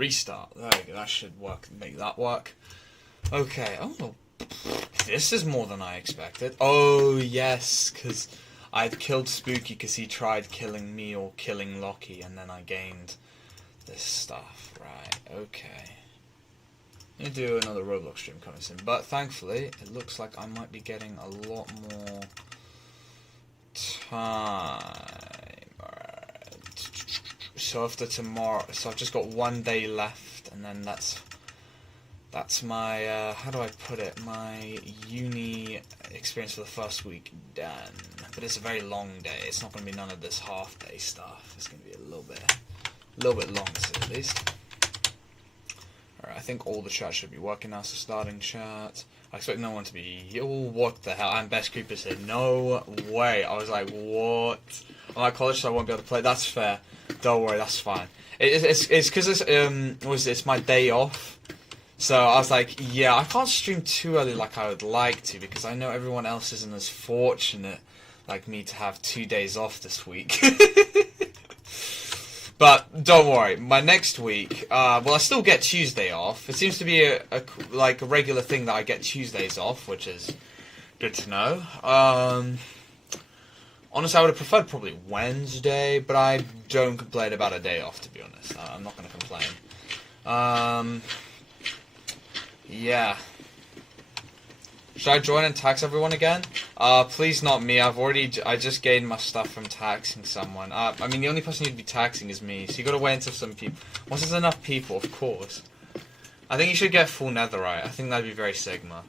Restart. There we go. That should work. Make that work. Okay. Oh, this is more than I expected. Oh, yes, because I'd killed Spooky because he tried killing me or killing Loki, and then I gained this stuff. Right, okay. I'm going to do another Roblox stream coming soon, but thankfully, it looks like I might be getting a lot more time. So after tomorrow, so I've just got 1 day left, and then that's my, how do I put it, my uni experience for the first week done. But it's a very long day. It's not going to be none of this half-day stuff. It's going to be a little bit long, to say the least. Alright, I think all the chat should be working now, so starting chat. I expect no one to be, oh, what the hell, and Best Creeper said, no way. I was like, what? I'm at college, so I won't be able to play. That's fair. Don't worry, that's fine. It's because it's my day off. So I was like, yeah, I can't stream too early like I would like to, because I know everyone else isn't as fortunate like me to have 2 days off this week. But don't worry, my next week, well, I still get Tuesday off. It seems to be a regular thing that I get Tuesdays off, which is good to know. Honestly, I would have preferred probably Wednesday, but I don't complain about a day off, to be honest. I'm not going to complain. Yeah. Should I join and tax everyone again? Please not me. I just gained my stuff from taxing someone. I mean, the only person you'd be taxing is me, so you gotta wait until some people. Once there's enough people, of course. I think you should get full netherite. I think that'd be very Sigma.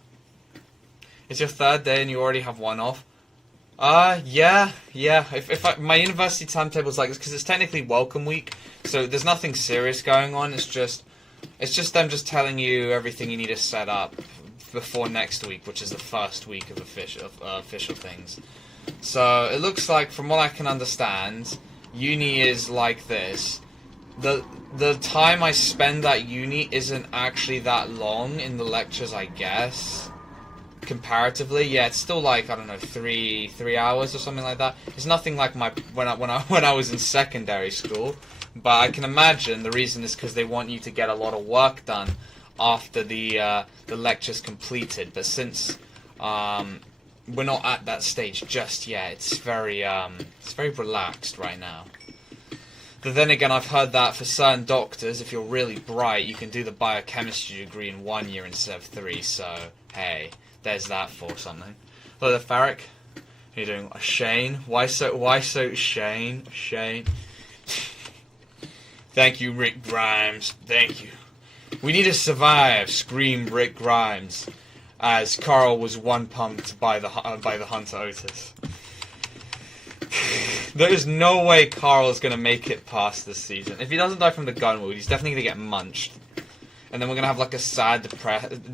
It's your 3rd day and you already have 1 off? Yeah. If my university timetable's like this, because it's technically welcome week, so there's nothing serious going on. It's just them just telling you everything you need to set up before next week, which is the first week of official things. So it looks like, from what I can understand, uni is like this. The time I spend at uni isn't actually that long in the lectures, I guess. Comparatively, yeah, it's still like, I don't know, 3 hours or something like that. It's nothing like when I was in secondary school. But I can imagine the reason is because they want you to get a lot of work done after the lecture's completed. But since we're not at that stage just yet, it's very relaxed right now. But then again, I've heard that for certain doctors, if you're really bright, you can do the biochemistry degree in 1 year instead of 3. So hey, there's that for something. Hello there, Farrick. How you doing? Shane? Why so Shane? Shane? Thank you, Rick Grimes. Thank you. We need to survive, screamed Rick Grimes, as Carl was one-pumped by the Hunter Otis. There is no way Carl is going to make it past this season. If he doesn't die from the gun wound, he's definitely going to get munched. And then we're going to have like a sad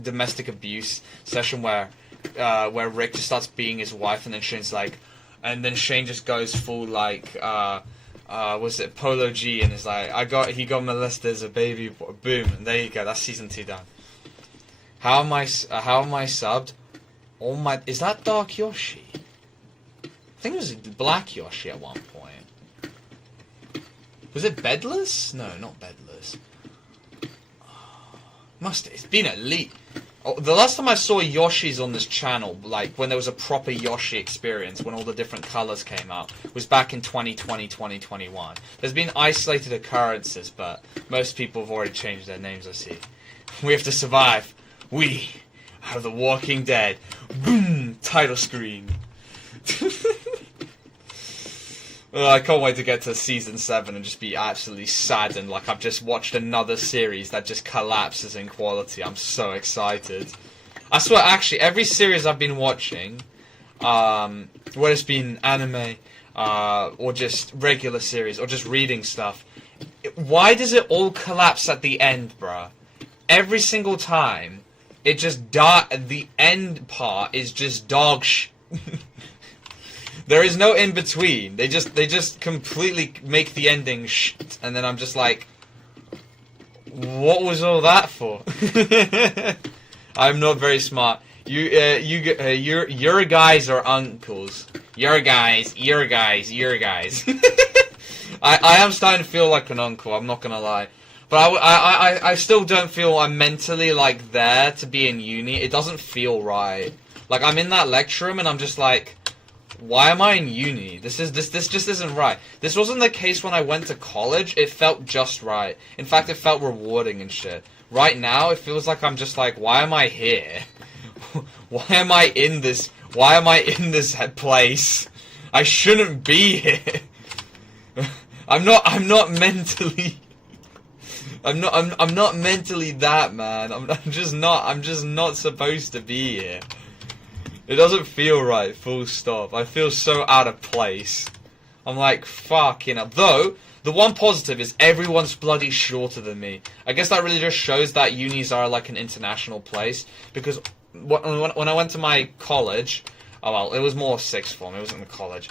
domestic abuse session where Rick just starts beating his wife, and then Shane's like, and then Shane just goes full like, was it Polo G, and is like, he got molested as a baby boy. Boom, and there you go. That's season 2 done. How am I subbed? Oh my, is that Dark Yoshi? I think it was Black Yoshi at one point. Was it Bedless? No, not Bedless. It's been at least. Oh, the last time I saw Yoshis on this channel, like when there was a proper Yoshi experience, when all the different colors came out, was back in 2020, 2021. There's been isolated occurrences, but most people have already changed their names, I see. We have to survive. We are the Walking Dead. Boom! Title screen. I can't wait to get to season 7 and just be absolutely saddened, like I've just watched another series that just collapses in quality. I'm so excited. I swear, actually, every series I've been watching, whether it's been anime, or just regular series, or just reading stuff, why does it all collapse at the end, bruh? Every single time, it just the end part is just dog sh. There is no in between. They just completely make the ending shit, and then I'm just like, what was all that for? I'm not very smart. Your guys are uncles. Your guys. I am starting to feel like an uncle. I'm not gonna lie. But I still don't feel I'm mentally, like, there to be in uni. It doesn't feel right. Like, I'm in that lecture room and I'm just like, why am I in uni? This just isn't right. This wasn't the case when I went to college. It felt just right. In fact, it felt rewarding and shit. Right now, it feels like I'm just like, why am I here? Why am I in this place? I shouldn't be here. I'm not mentally that, man. I'm just not supposed to be here. It doesn't feel right, full stop. I feel so out of place. I'm like, fuck, you know. Though, the one positive is everyone's bloody shorter than me. I guess that really just shows that unis are like an international place. Because when I went to my college, oh well, it was more sixth form, it wasn't the college.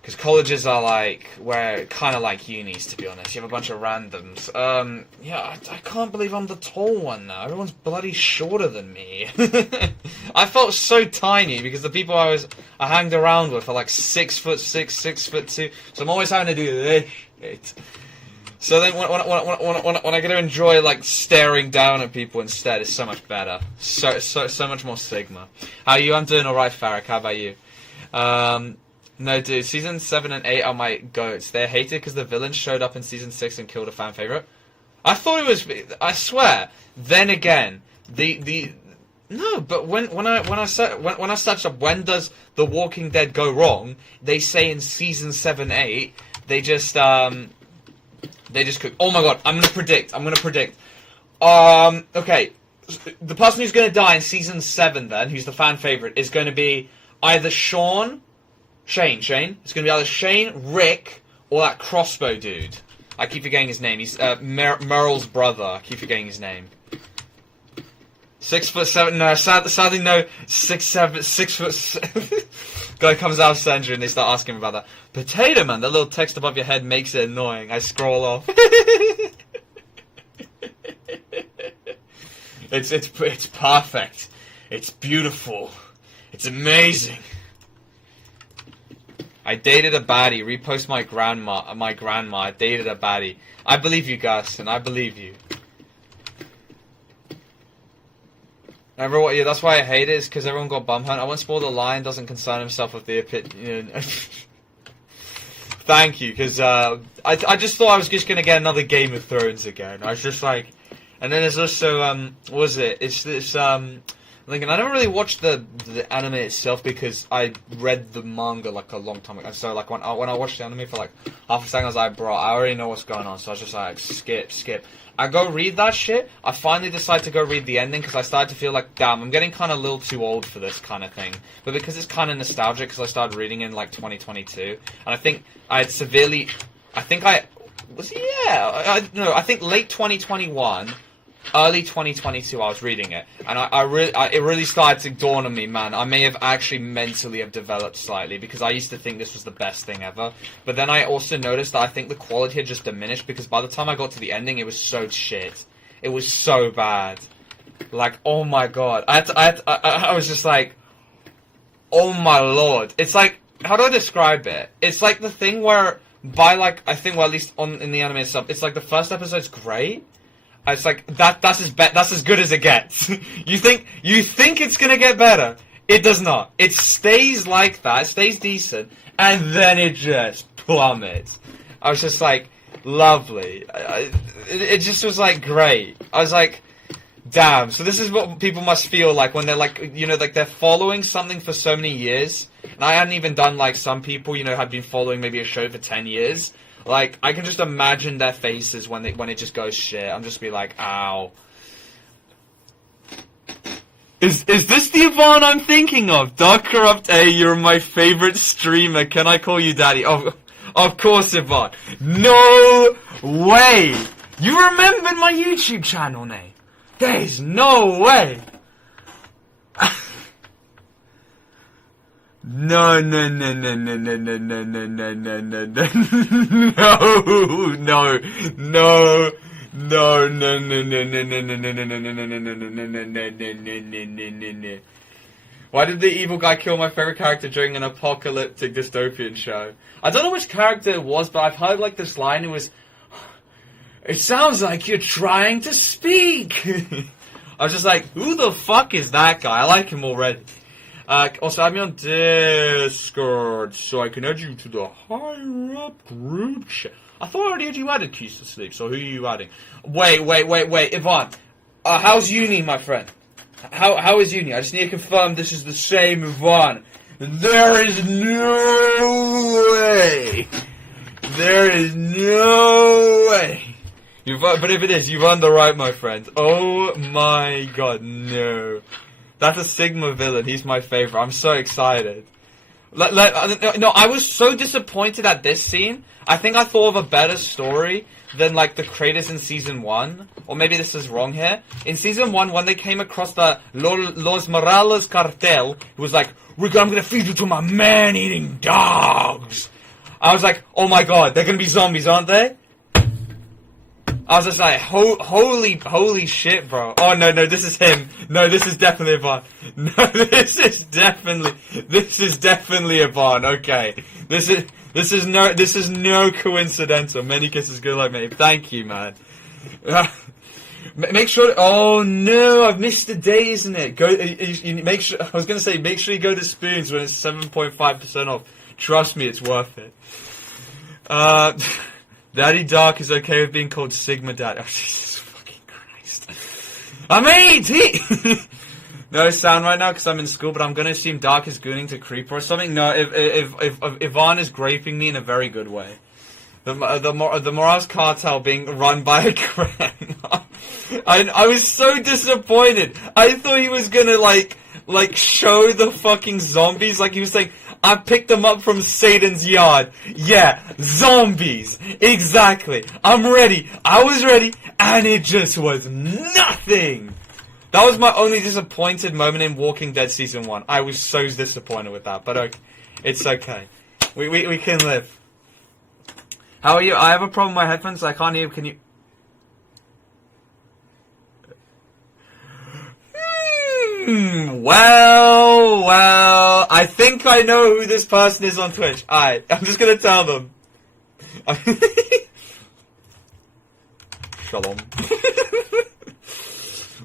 Because colleges are like, where kind of like unis, to be honest. You have a bunch of randoms. Yeah, I can't believe I'm the tall one now. Everyone's bloody shorter than me. I felt so tiny because the people I hanged around with are like 6'6", 6'2". So I'm always having to do this shit. So then when I get to enjoy like staring down at people instead, it's so much better. So much more Sigma. How are you? I'm doing alright, Farrak. How about you? No, dude, season 7 and 8 are my goats. They're hated because the villain showed up in season 6 and killed a fan favorite. I thought it was, I swear. Then again, no, but when I searched up when does The Walking Dead go wrong, they say in season 7, 8, they just cook. Oh my god, I'm gonna predict. Okay, the person who's gonna die in season 7 then, who's the fan favorite, is gonna be either Shane. It's going to be either Shane, Rick, or that crossbow dude. I keep forgetting his name. He's Merle's brother. I keep forgetting his name. 6'7". No, sadly no. 6'7". Guy comes out of Sandra and they start asking him about that. Potato man, that little text above your head makes it annoying. I scroll off. It's perfect. It's beautiful. It's amazing. I dated a baddie. Repost my grandma. I dated a baddie. I believe you, Gus, and I believe you. Remember what? Yeah, that's why I hate it. Is because everyone got bum hunt. I won't spoil the line. Doesn't concern himself with the opinion. Thank you, because I just thought I was just gonna get another Game of Thrones again. I was just like, and then there's also what was it? It's this Like, and I never really watched the anime itself because I read the manga like a long time ago. So like when I watched the anime for like half a second, I was like, bro, I already know what's going on. So I was just like, skip. I go read that shit. I finally decided to go read the ending because I started to feel like, damn, I'm getting kind of a little too old for this kind of thing. But because it's kind of nostalgic, because I started reading in like 2022, and I think I think late 2021. Early 2022, I was reading it, and it really started to dawn on me, man. I may have actually mentally have developed slightly because I used to think this was the best thing ever. But then I also noticed that I think the quality had just diminished because by the time I got to the ending, it was so shit. It was so bad. Like, oh my god, I was just like, oh my lord. It's like, how do I describe it? It's like the thing where by like I think, well, at least in the anime itself, it's like the first episode's great. It's like that's as good as it gets. You think it's gonna get better? It does not. It stays like that. It stays decent, and then it just plummets. I was just like, lovely. It just was like great. I was like, damn. So this is what people must feel like when they're like, you know, like they're following something for so many years. And I hadn't even done like some people, you know, had been following maybe a show for 10 years. Like, I can just imagine their faces when it just goes shit. I'm just be like, ow. Is this the Yvonne I'm thinking of? Dark Corrupt A, you're my favorite streamer. Can I call you daddy? Oh, of course, Yvonne. No way! You remembered my YouTube channel name? There's no way! No. Why did the evil guy kill my favorite character during an apocalyptic dystopian show? I don't know which character it was, but I've heard like this line. It was, It sounds like you're trying to speak. I was just like, who the fuck is that guy? I like him already. Also, add me on Discord so I can add you to the higher up group chat. I thought I already had you added, Keys to Sleep, so who are you adding? Wait, Yvonne. How's uni, my friend? How is uni? I just need to confirm this is the same Yvonne. There is no way. There is no way. But if it is, you've earned the right, my friend. Oh my god, no. That's a Sigma villain. He's my favorite. I'm so excited. No, I was so disappointed at this scene. I think I thought of a better story than, like, the creators in Season 1. Or maybe this is wrong here. In Season 1, when they came across the Los Morales cartel, it was like, I'm gonna feed you to my man-eating dogs. I was like, oh my god, they're gonna be zombies, aren't they? I was just like, holy shit, bro. Oh, no, this is him. No, this is definitely Yvonne. No, this is definitely Yvonne. Okay. This is no coincidental. Many kisses, good luck, mate. Thank you, man. Make sure, oh no, I've missed the day, isn't it? Make sure, I was gonna say, make sure you go to Spoons when it's 7.5% off. Trust me, it's worth it. Daddy Dark is okay with being called Sigma Dad. Oh, Jesus fucking Christ. I'm 18! No sound right now because I'm in school, but I'm going to assume Dark is gooning to Creeper or something. No, if Yvonne is graping me in a very good way. The Morales cartel being run by a grandma. I was so disappointed. I thought he was going to, like, show the fucking zombies. Like, he was saying, I picked them up from Satan's yard. Yeah, zombies. Exactly. I'm ready. I was ready, and it just was nothing. That was my only disappointed moment in Walking Dead Season 1. I was so disappointed with that, but okay. It's okay. We can live. How are you? I have a problem with my headphones. I can't hear. Can you... Well, I think I know who this person is on Twitch. Alright, I'm just gonna tell them. Shalom.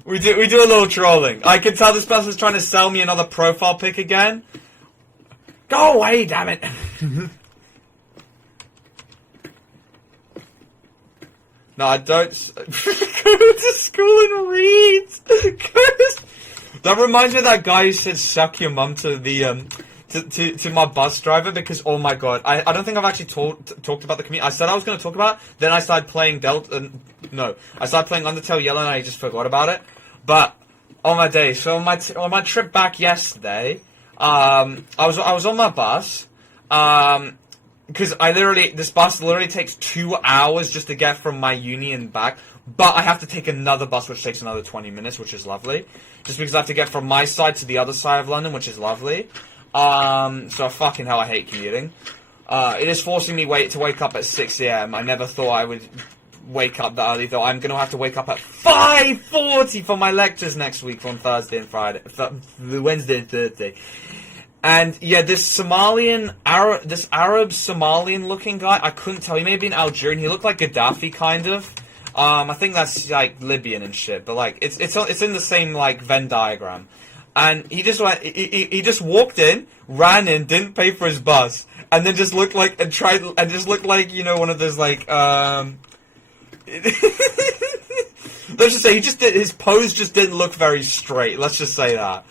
we do a little trolling. I can tell this person's trying to sell me another profile pic again. Go away, damn it. No, I don't. Go to school and read. That reminds me of that guy who said "suck your mum" to the to my bus driver because oh my god, I don't think I've actually talked about the commute. I said I was going to talk about it, then I started playing I started playing Undertale Yellow and I just forgot about it. But on my day, so on my trip back yesterday, I was on my bus because this bus literally takes 2 hours just to get from my uni and back. But I have to take another bus, which takes another 20 minutes, which is lovely. Just because I have to get from my side to the other side of London, which is lovely. So fucking hell, I hate commuting. It is forcing me to wake up at 6 a.m. I never thought I would wake up that early, though. I'm going to have to wake up at 5:40 for my lectures next week on Thursday and Friday. Wednesday and Thursday. And yeah, this Arab Somalian looking guy, I couldn't tell. He may have been Algerian. He looked like Gaddafi, kind of. I think that's like Libyan and shit, but like it's in the same like Venn diagram. And he just he just walked in, ran in, didn't pay for his bus, and then just looked like you know, one of those like let's just say his pose just didn't look very straight. Let's just say that.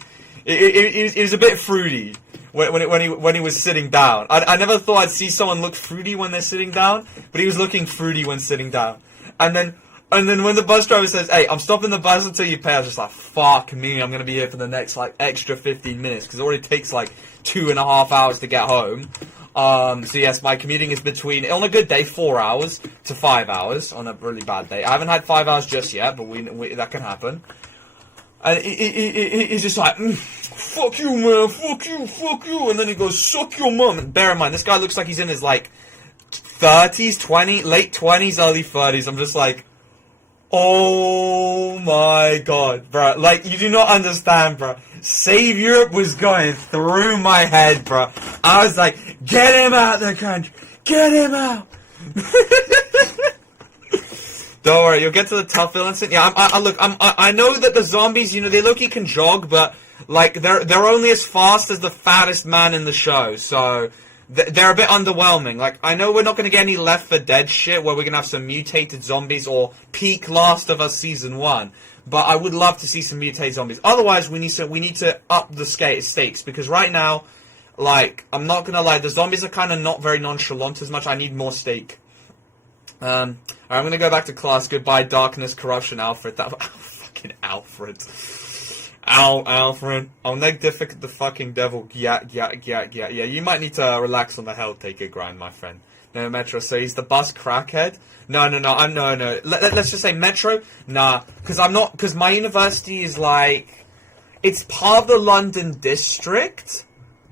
It was a bit fruity when he was sitting down. I never thought I'd see someone look fruity when they're sitting down, but he was looking fruity when sitting down. And then when the bus driver says, "Hey, I'm stopping the bus until you pay," I was just like, "Fuck me, I'm gonna be here for the next like extra 15 minutes because it already takes like 2.5 hours to get home." So yes, my commuting is between, on a good day, 4 hours to 5 hours. On a really bad day, I haven't had 5 hours just yet, but we that can happen. And he's just like, "Fuck you, man, fuck you," and then he goes, "Suck your mum." And bear in mind, this guy looks like he's in his like 30s, late 20s, early 30s. I'm just like, oh my god, bro. Like, you do not understand, bro. Save Europe was going through my head, bro. I was like, get him out of the country. Get him out. Don't worry, you'll get to the tough instant. Yeah, I know that the zombies, you know, they low-key can jog, but like they're only as fast as the fattest man in the show, so they're a bit underwhelming. Like, I know we're not gonna get any Left 4 Dead shit where we're gonna have some mutated zombies or peak Last of Us Season 1, but I would love to see some mutated zombies. Otherwise, we need to up the stakes, because right now, like, I'm not gonna lie, the zombies are kind of not very nonchalant as much. I need more stake. I'm gonna go back to class. Goodbye, darkness, corruption, Alfred. Fucking Alfred. Alfred. I'll neg difficult the fucking devil. Yeah. You might need to relax on the health taker grind, my friend. No, Metro. So he's the bus crackhead? No. Let's just say Metro. Nah, because my university is like, it's part of the London district,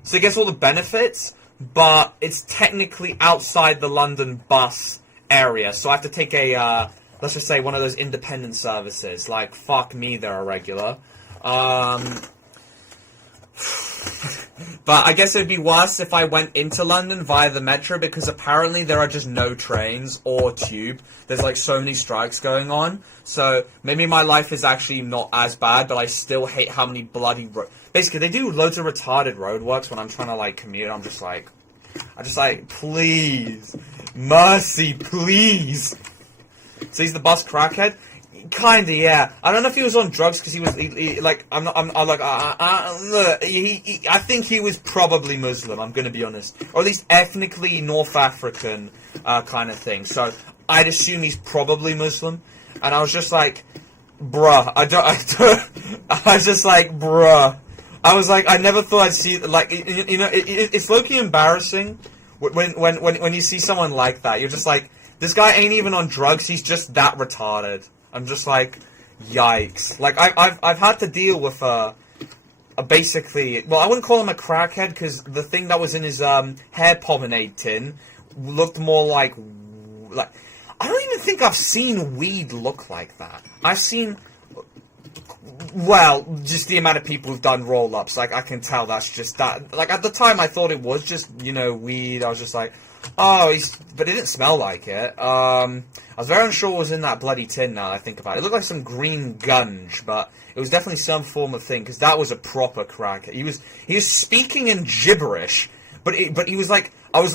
so it gets all the benefits, but it's technically outside the London bus area, so I have to take a, let's just say one of those independent services. Like, fuck me, they're irregular. But I guess it would be worse if I went into London via the metro, because apparently there are just no trains or tube. There's like so many strikes going on, so maybe my life is actually not as bad, but I still hate how many bloody basically, they do loads of retarded roadworks when I'm trying to like commute. I'm just like, please. Mercy, please. So he's the bus crackhead? Kinda, yeah. I don't know if he was on drugs because he was like, I think he was probably Muslim, I'm gonna be honest. Or at least ethnically North African kind of thing. So I'd assume he's probably Muslim. And I was just like, bruh, I was just like, bruh. I was like, I never thought I'd see, like, you know, it's low-key embarrassing when you see someone like that. You're just like, this guy ain't even on drugs, he's just that retarded. I'm just like, yikes. Like, I've had to deal with a basically, well, I wouldn't call him a crackhead, because the thing that was in his hair pomade tin looked more like, I don't even think I've seen weed look like that. I've seen, well, just the amount of people who've done roll-ups, like, I can tell that's just that. Like, at the time, I thought it was just, you know, weed. I was just like, oh, but it didn't smell like it. I was very unsure what was in that bloody tin now that I think about it. It looked like some green gunge, but it was definitely some form of thing, because that was a proper crack. He was speaking in gibberish, but he was like, I was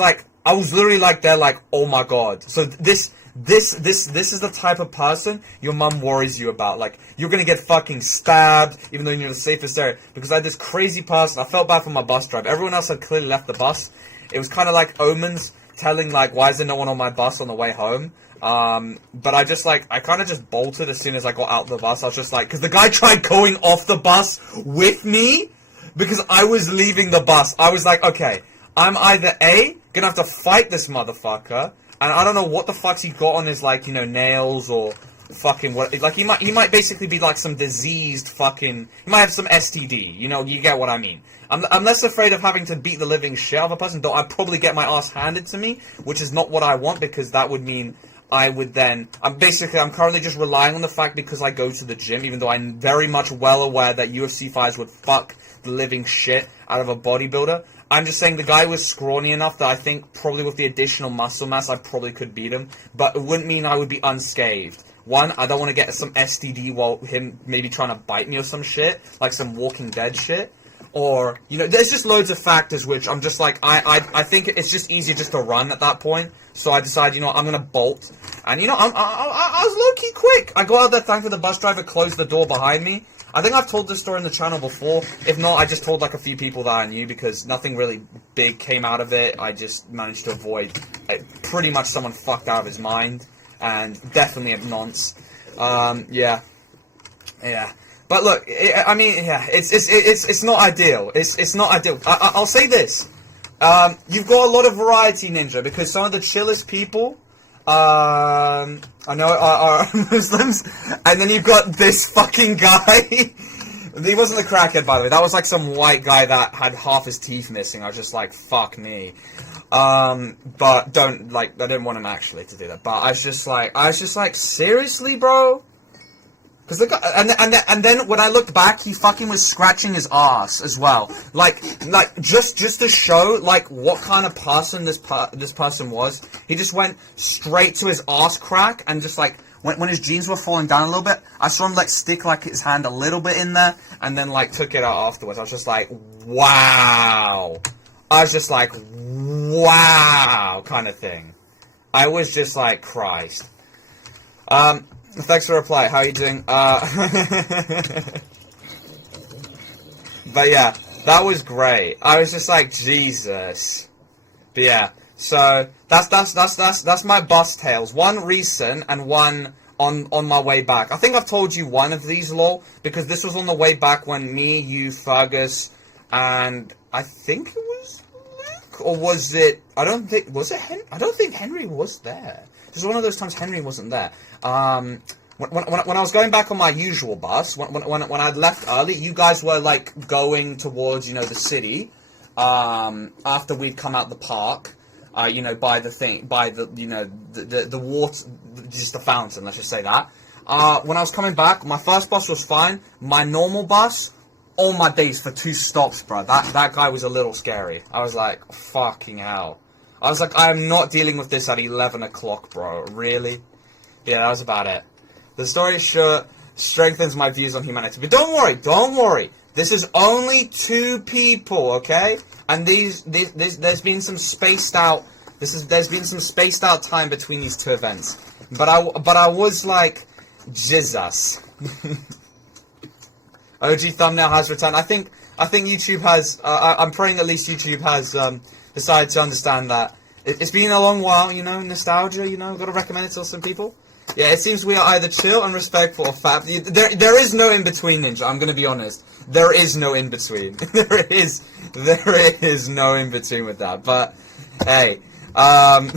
literally like, they're like, oh my god. So this is the type of person your mum worries you about. Like, you're gonna get fucking stabbed, even though you're in the safest area. Because I had this crazy person, I felt bad for my bus driver. Everyone else had clearly left the bus. It was kind of like omens telling, like, why is there no one on my bus on the way home? But I kind of just bolted as soon as I got out of the bus. I was just like, because the guy tried going off the bus with me, because I was leaving the bus. I was like, okay, I'm either A, gonna have to fight this motherfucker, and I don't know what the fuck's he got on his, like, you know, nails or fucking what. Like, he might basically be like some diseased fucking. He might have some STD. You know, you get what I mean. I'm less afraid of having to beat the living shit out of a person, though I'd probably get my ass handed to me, which is not what I want, because that would mean I would then. I'm currently just relying on the fact, because I go to the gym, even though I'm very much well aware that UFC fighters would fuck the living shit out of a bodybuilder. I'm just saying the guy was scrawny enough that I think probably with the additional muscle mass I probably could beat him, but it wouldn't mean I would be unscathed. One, I don't want to get some STD while him maybe trying to bite me or some shit, like some Walking Dead shit. Or, you know, there's just loads of factors which I'm just like, I think it's just easier just to run at that point. So I decided, you know, I'm going to bolt. And, you know, I was low-key quick. I got out there, thankfully the bus driver closed the door behind me. I think I've told this story on the channel before. If not, I just told like a few people that I knew, because nothing really big came out of it. I just managed to avoid pretty much someone fucked out of his mind. And definitely a nonce. Yeah. But look, I mean, yeah, it's not ideal. It's not ideal. I'll say this: you've got a lot of variety, Ninja, because some of the chillest people, I know, are Muslims, and then you've got this fucking guy. He wasn't a crackhead, by the way. That was like some white guy that had half his teeth missing. I was just like, fuck me. But don't, like, I didn't want him actually to do that. But I was just like, seriously, bro? Because the guy, and then when I looked back, he fucking was scratching his ass as well. Like just to show like what kind of person this person was. He just went straight to his ass crack and just like when his jeans were falling down a little bit, I saw him, like, stick, like, his hand a little bit in there, and then, like, took it out afterwards. I was just like, wow. I was just like, wow, kind of thing. I was just like, Christ. Thanks for the reply. How are you doing? But yeah, that was great. I was just like, Jesus. But yeah, so that's my bus tales. One recent and one on my way back. I think I've told you one of these, lol, because this was on the way back when me, you, Veagos, and I think it was Luke, or was it? I don't think I don't think Henry was there. This is one of those times Henry wasn't there. When I was going back on my usual bus, when I'd left early, you guys were like going towards, you know, the city, after we'd come out the park, you know, by the you know, the water, just the fountain, let's just say that. When I was coming back, my first bus was fine. My normal bus, all my days for 2 stops, bro. That guy was a little scary. I was like, fucking hell. I was like, I am not dealing with this at 11 o'clock, bro. Really? Yeah, that was about it. The story sure strengthens my views on humanity. But don't worry. This is only 2 people, okay? And there's been some spaced out. There's been some spaced out time between these 2 events. But I was like, Jesus. OG thumbnail has returned. I think YouTube has. I'm praying at least YouTube has decided to understand that it's been a long while. You know, nostalgia. You know, got to recommend it to some people. Yeah, it seems we are either chill and respectful or fat. There is no in between, Ninja. I'm gonna be honest. There is no in between. there is no in between with that. But hey, that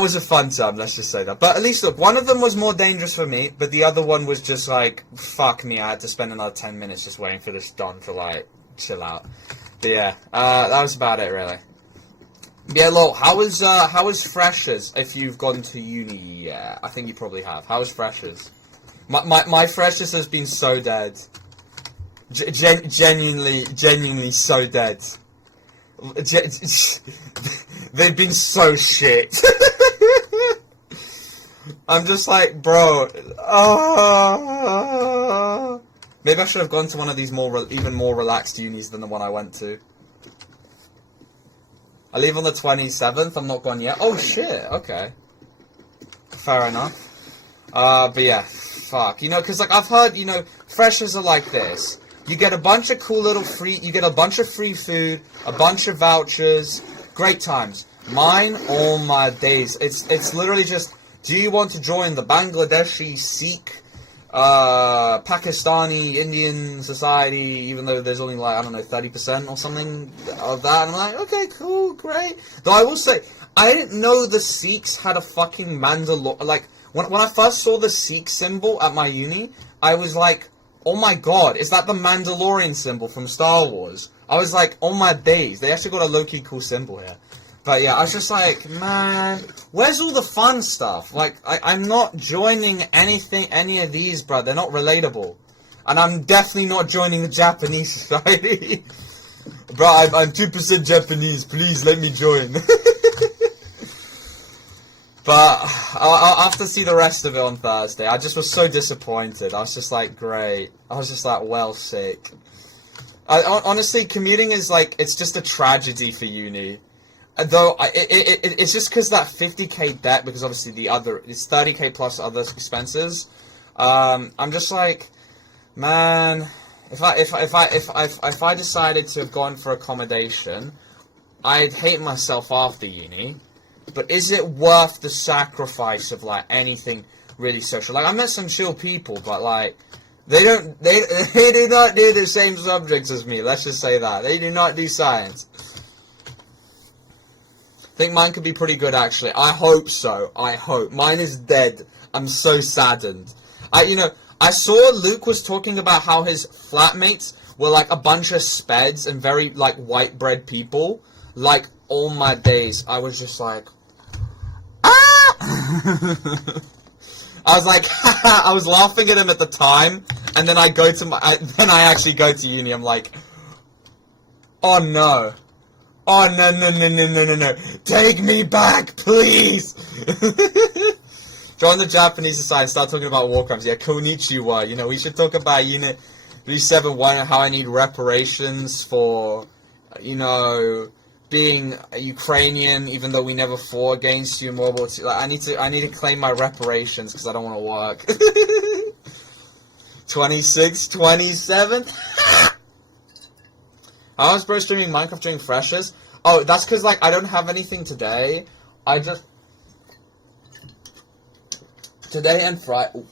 was a fun time. Let's just say that. But at least look, one of them was more dangerous for me, but the other one was just like, fuck me. I had to spend another 10 minutes just waiting for this Don to like chill out. But yeah, that was about it really. Yeah, lol, how was Freshers if you've gone to uni? Yeah, I think you probably have. How was Freshers? My Freshers has been so dead. Genuinely so dead. They've been so shit. I'm just like, bro. Maybe I should have gone to one of these even more relaxed unis than the one I went to. I leave on the 27th. I'm not gone yet. Oh shit. Okay. Fair enough. But yeah, fuck. You know, because like I've heard, you know, freshers are like this. You get a bunch of cool little free. You get a bunch of free food, a bunch of vouchers. Great times. Mine, all my days. It's literally just. Do you want to join the Bangladeshi Sikh, Pakistani Indian society, even though there's only like, I don't know, 30% or something of that? And I'm like, okay, cool, great. Though I will say, I didn't know the Sikhs had a fucking Mandalorian. Like, when I first saw the Sikh symbol at my uni, I was like, oh my god, is that the Mandalorian symbol from Star Wars? I was like, oh my days, they actually got a low-key cool symbol here. But yeah, I was just like, man, where's all the fun stuff? Like, I'm not joining any of these, bro. They're not relatable. And I'm definitely not joining the Japanese society. Bro, I'm 2% Japanese. Please let me join. But I'll have to see the rest of it on Thursday. I just was so disappointed. I was just like, great. I was just like, well, sick. Honestly, commuting is like, it's just a tragedy for uni. Though, it's just because that 50k debt, because obviously it's 30k plus other expenses. I'm just like, man, if I decided to have gone for accommodation, I'd hate myself after uni. But is it worth the sacrifice of like anything really social? Like, I met some chill people, but like, they do not do the same subjects as me. Let's just say that they do not do science. I think mine could be pretty good, actually. I hope so. I hope. Mine is dead. I'm so saddened. I saw Luke was talking about how his flatmates were like a bunch of speds and very like white bread people. Like, all my days, I was just like, ah! I was like, I was laughing at him at the time, and then I actually go to uni. I'm like, oh no. Oh, no. Take me back, please. Join the Japanese society, start talking about war crimes. Yeah, konnichiwa. You know, we should talk about Unit 371 and how I need reparations for, you know, being Ukrainian, even though we never fought against you in World War II. Like, I need to claim my reparations because I don't want to work. 26th, 27th. I was streaming Minecraft during Freshers. Oh, that's because, like, I don't have anything today. Today and Friday.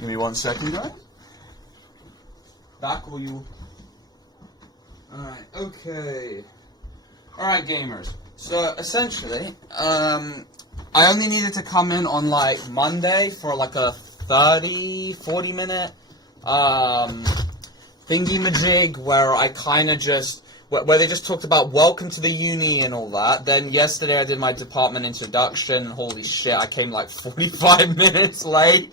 Give me 1 second, guys. Back will you? Alright, okay. Alright, gamers. So, essentially, I only needed to come in on, like, Monday for, like, a 40 minute, thingy-majig where I kind of just, where they just talked about welcome to the uni and all that. Then yesterday I did my department introduction, and holy shit, I came, like, 45 minutes late.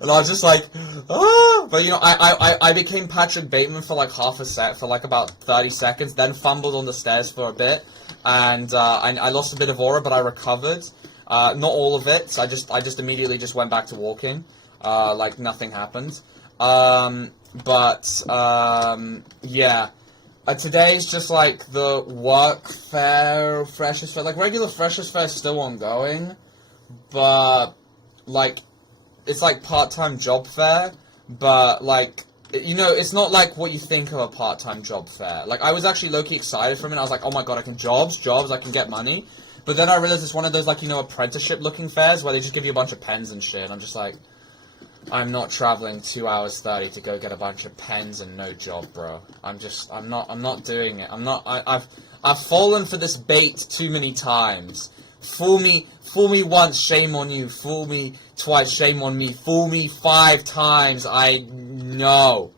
And I was just like, ah! But, you know, I became Patrick Bateman for, like, half a set, for, like, about 30 seconds, then fumbled on the stairs for a bit, and, I lost a bit of aura, but I recovered. Not all of it, so I just immediately just went back to walking, like nothing happened. Yeah. Today's just, like, the work fair, Freshers Fair, like, regular Freshers Fair is still ongoing, but, like, it's like part-time job fair, but, like, you know, it's not like what you think of a part-time job fair. Like, I was actually low-key excited for it, and I was like, oh my god, I can jobs, I can get money. But then I realized it's one of those, like, you know, apprenticeship-looking fairs where they just give you a bunch of pens and shit. I'm just like, I'm not traveling 2 hours 30 to go get a bunch of pens and no job, bro. I'm not doing it. I've fallen for this bait too many times. Fool me once, shame on you. Fool me twice, shame on me. Fool me 5 times, I know.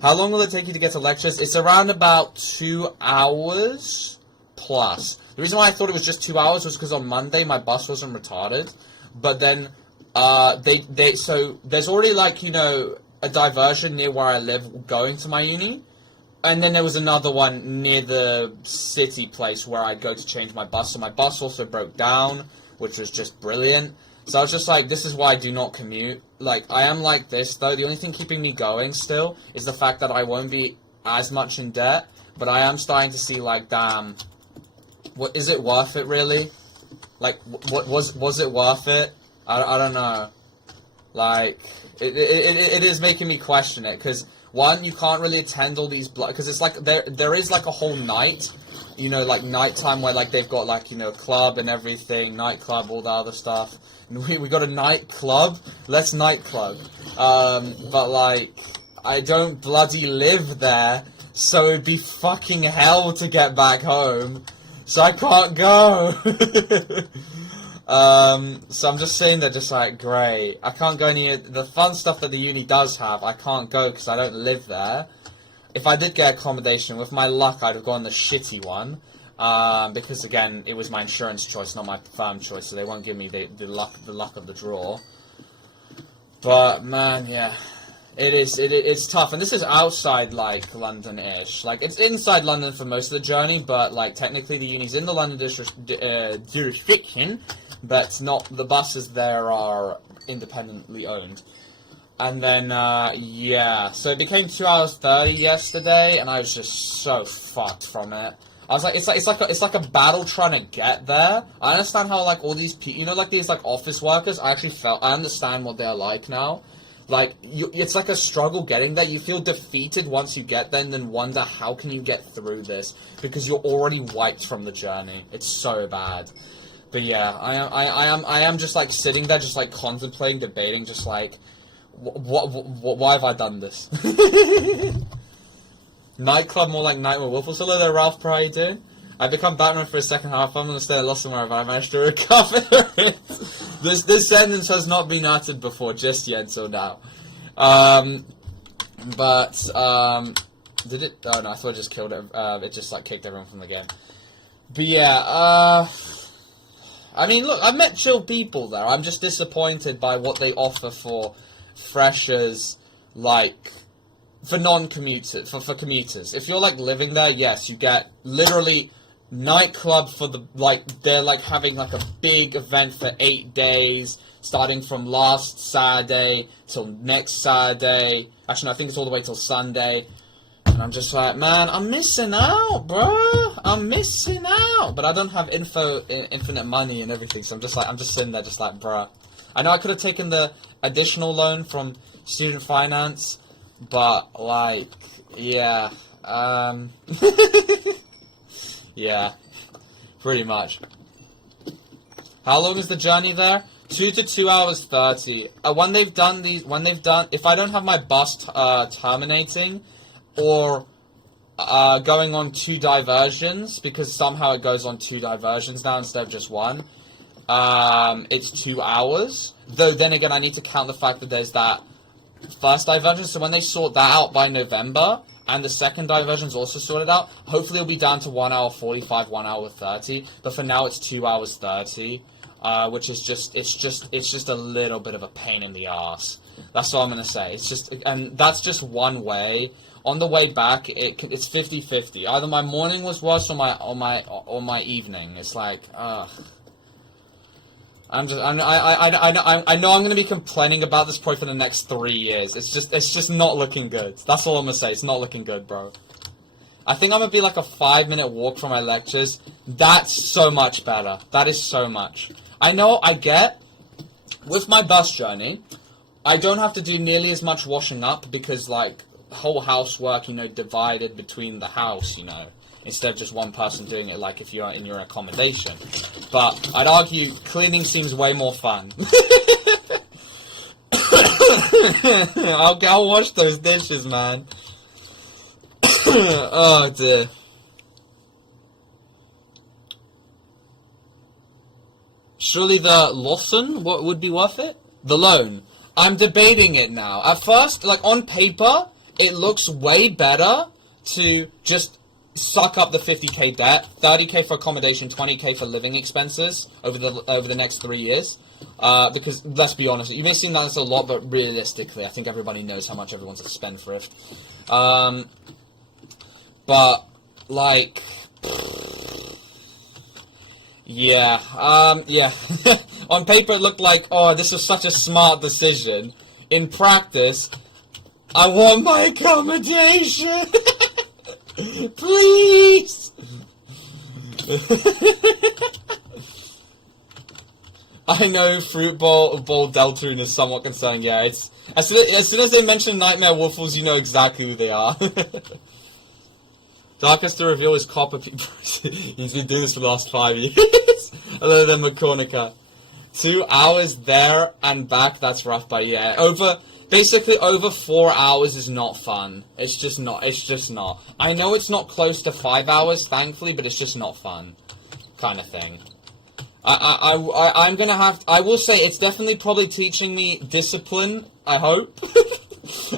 How long will it take you to get to lectures? It's around about 2 hours plus. The reason why I thought it was just 2 hours was because on Monday my bus wasn't retarded. But then, so there's already, like, you know, a diversion near where I live going to my uni. And then there was another one near the city place where I'd go to change my bus. So my bus also broke down, which was just brilliant. So I was just like, this is why I do not commute. Like, I am like this, though. The only thing keeping me going still is the fact that I won't be as much in debt. But I am starting to see, like, damn, what is it worth it, really? Like, what was it worth it? I don't know. Like, it is making me question it, because one, you can't really attend all these because it's like there is like a whole night, you know, like nighttime where like they've got like, you know, club and everything, nightclub, all the other stuff. And we got a nightclub, let's nightclub. But like I don't bloody live there, so it'd be fucking hell to get back home. So I can't go. So I'm just saying that, just like, great. I can't go any of the fun stuff that the uni does have. I can't go because I don't live there. If I did get accommodation, with my luck, I'd have gone the shitty one. Because again, it was my insurance choice, not my firm choice, so they won't give me the luck of the draw. But man, yeah, it's tough, and this is outside like London-ish. Like it's inside London for most of the journey, but like technically the uni's in the London jurisdiction. But not the buses there are independently owned. And then yeah, so it became 2 hours 30 yesterday, and I was just so fucked from it. I was like, it's like a battle trying to get there. I understand how like all these people, you know, like these like office workers. I understand what they're like now. Like it's like a struggle getting there. You feel defeated once you get there, and then wonder how can you get through this because you're already wiped from the journey. It's so bad. But yeah, I am just like sitting there, just like contemplating, debating, just like, why have I done this? Nightclub more like Nightmare Wolf. Hello there, Ralph. How are you doing? I become Batman for a second half. I'm gonna stay at lost somewhere if I manage to recover it. This sentence has not been uttered before just yet until now. Did it? Oh no, I thought it just killed it. It just like kicked everyone from the game. But yeah, I mean, look, I've met chill people there. I'm just disappointed by what they offer for freshers, like, for non-commuters, for commuters. If you're, like, living there, yes, you get literally nightclub for the, like, they're, like, having, like, a big event for 8 days, starting from last Saturday till next Saturday. Actually, no, I think it's all the way till Sunday. And I'm just like, man, I'm missing out, bruh. I'm missing out. But I don't have infinite money and everything, so I'm just sitting there just like, bruh. I know I could have taken the additional loan from student finance, but, like, yeah. Yeah, pretty much. How long is the journey there? 2 to 2 hours 30. When they've done, if I don't have my bus terminating, or going on 2 diversions, because somehow it goes on 2 diversions now instead of just 1, it's 2 hours. Though then again, I need to count the fact that there's that first diversion, so when they sort that out by November, and the second diversion's also sorted out, hopefully it'll be down to 1 hour 45, 1 hour 30, but for now it's 2 hours 30, which is it's just a little bit of a pain in the ass. That's all I'm gonna say. It's just, and that's just one way. On the way back, it's 50-50. Either my morning was worse or my evening. It's like, ugh. I know I'm gonna be complaining about this probably for the next 3 years. It's just not looking good. That's all I'm gonna say. It's not looking good, bro. I think I'm gonna be like a 5-minute walk from my lectures. That's so much better. That is so much. I know I get, with my bus journey, I don't have to do nearly as much washing up because, like, whole housework, you know, divided between the house, you know, instead of just one person doing it, like if you're in your accommodation. But I'd argue cleaning seems way more fun. I'll wash those dishes, man. Oh dear. Surely the Lawson would be worth it? The loan. I'm debating it now. At first, like, on paper, it looks way better to just suck up the 50k debt, 30k for accommodation, 20k for living expenses over the next 3 years. Because, let's be honest, you may seem that's a lot, but realistically, I think everybody knows how much everyone's a spendthrift. But, like, yeah, yeah. On paper, it looked like, oh, this was such a smart decision. In practice, I want my accommodation! Please! I know Fruit Bowl Deltarune is somewhat concerning, yeah, it's... As soon as they mention Nightmare Waffles, you know exactly who they are. Darkest to reveal is copper people. He's been doing this for the last 5 years. Other than McCormica. 2 hours there and back, that's rough, but yeah. Basically, over 4 hours is not fun. It's just not. I know it's not close to 5 hours, thankfully, but it's just not fun. Kind of thing. I will say, it's definitely probably teaching me discipline, I hope.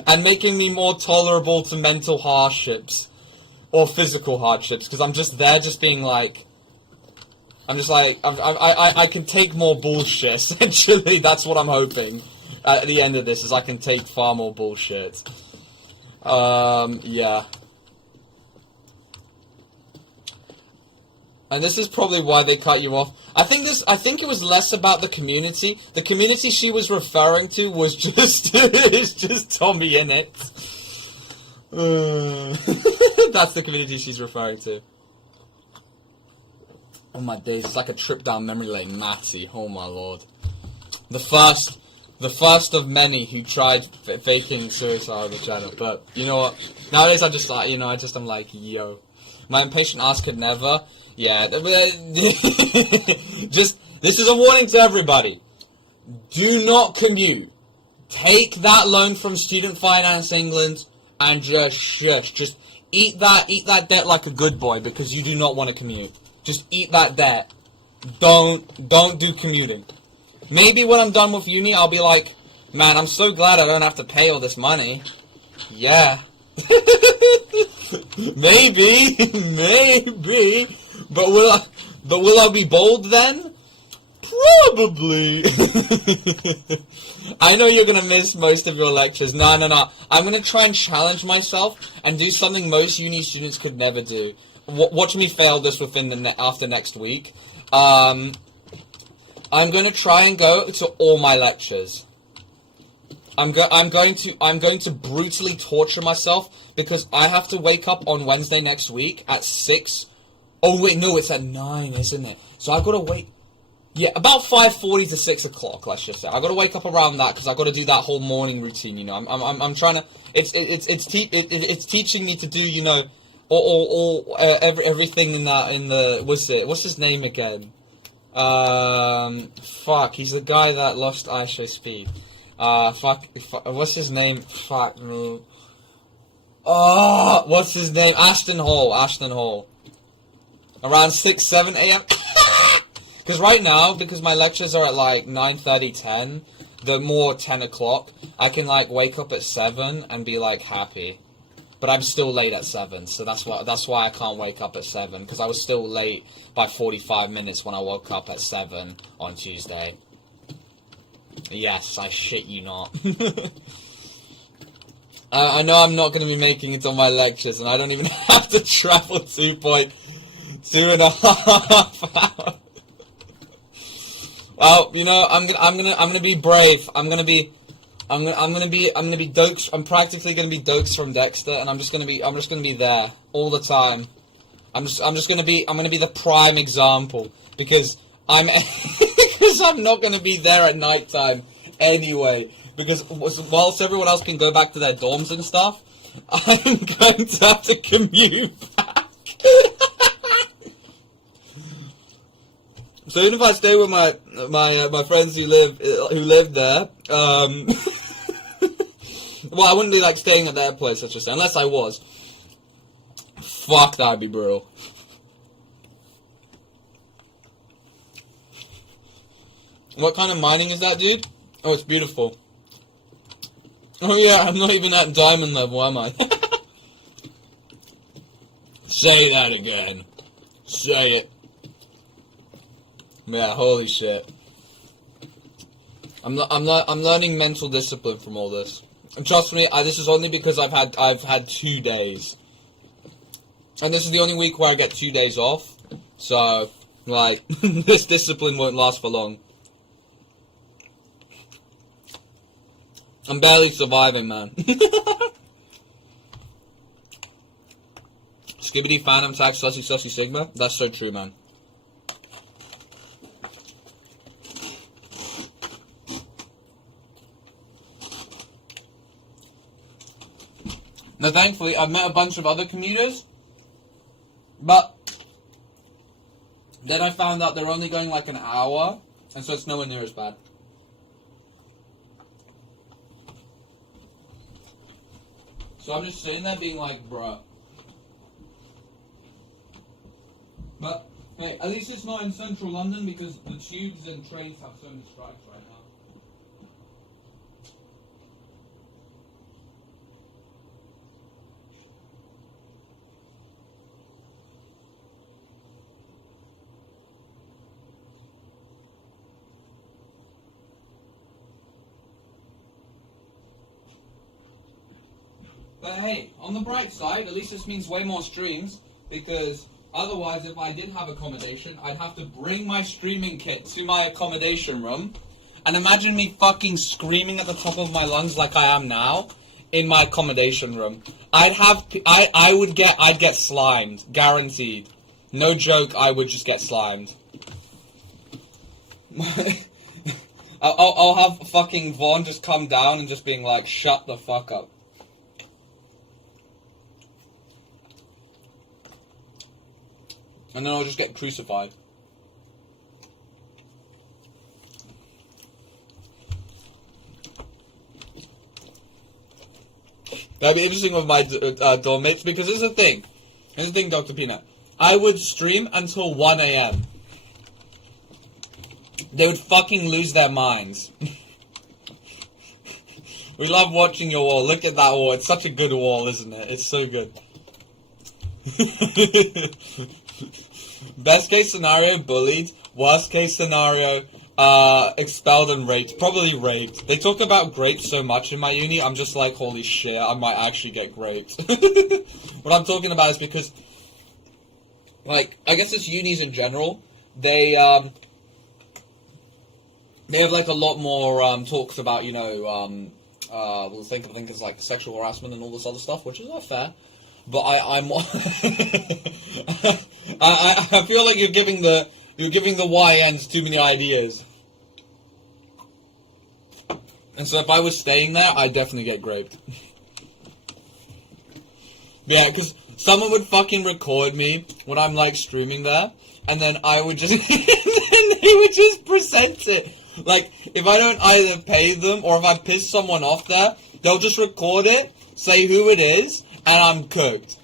And making me more tolerable to mental hardships. Or physical hardships, because I'm just there just being like... I can take more bullshit, essentially. That's what I'm hoping. At the end of this, is I can take far more bullshit. Yeah. And this is probably why they cut you off. I think it was less about the community. The community she was referring to was just... it's just Tommy in it. That's the community she's referring to. Oh my days, it's like a trip down memory lane, Matty. Oh my lord. The first of many who tried faking suicide on the channel. But, you know what? Nowadays I'm just like, you know, I'm like, yo. My impatient ass could never. Yeah. Just, this is a warning to everybody. Do not commute. Take that loan from Student Finance England and just shush. Just Eat that debt like a good boy, because you do not want to commute. Just eat that debt. Don't do commuting. Maybe when I'm done with uni, I'll be like, man, I'm so glad I don't have to pay all this money. Yeah. Maybe. But will I be bold then? Probably. I know you're gonna miss most of your lectures. No. I'm gonna try and challenge myself and do something most uni students could never do. Watch me fail this within after next week. I'm gonna try and go to all my lectures. I'm going to brutally torture myself because I have to wake up on Wednesday next week at 6. Oh wait, no, it's at 9, isn't it? So I've got to wait. Yeah, about 5:40 to 6 o'clock. Let's just say I got to wake up around that because I got to do that whole morning routine. You know, I'm trying to. It's teaching me to do, you know, everything in the what's his name again? Fuck, he's the guy that lost ISO speed. Fuck, what's his name? Fuck me. Oh, what's his name? Ashton Hall. Around 6, 7 a.m. Because right now, because my lectures are at like 9:30, 10, they're more 10 o'clock, I can like wake up at 7 and be like happy. But I'm still late at 7, so that's why I can't wake up at 7, because I was still late by 45 minutes when I woke up at 7 on Tuesday. Yes, I shit you not. I know I'm not going to be making it on my lectures, and I don't even have to travel 2.5 hours. Well, you know, I'm gonna be brave. I'm gonna be Dokes. I'm practically gonna be Dokes from Dexter, and I'm just gonna be there all the time. I'm gonna be the prime example because I'm not gonna be there at nighttime anyway. Because whilst everyone else can go back to their dorms and stuff, I'm going to have to commute back. So even if I stay with my friends who live there, well, I wouldn't be like staying at their place, let's just say, unless I was. Fuck, that'd be brutal. What kind of mining is that, dude? Oh, it's beautiful. Oh yeah, I'm not even at diamond level, am I? Say that again. Say it. Yeah, holy shit. I'm learning mental discipline from all this. And trust me, this is only because I've had 2 days. And this is the only week where I get 2 days off. So, like, this discipline won't last for long. I'm barely surviving, man. Skibbity, Phantom, Tag, Sussy, Sigma. That's so true, man. Now, thankfully, I've met a bunch of other commuters, but then I found out they're only going like an hour, and so it's nowhere near as bad. So I'm just sitting there being like, bruh. But, hey, at least it's not in central London because the tubes and trains have so many strikes right now. But hey, on the bright side, at least this means way more streams, because otherwise, if I did have accommodation, I'd have to bring my streaming kit to my accommodation room, and imagine me fucking screaming at the top of my lungs like I am now, in my accommodation room. I'd get slimed, guaranteed. No joke, I would just get slimed. I'll have fucking Vaughn just come down and just being like, shut the fuck up. And then I'll just get crucified. That'd be interesting with my dorm mates, because here's the thing. Here's the thing, Dr. Peanut. I would stream until 1 a.m. They would fucking lose their minds. We love watching your wall. Look at that wall. It's such a good wall, isn't it? It's so good. Best case scenario, bullied. Worst case scenario, expelled and raped. Probably raped. They talk about grapes so much in my uni, I'm just like, holy shit, I might actually get raped. What I'm talking about is because, like, I guess it's unis in general, they have, like, a lot more, talks about, you know, we'll think of as, like, sexual harassment and all this other stuff, which is not fair. But I'm I feel like you're giving the YNs too many ideas. And so if I was staying there, I'd definitely get raped. Yeah, because someone would fucking record me when I'm like streaming there, and then I would just and they would just present it. Like, if I don't either pay them or if I piss someone off there, they'll just record it, say who it is, and I'm cooked.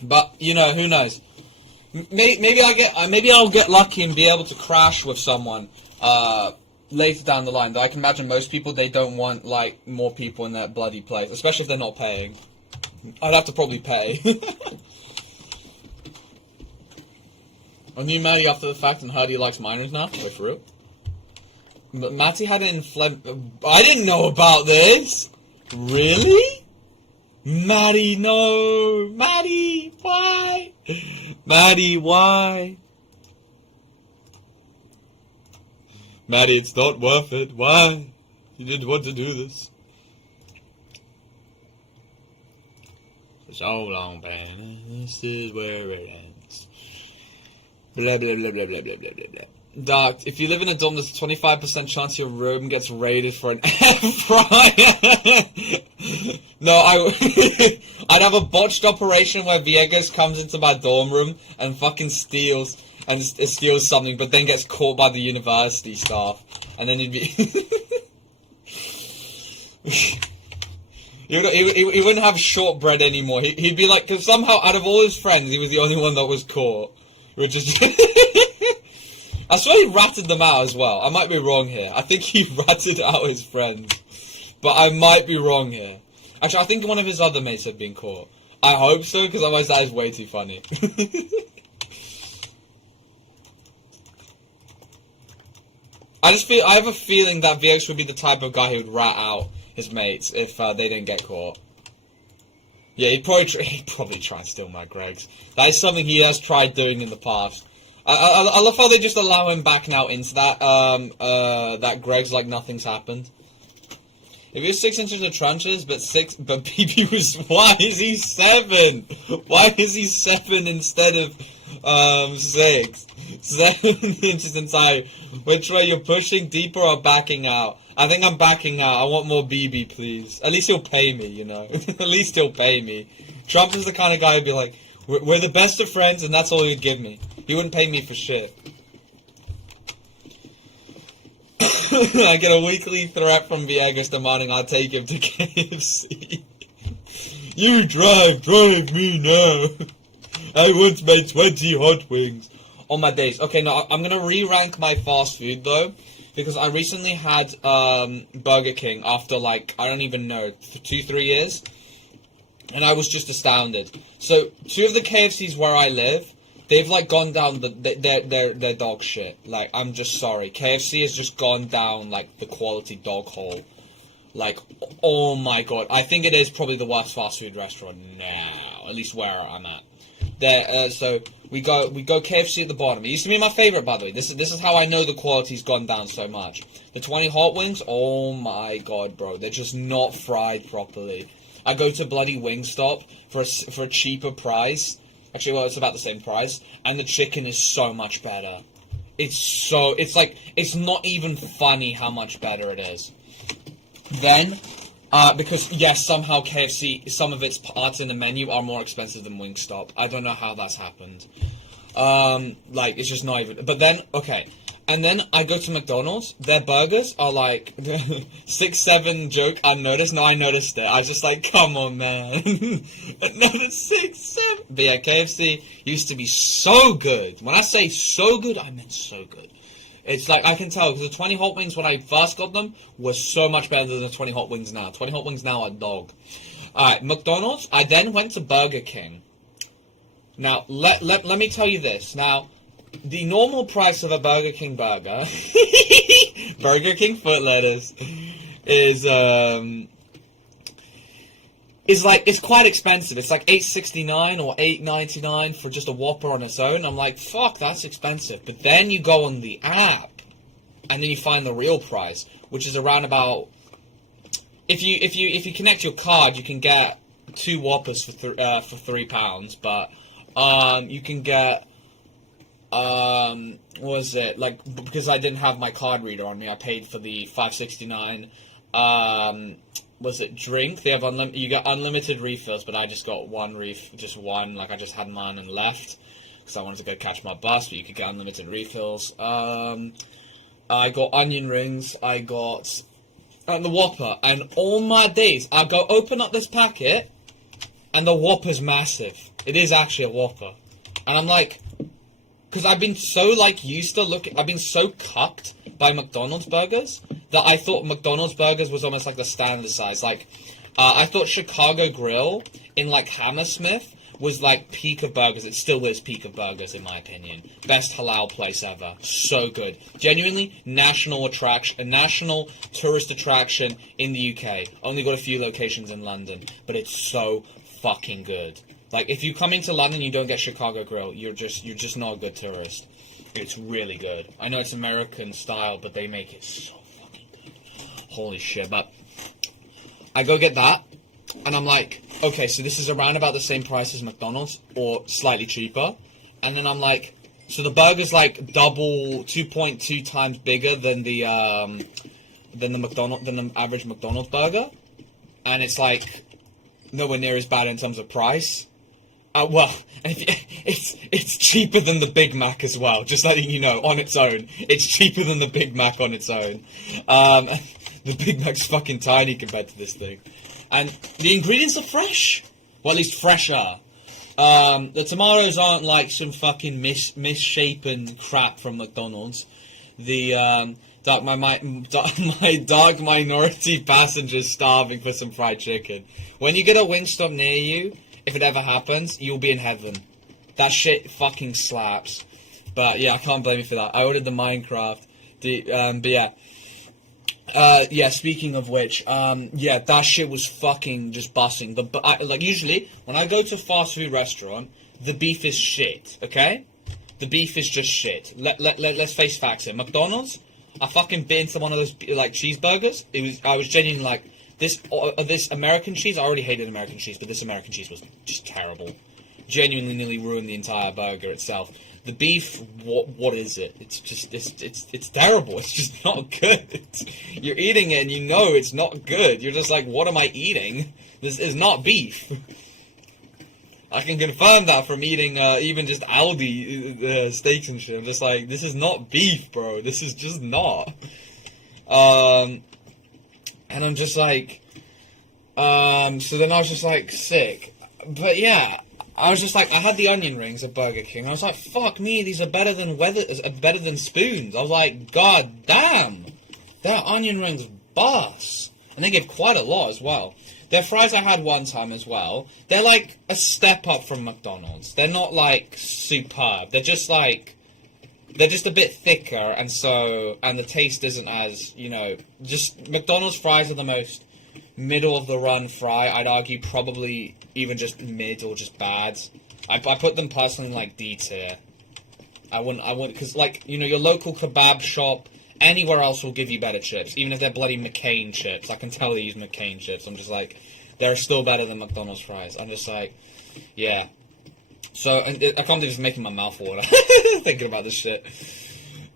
But, you know, who knows? Maybe I'll get lucky and be able to crash with someone later down the line. Though I can imagine most people, they don't want, like, more people in that bloody place, especially if they're not paying. I'd have to probably pay. I knew Maddie after the fact and heard he likes minors now. Wait, for real? But Matty had it in I didn't know about this! Really? Maddie, no! Maddie, why? Maddie, why? Maddie, it's not worth it. Why? You didn't want to do this. For so long, man. This is where it ends. Blah, blah, blah, blah, blah, blah, blah, blah, blah. Dark, if you live in a dorm, there's a 25% chance your room gets raided for an air fryer. No, I'd have a botched operation where Veagos comes into my dorm room and fucking steals something, but then gets caught by the university staff, and then he'd be he wouldn't have shortbread anymore. He'd be like, because somehow out of all his friends, he was the only one that was caught, which is. I swear he ratted them out as well. I might be wrong here. I think he ratted out his friends. But I might be wrong here. Actually, I think one of his other mates had been caught. I hope so, because otherwise that is way too funny. I have a feeling that VX would be the type of guy who would rat out his mates if they didn't get caught. Yeah, he'd probably try and steal my Gregs. That is something he has tried doing in the past. I love how they just allow him back now into that, that Greg's like nothing's happened. If he was 6 inches of trenches, but BB was, why is he 7? Why is he 7 instead of, 6? 7 inches inside. Which way, you're pushing deeper or backing out? I think I'm backing out. I want more BB, please. At least he'll pay me, you know. At least he'll pay me. Trump is the kind of guy who'd be like, we're the best of friends, and that's all he'd give me. He wouldn't pay me for shit. I get a weekly threat from Veagos demanding I take him to KFC. You drive me now. I want my 20 hot wings. On my days. Okay, no, I'm gonna re-rank my fast food, though. Because I recently had Burger King after, like, I don't even know, 2-3 years. And I was just astounded. So, 2 of the KFCs where I live, they've, like, gone down their dog shit. Like, I'm just sorry. KFC has just gone down, like, the quality dog hole. Like, oh my god. I think it is probably the worst fast food restaurant now. At least where I'm at. There, so, we go KFC at the bottom. It used to be my favorite, by the way. This is how I know the quality's gone down so much. The 20 hot wings, oh my god, bro. They're just not fried properly. I go to bloody Wingstop for a cheaper price. Actually, well, it's about the same price. And the chicken is so much better. It's not even funny how much better it is. Then, because, yes, somehow KFC, some of its parts in the menu are more expensive than Wingstop. I don't know how that's happened. Like, it's just not even... But then, okay, And then I go to McDonald's. Their burgers are like 6-7 joke unnoticed. No, I noticed it. I was just like, come on, man. Another 6-7. But yeah, KFC used to be so good. When I say so good, I meant so good. It's like, I can tell, because the 20 hot wings when I first got them was so much better than the 20 hot wings now. 20 hot wings now are dog. Alright, McDonald's. I then went to Burger King. Now, let me tell you this. Now, the normal price of a Burger King burger, Burger King foot lettuce, is like, it's quite expensive. It's like $8.69 or $8.99 for just a Whopper on its own. I'm like, fuck, that's expensive. But then you go on the app, and then you find the real price, which is around about, if you connect your card, you can get 2 Whoppers for £3, but you can get, what was it, like, because I didn't have my card reader on me, I paid for the $5.69, was it drink? They have you get unlimited refills, but I just got one just one, like, I just had mine and left, because I wanted to go catch my bus, but you could get unlimited refills. I got onion rings, I got the Whopper, and all my days, I go open up this packet, and the Whopper's massive. It is actually a Whopper. And I'm like, because I've been so, like, used to I've been so cucked by McDonald's burgers that I thought McDonald's burgers was almost like the standard size. Like, I thought Chicago Grill in, like, Hammersmith was, like, peak of burgers. It still is peak of burgers, in my opinion. Best halal place ever. So good. Genuinely, national tourist attraction in the UK. Only got a few locations in London, but it's so fucking good. Like, if you come into London and you don't get Chicago Grill, you're just not a good tourist. It's really good. I know it's American style, but they make it so fucking good. Holy shit. But I go get that, and I'm like, okay, so this is around about the same price as McDonald's, or slightly cheaper. And then I'm like, so the burger's like 2.2 times bigger than the average McDonald's burger, and it's like nowhere near as bad in terms of price. Well, it's cheaper than the Big Mac as well, just letting you know, on its own. It's cheaper than the Big Mac on its own. The Big Mac's fucking tiny compared to this thing. And the ingredients are fresh. Well, at least fresher. The tomatoes aren't like some fucking misshapen crap from McDonald's. The, my dark minority passenger's starving for some fried chicken. When you get a Wingstop near you, if it ever happens, you'll be in heaven. That shit fucking slaps. But yeah, I can't blame you for that. I ordered the Minecraft. But yeah. Yeah, speaking of which, yeah, that shit was fucking just busting. Like, usually, when I go to a fast food restaurant, the beef is shit, okay? The beef is just shit. Let's face facts here. McDonald's, I fucking bit into one of those, like, cheeseburgers. I was genuinely like, this American cheese, I already hated American cheese, but this American cheese was just terrible. Genuinely nearly ruined the entire burger itself. The beef, what is it? It's just, it's terrible. It's just not good. You're eating it and you know it's not good. You're just like, what am I eating? This is not beef. I can confirm that from eating even just Aldi steaks and shit. I'm just like, this is not beef, bro. This is just not. And I'm just like, so then I was just like, sick. But yeah, I was just like, I had the onion rings at Burger King. I was like, fuck me, these are better than spoons. I was like, god damn, their onion rings bust. And they give quite a lot as well. Their fries I had one time as well. They're like a step up from McDonald's. They're not like superb. They're just like, they're just a bit thicker, and the taste isn't as, you know, just McDonald's fries are the most middle of the run fry. I'd argue probably even just mid or just bad. I put them personally in like D tier. I wouldn't, because like, you know, your local kebab shop, anywhere else will give you better chips, even if they're bloody McCain chips. I can tell they use McCain chips. I'm just like, they're still better than McDonald's fries. I'm just like, yeah. So, I can't believe it's making my mouth water thinking about this shit.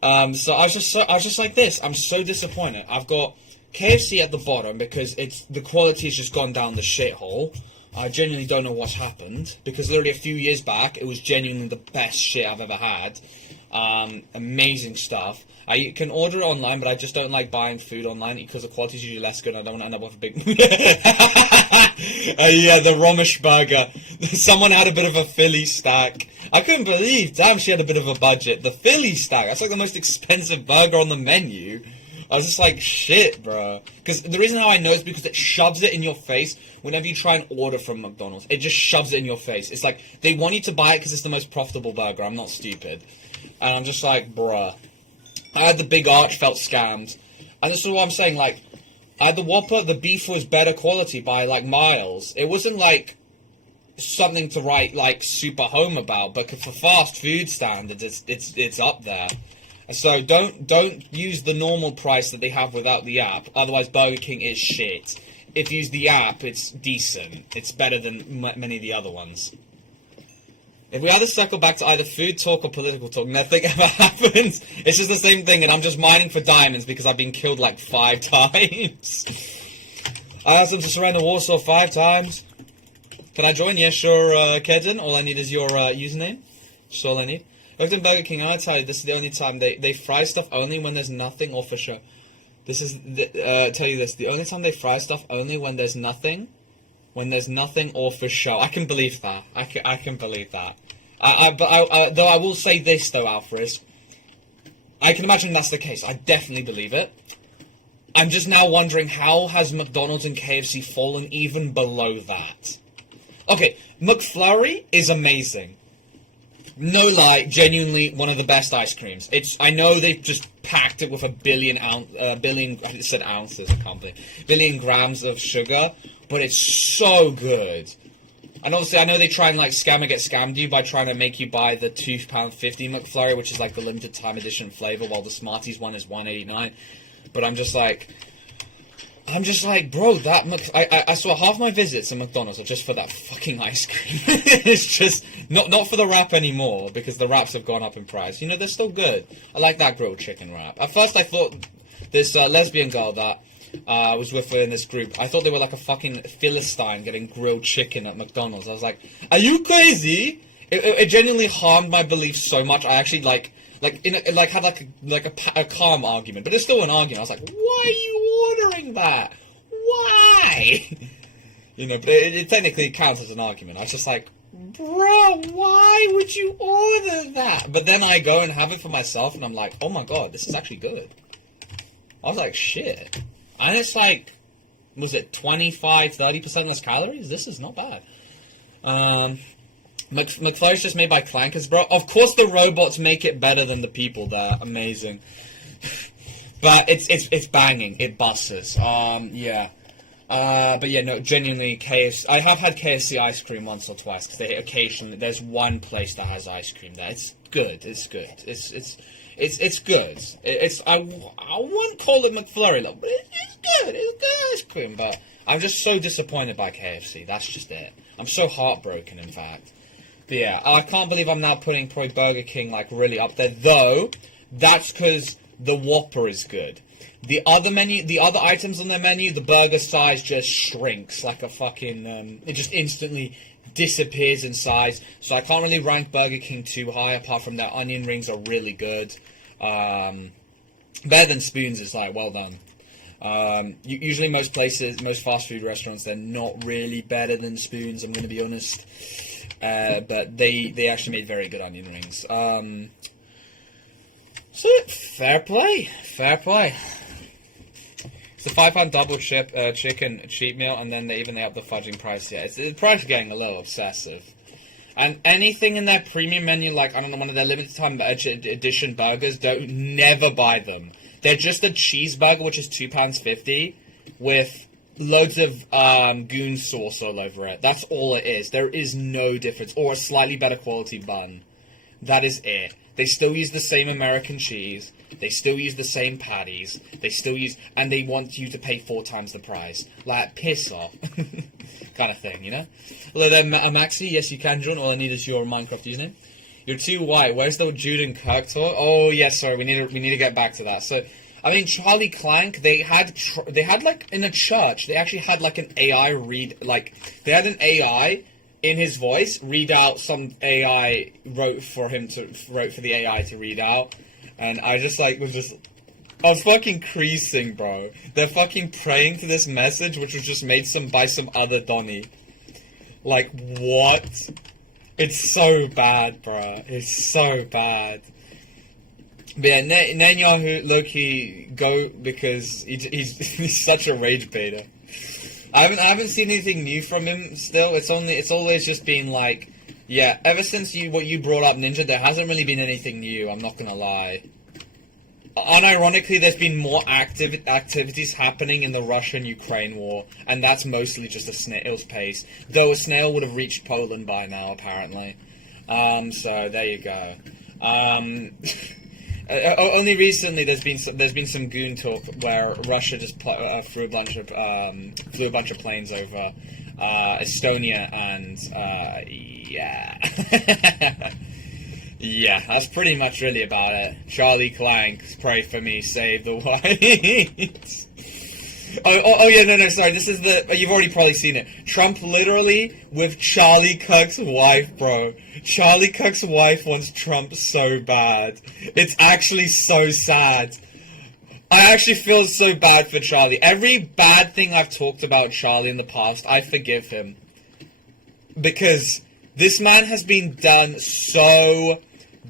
So I was just like this. I'm so disappointed. I've got KFC at the bottom because the quality's just gone down the shithole. I genuinely don't know what's happened, because literally a few years back, it was genuinely the best shit I've ever had. Amazing stuff. I can order it online, but I just don't like buying food online because the quality is usually less good and I don't want to end up with a big... yeah, the Romish burger. Someone had a bit of a Philly stack. I couldn't believe, damn, she had a bit of a budget. The Philly stack, that's like the most expensive burger on the menu. I was just like, shit, bro. Because the reason how I know is because it shoves it in your face whenever you try and order from McDonald's. It just shoves it in your face. It's like, they want you to buy it because it's the most profitable burger. I'm not stupid. And I'm just like, bruh. I had the Big Arch, felt scammed. And this is what I'm saying, like, I had the Whopper, the beef was better quality by, like, miles. It wasn't, like, something to write, like, super home about, but for fast food standards, it's up there. So don't use the normal price that they have without the app, otherwise Burger King is shit. If you use the app, it's decent. It's better than many of the other ones. If we either circle back to either food talk or political talk, nothing ever happens. It's just the same thing, and I'm just mining for diamonds because I've been killed like 5 times. I asked them to surrender Warsaw 5 times. Can I join? Yeah, sure, Kedden. All I need is your username. That's all I need. Worked in Burger King, I tell you, this is the only time they fry stuff only when there's nothing or for sure. This is, tell you this, the only time they fry stuff only when there's nothing. When there's nothing or for show. I can believe that. I can believe that. Though I will say this, though, Alfred. I can imagine that's the case. I definitely believe it. I'm just now wondering, how has McDonald's and KFC fallen even below that? Okay, McFlurry is amazing. No lie, genuinely one of the best ice creams. I know they've just packed it with a billion, I said ounces, I can't believe, billion grams of sugar, but it's so good. And obviously, I know they try and, like, scam and get scammed you by trying to make you buy the £2.50 McFlurry, which is, like, the limited time edition flavor, while the Smarties one is $1.89. But I'm just like, bro, I saw half my visits at McDonald's are just for that fucking ice cream. It's just, not for the wrap anymore, because the wraps have gone up in price. You know, they're still good. I like that grilled chicken wrap. At first I thought this lesbian girl that was with her in this group, I thought they were like a fucking Philistine getting grilled chicken at McDonald's. I was like, are you crazy? It genuinely harmed my beliefs so much. I actually had a calm argument, but it's still an argument. I was like, why are you ordering that? Why? You know, but it technically counts as an argument. I was just like, bro, why would you order that? But then I go and have it for myself, and I'm like, oh my god, this is actually good. I was like, shit. And it's like, was it 25-30% less calories? This is not bad. McFlurry's just made by clankers, bro. Of course the robots make it better than the people there. Amazing. But it's banging. It busts. Yeah. But yeah, no, genuinely, KFC. I have had KFC ice cream once or twice, because occasionally, there's one place that has ice cream there. It's good. It's good. It's good. I wouldn't call it McFlurry, but it's good. It's good ice cream. But I'm just so disappointed by KFC. That's just it. I'm so heartbroken, in fact. But yeah, I can't believe I'm now putting probably Burger King like really up there. Though that's because the Whopper is good. The other items on their menu, the burger size just shrinks like a fucking. It just instantly disappears in size. So I can't really rank Burger King too high. Apart from their onion rings are really good. Better than Spoons is like well done. Usually most fast food restaurants, they're not really better than Spoons, I'm going to be honest. But they actually made very good onion rings. So, fair play. It's a £5 double chip chicken cheap meal, and then they up the fudging price. Yeah, the price is getting a little obsessive. And anything in their premium menu, like, I don't know, one of their limited time edition burgers, never buy them. They're just a cheeseburger, which is £2.50, with loads of goon sauce all over it. That's all it is. There is no difference. Or a slightly better quality bun. That is it. They still use the same American cheese. They still use the same patties. And they want you to pay 4 times the price. Like, piss off. Kind of thing, you know? Hello there, Maxi. Yes, you can join. All I need is your Minecraft username. You're too white. Where's the Jude and Kirk tour? Oh, yeah, sorry. We need to get back to that. So, I mean, Charlie Clank, they had like, in a church, they actually had, like, an AI read, like, they had an AI in his voice, read out some AI wrote for the AI to read out, and I just like I was fucking creasing, bro. They're fucking praying to this message, which was just made by some other Donny. Like, what? It's so bad, bro. It's so bad. But yeah, Netanyahu, low-key, go, because he's such a rage baiter. I haven't seen anything new from him still. It's always just been like, yeah, ever since what you brought up, Ninja, there hasn't really been anything new, I'm not gonna lie. Unironically, there's been more activities happening in the Russian-Ukraine war, and that's mostly just a snail's pace. Though a snail would have reached Poland by now, apparently. So there you go. Only recently there's been some goon talk where Russia just flew a bunch of planes over Estonia, and yeah. Yeah, that's pretty much really about it. Charlie Clank, pray for me, save the whites. Oh yeah, no, sorry, this is you've already probably seen it. Trump literally with Charlie Cook's wife, bro. Charlie Cook's wife wants Trump so bad. It's actually so sad. I actually feel so bad for Charlie. Every bad thing I've talked about Charlie in the past, I forgive him. Because this man has been done so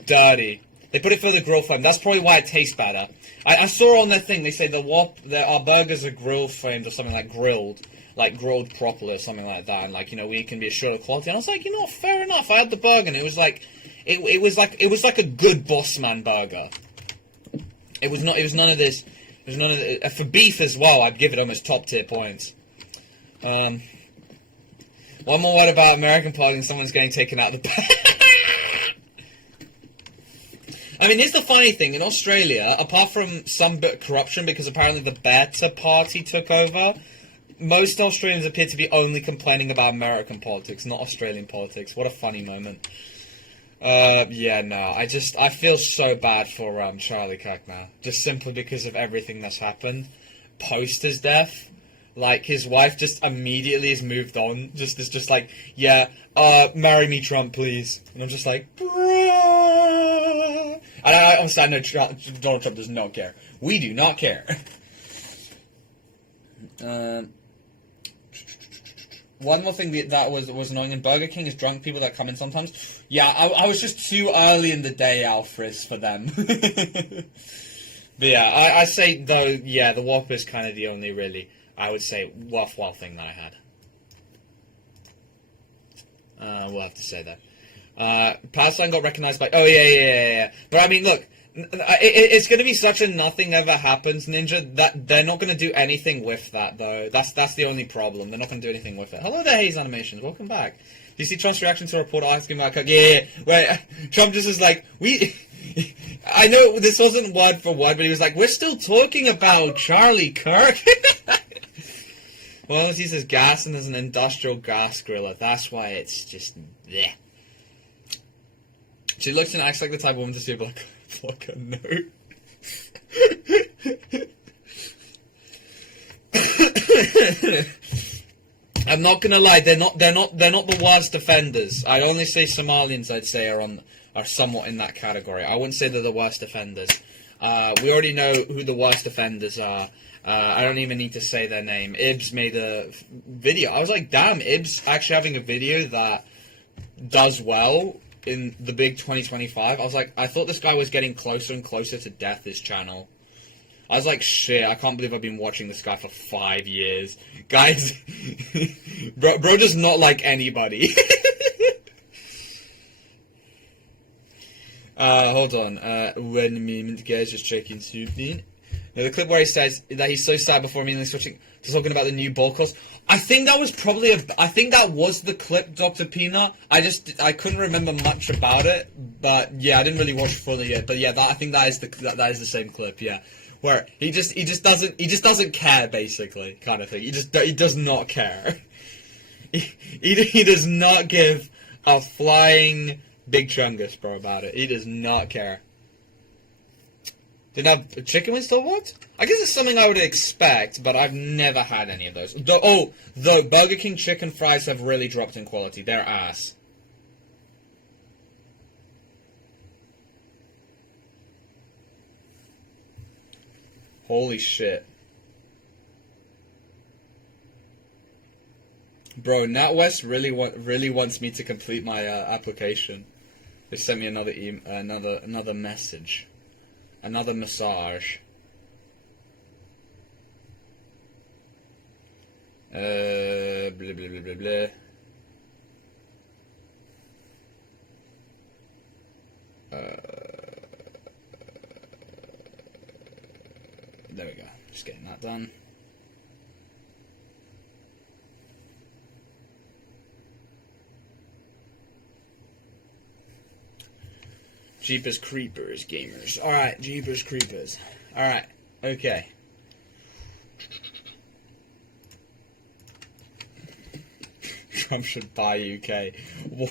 dirty. They put it for the grill flame. That's probably why it tastes better. I saw on their thing, they say our burgers are grill flamed or something like grilled properly or something like that, and like, you know, we can be assured of quality. And I was like, you know what, fair enough. I had the burger and it was like a good boss man burger. It was none of this. For beef as well, I'd give it almost top tier points. One more word about American politics, someone's getting taken out of the I mean, here's the funny thing. In Australia, apart from some bit of corruption, because apparently the Better Party took over, most Australians appear to be only complaining about American politics, not Australian politics. What a funny moment. Yeah, no, I feel so bad for Charlie Kirk now. Just simply because of everything that's happened. Post his death. Like, his wife just immediately has moved on. Just like, yeah, marry me, Trump, please. And I'm just like, bruh. And I understand, no, Donald Trump does not care. We do not care. One more thing that was annoying in Burger King is drunk people that come in sometimes. Yeah, I was just too early in the day, Alfred, for them. But yeah, I say, though, yeah, the Whopper is kind of the only, really, I would say, worthwhile thing that I had. We'll have to say that. Passline got recognized by... Oh, yeah. But, I mean, look, it's going to be such a nothing ever happens, Ninja, that they're not going to do anything with that, though. That's the only problem. They're not going to do anything with it. Hello there, Haze Animations. Welcome back. Do you see Trump's reaction to a report asking about... Yeah. Wait, Trump just is like, I know this wasn't word for word, but he was like, we're still talking about Charlie Kirk. Well, he uses gas and there's an industrial gas griller. That's why it's just... Bleh. She looks and acts like the type of woman to see like a note. I'm not gonna lie, they're not the worst offenders. I'd only say Somalians, I'd say, are somewhat in that category. I wouldn't say they're the worst offenders. We already know who the worst offenders are. I don't even need to say their name. Ibs made a video. I was like, damn, Ibs actually having a video that does well in the big 2025. I was like, I thought this guy was getting closer and closer to death, his channel. I was like, shit, I can't believe I've been watching this guy for 5 years. Guys, bro does not like anybody. Hold on. One moment, guys, just checking something. Now, the clip where he says that he's so sad before immediately switching to talking about the new ball course. I think that was probably I think that was the clip, Dr. Peanut. I couldn't remember much about it, but yeah, I didn't really watch it fully yet. But yeah, I think that is the same clip. Yeah, where he just doesn't care, basically, kind of thing. He does not care. He does not give a flying big chungus, bro, about it. He does not care. Didn't have chicken wings still what? I guess it's something I would expect, but I've never had any of those. Though Burger King chicken fries have really dropped in quality. They're ass. Holy shit. Bro, NatWest really wants me to complete my application. They sent me another message. Another massage. Blah blah blah blah blah. There we go. Just getting that done. Jeepers Creepers, gamers. Alright, Jeepers Creepers. Alright, okay. Trump should buy UK. Well,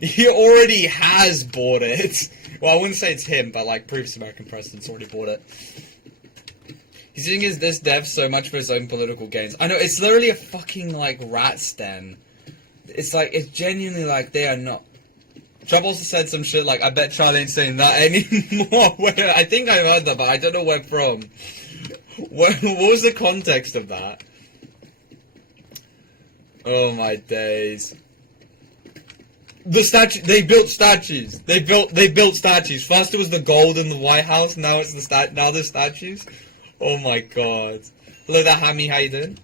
he already has bought it. Well, I wouldn't say it's him, but like previous American presidents already bought it. He's using this dev so much for his own political gains. I know, it's literally a fucking like rat stem. It's like, it's genuinely like they are not. Trump also said some shit like, I bet Charlie ain't saying that anymore. I think I heard that, but I don't know where from. What was the context of that? Oh my days. The statue, they built statues. They built statues. First it was the gold in the White House, now it's now the statues. Oh my god. Hello there, Hammy, how you doing?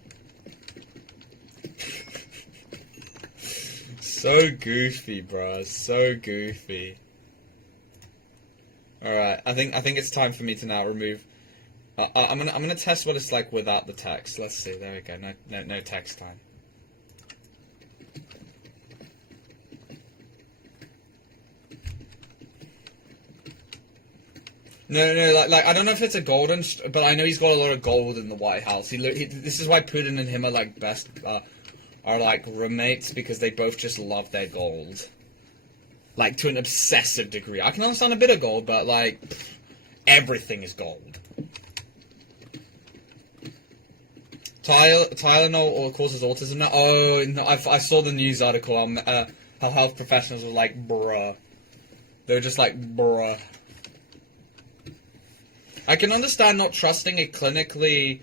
So goofy, bruh. So goofy. Alright, I think it's time for me to now remove. I'm gonna test what it's like without the text. Let's see. There we go. No text time. No, like I don't know if it's a golden, but I know he's got a lot of gold in the White House. This is why Putin and him are like best. Are like roommates because they both just love their gold. Like to an obsessive degree. I can understand a bit of gold, but like everything is gold. Tylenol causes autism now? Oh, no, I saw the news article. How health professionals were like, bruh. They were just like, bruh. I can understand not trusting a clinically,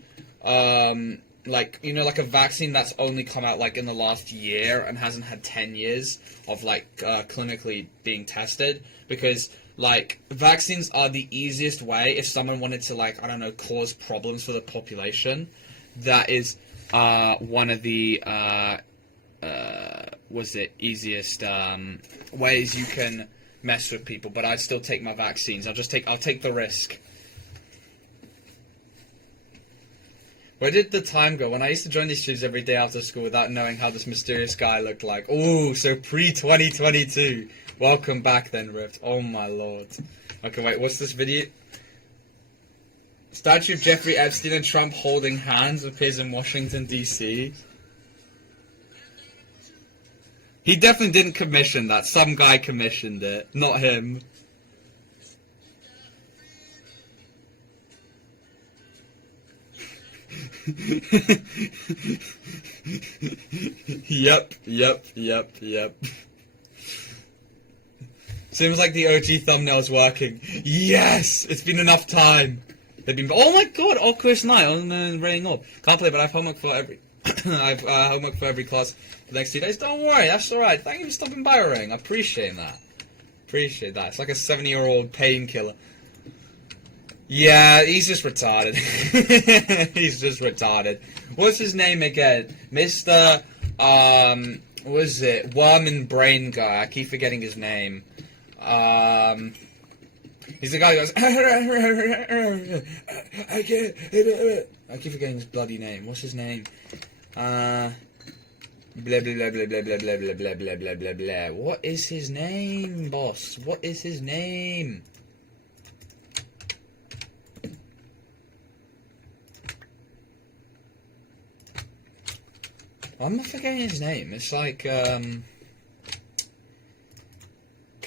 like, you know, like a vaccine that's only come out, like, in the last year and hasn't had 10 years of, like, clinically being tested. Because, like, vaccines are the easiest way if someone wanted to, like, I don't know, cause problems for the population. That is, one of the, easiest, ways you can mess with people. But I'd still take my vaccines. I'll take the risk. Where did the time go? When I used to join these streams every day after school without knowing how this mysterious guy looked like. Ooh, so pre-2022. Welcome back then, Rift. Oh my lord. Okay, wait, what's this video? Statue of Jeffrey Epstein and Trump holding hands appears in Washington, D.C. He definitely didn't commission that. Some guy commissioned it. Not him. Yep. Seems like the OG thumbnail's working. Yes! It's been enough time. They've been. Oh my god! Oculus Night on the rating up. Can't play, but I have homework for every. I've homework for every class for the next 2 days. Don't worry, that's alright. Thank you for stopping by, Ring. I appreciate that. It's like a 70-year-old painkiller. Yeah, he's just retarded. He's just retarded. What's his name again? Mr. What is it? Worm and Brain Guy. I keep forgetting his name. He's the guy who goes. I keep forgetting his bloody name. What's his name? Blah blah blah blah blah blah blah blah blah blah blah blah blah. What is his name, boss? What is his name? I'm not forgetting his name. It's like,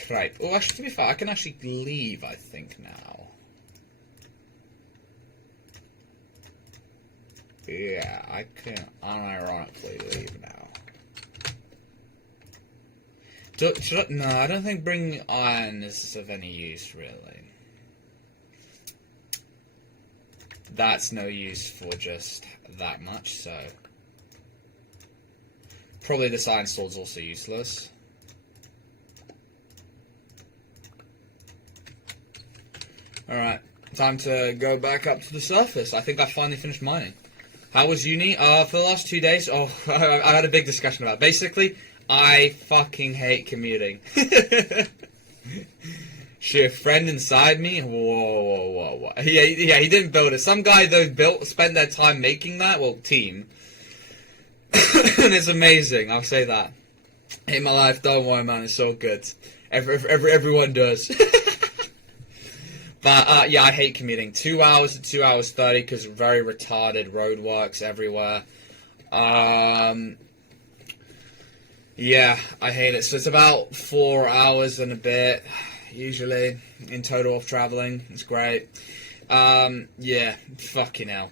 Cripe. Oh, actually, to be fair, I can actually leave, I think, now. Yeah, I can unironically leave now. No, I don't think bringing iron is of any use, really. That's no use for just that much, so... Probably this iron sword's also useless. Alright, time to go back up to the surface. I think I finally finished mining. How was uni? For the last 2 days, I had a big discussion about it. Basically, I fucking hate commuting. Shit, a friend inside me? Whoa. Yeah, he didn't build it. Some guy, though, spent their time making that. Well, team. And it's amazing, I'll say that. Hate my life, don't worry, man, it's so good. Everyone does. But, yeah, I hate commuting. 2 hours to 2 hours 30, because very retarded roadworks everywhere. Yeah, I hate it. So it's about 4 hours and a bit, usually, in total of traveling. It's great. Yeah, fucking hell.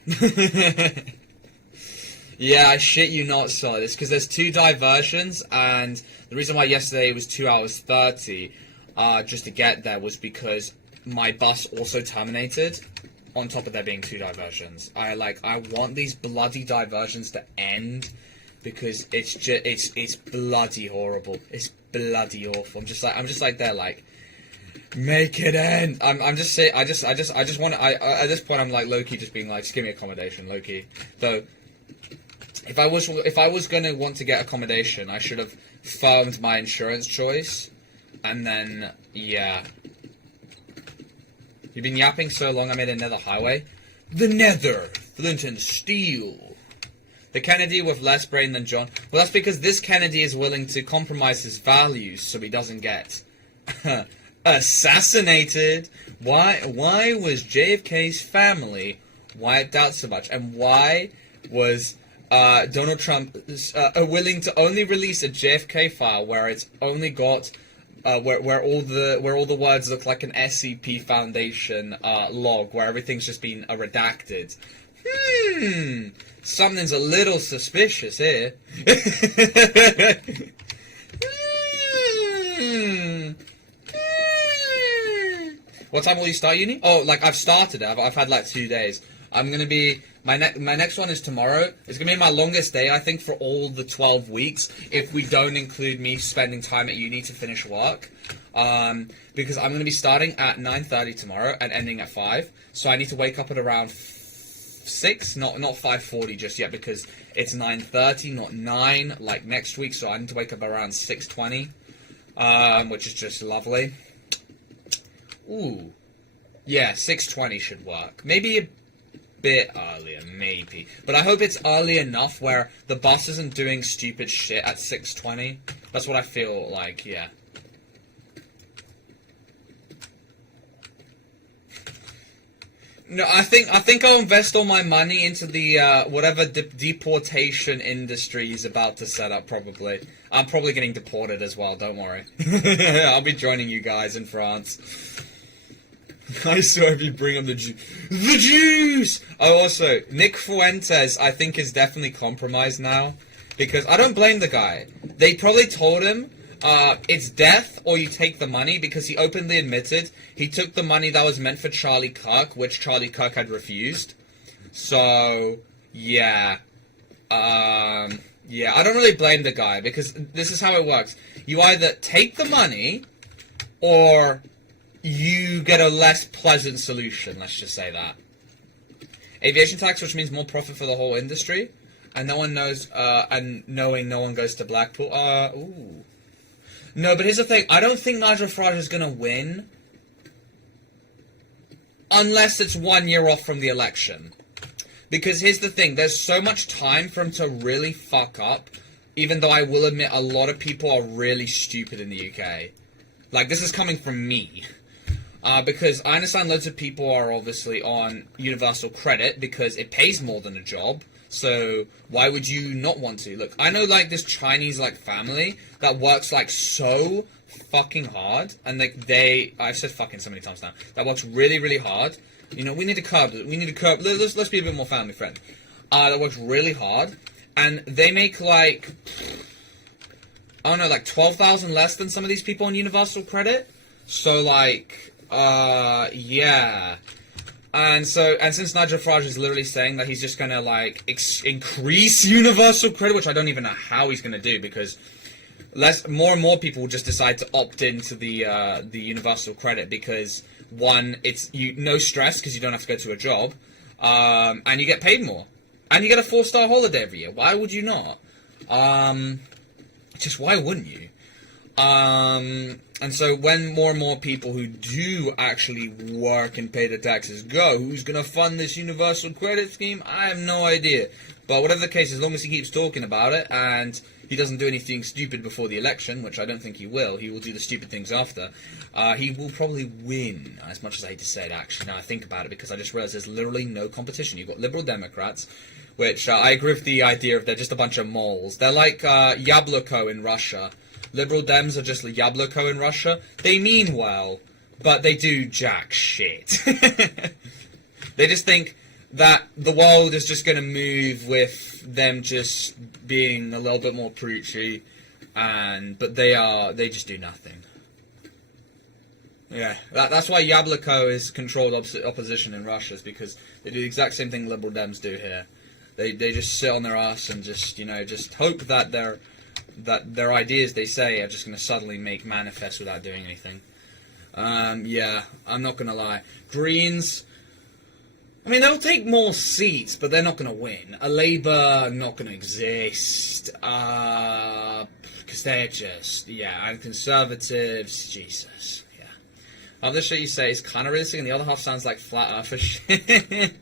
Yeah, I shit you not, solid. It's because there's 2 diversions, and the reason why yesterday was 2 hours 30, just to get there, was because my bus also terminated, on top of there being 2 diversions. I want these bloody diversions to end, because it's bloody horrible. It's bloody awful. I'm just like there, like, make it end. I'm just saying, I just want to, at this point, I'm like, low-key just being like, just give me accommodation, low-key. Though, if I was gonna want to get accommodation, I should have firmed my insurance choice, and then, yeah. You've been yapping so long I made a nether highway. The nether! Flint and steel! The Kennedy with less brain than John. Well, that's because this Kennedy is willing to compromise his values so he doesn't get assassinated. Why was JFK's family wiped out so much? And why was Donald Trump willing to only release a JFK file where it's only got where all the words look like an SCP Foundation log, where everything's just been redacted? Something's a little suspicious here. What time will you start uni? Oh, like, I've started it. I've had like 2 days. I'm gonna be my next one is tomorrow. It's gonna be my longest day, I think, for all the 12 weeks, if we don't include me spending time at uni to finish work. Because I'm gonna be starting at 9:30 tomorrow and ending at 5. So I need to wake up at around 6, not 5:40 just yet, because it's 9:30, not 9 like next week. So I need to wake up around 6:20, which is just lovely. Ooh, yeah, 6:20 should work. Maybe a bit earlier, maybe, but I hope it's early enough where the bus isn't doing stupid shit at 6:20. That's what I feel like. Yeah. No, I think I'll invest all my money into the whatever deportation industry he's about to set up. Probably, I'm probably getting deported as well. Don't worry, I'll be joining you guys in France. I swear if you bring up the Jews. Oh, also, Nick Fuentes, I think, is definitely compromised now, because I don't blame the guy. They probably told him, it's death or you take the money, because he openly admitted he took the money that was meant for Charlie Kirk, which Charlie Kirk had refused. So, yeah. Yeah, I don't really blame the guy, because this is how it works. You either take the money, or you get a less pleasant solution, let's just say that. Aviation tax, which means more profit for the whole industry, and no one knows, and knowing no one goes to Blackpool. Ooh. No, but here's the thing, I don't think Nigel Farage is gonna win, unless it's 1 year off from the election. Because here's the thing, there's so much time for him to really fuck up, even though I will admit a lot of people are really stupid in the UK. Like, this is coming from me. Because I understand loads of people are obviously on universal credit because it pays more than a job. So why would you not want to? Look, I know like this Chinese like family that works like so fucking hard, and like I've said fucking so many times now, that works really, really hard. You know, we need to curb. Let's be a bit more family friendly. that works really hard, and they make like, I don't know, like 12,000 less than some of these people on universal credit. So like, yeah. And since Nigel Farage is literally saying that he's just gonna like increase universal credit, which I don't even know how he's gonna do, because more and more people will just decide to opt into the universal credit, because one, it's no stress because you don't have to go to a job, and you get paid more, and you get a 4-star holiday every year. Why would you not? Just why wouldn't you? And so when more and more people who do actually work and pay the taxes go, who's going to fund this universal credit scheme? I have no idea. But whatever the case, as long as he keeps talking about it and he doesn't do anything stupid before the election, which I don't think he will do the stupid things after, he will probably win, as much as I hate to say it, actually, now I think about it, because I just realized there's literally no competition. You've got Liberal Democrats, which I agree with the idea of they're just a bunch of moles. They're like Yabloko in Russia. Liberal Dems are just like Yabloko in Russia. They mean well, but they do jack shit. They just think that the world is just going to move with them just being a little bit more preachy, but they just do nothing. Yeah, that's why Yabloko is controlled opposition in Russia, is because they do the exact same thing Liberal Dems do here. They just sit on their ass and just just hope that their ideas they say are just going to suddenly make manifest without doing anything. Yeah, I'm not going to lie. Greens, I mean, they'll take more seats, but they're not going to win. A Labour, not going to exist. Because they're just, yeah, and Conservatives, Jesus, yeah. Half the shit you say is kind of realistic, and the other half sounds like flat earther shit.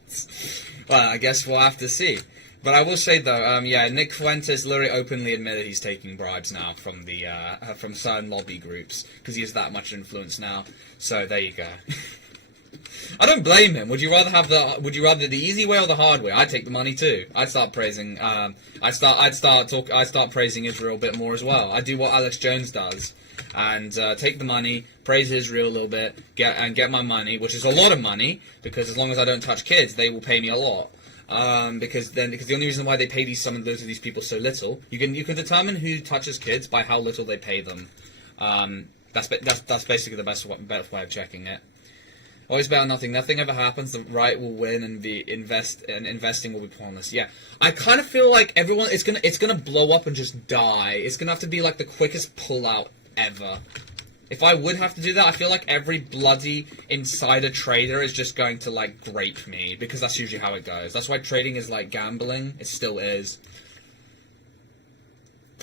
Well, I guess we'll have to see. But I will say though, yeah, Nick Fuentes literally openly admitted he's taking bribes now from the from certain lobby groups, because he has that much influence now. So there you go. I don't blame him. Would you rather the easy way or the hard way? I'd take the money too. I'd start praising. I'd start praising Israel a bit more as well. I'd do what Alex Jones does, and take the money, praise Israel a little bit, get my money, which is a lot of money, because as long as I don't touch kids, they will pay me a lot. Because the only reason why they pay some of these people so little, you can determine who touches kids by how little they pay them. That's basically the best way of checking it. Always bet on nothing. Nothing ever happens. The right will win, and investing will be pointless. Yeah, I kind of feel like everyone it's gonna blow up and just die. It's gonna have to be like the quickest pullout ever. If I would have to do that, I feel like every bloody insider trader is just going to, like, grape me, because that's usually how it goes. That's why trading is like gambling. It still is.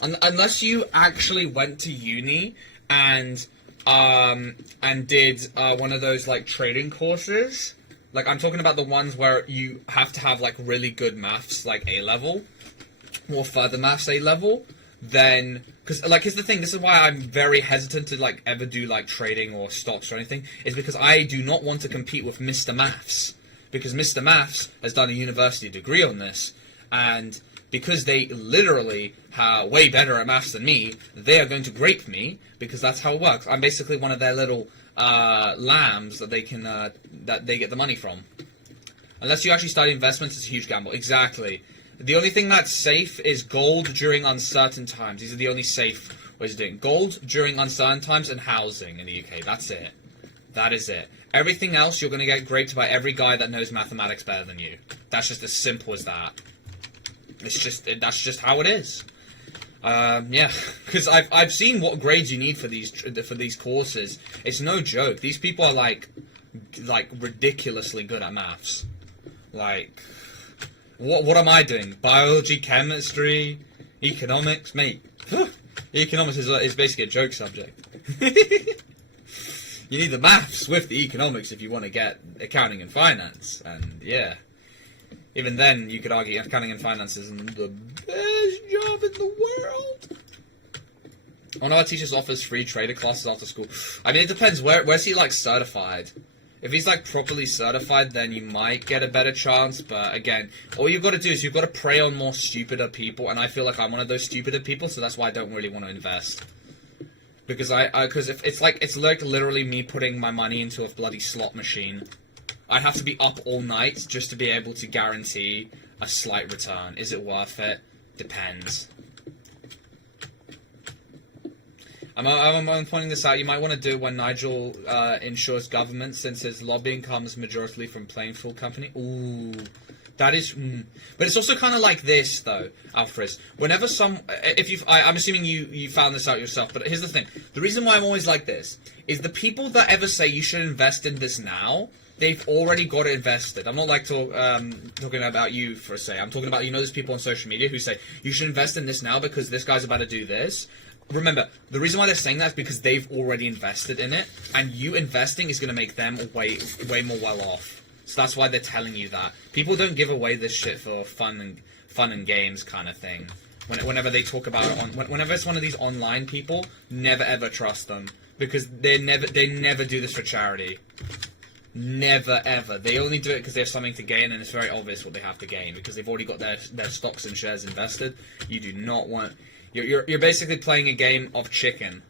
Unless you actually went to uni and did one of those, like, trading courses. Like, I'm talking about the ones where you have to have, like, really good maths, like A-level, or further maths A-level. Then, because, like, here's the thing, this is why I'm very hesitant to, like, ever do, like, trading or stocks or anything, is because I do not want to compete with Mr. Maths, because Mr. Maths has done a university degree on this, and because they literally are way better at maths than me, they are going to grape me, because that's how it works. I'm basically one of their little, lambs that they can, that they get the money from. Unless you actually study investments, it's a huge gamble. Exactly. The only thing that's safe is gold during uncertain times. These are the only safe ways of doing it. Gold during uncertain times and housing in the UK. That's it. That is it. Everything else, you're going to get graped by every guy that knows mathematics better than you. That's just as simple as that. That's just how it is. Yeah, because I've seen what grades you need for these courses. It's no joke. These people are like ridiculously good at maths. Like, what am I doing? Biology, chemistry, economics, mate. Economics is basically a joke subject. You need the maths with the economics if you want to get accounting and finance, and yeah. Even then, you could argue accounting and finance isn't the best job in the world. One of our teachers offers free trader classes after school. I mean, it depends. Where's he, like, certified? If he's, like, properly certified, then you might get a better chance. But, again, all you've got to do is you've got to prey on more stupider people. And I feel like I'm one of those stupider people, so that's why I don't really want to invest. Because if it's like literally me putting my money into a bloody slot machine. I'd have to be up all night just to be able to guarantee a slight return. Is it worth it? Depends. I'm pointing this out. You might want to do it when Nigel insures government, since his lobbying comes majority from playing field company. Ooh, that is. But it's also kind of like this, though, Alfred. Whenever I'm assuming you found this out yourself. But here's the thing: the reason why I'm always like this is the people that ever say you should invest in this now, they've already got it invested. I'm not like talking about you for a say. I'm talking about, there's people on social media who say you should invest in this now because this guy's about to do this. Remember, the reason why they're saying that is because they've already invested in it, and you investing is going to make them way more well off. So that's why they're telling you that. People don't give away this shit for fun and games kind of thing. Whenever they talk about it whenever it's one of these online people, never ever trust them, because they never do this for charity. Never ever. They only do it because they have something to gain, and it's very obvious what they have to gain because they've already got their stocks and shares invested. You do not want. You're basically playing a game of chicken.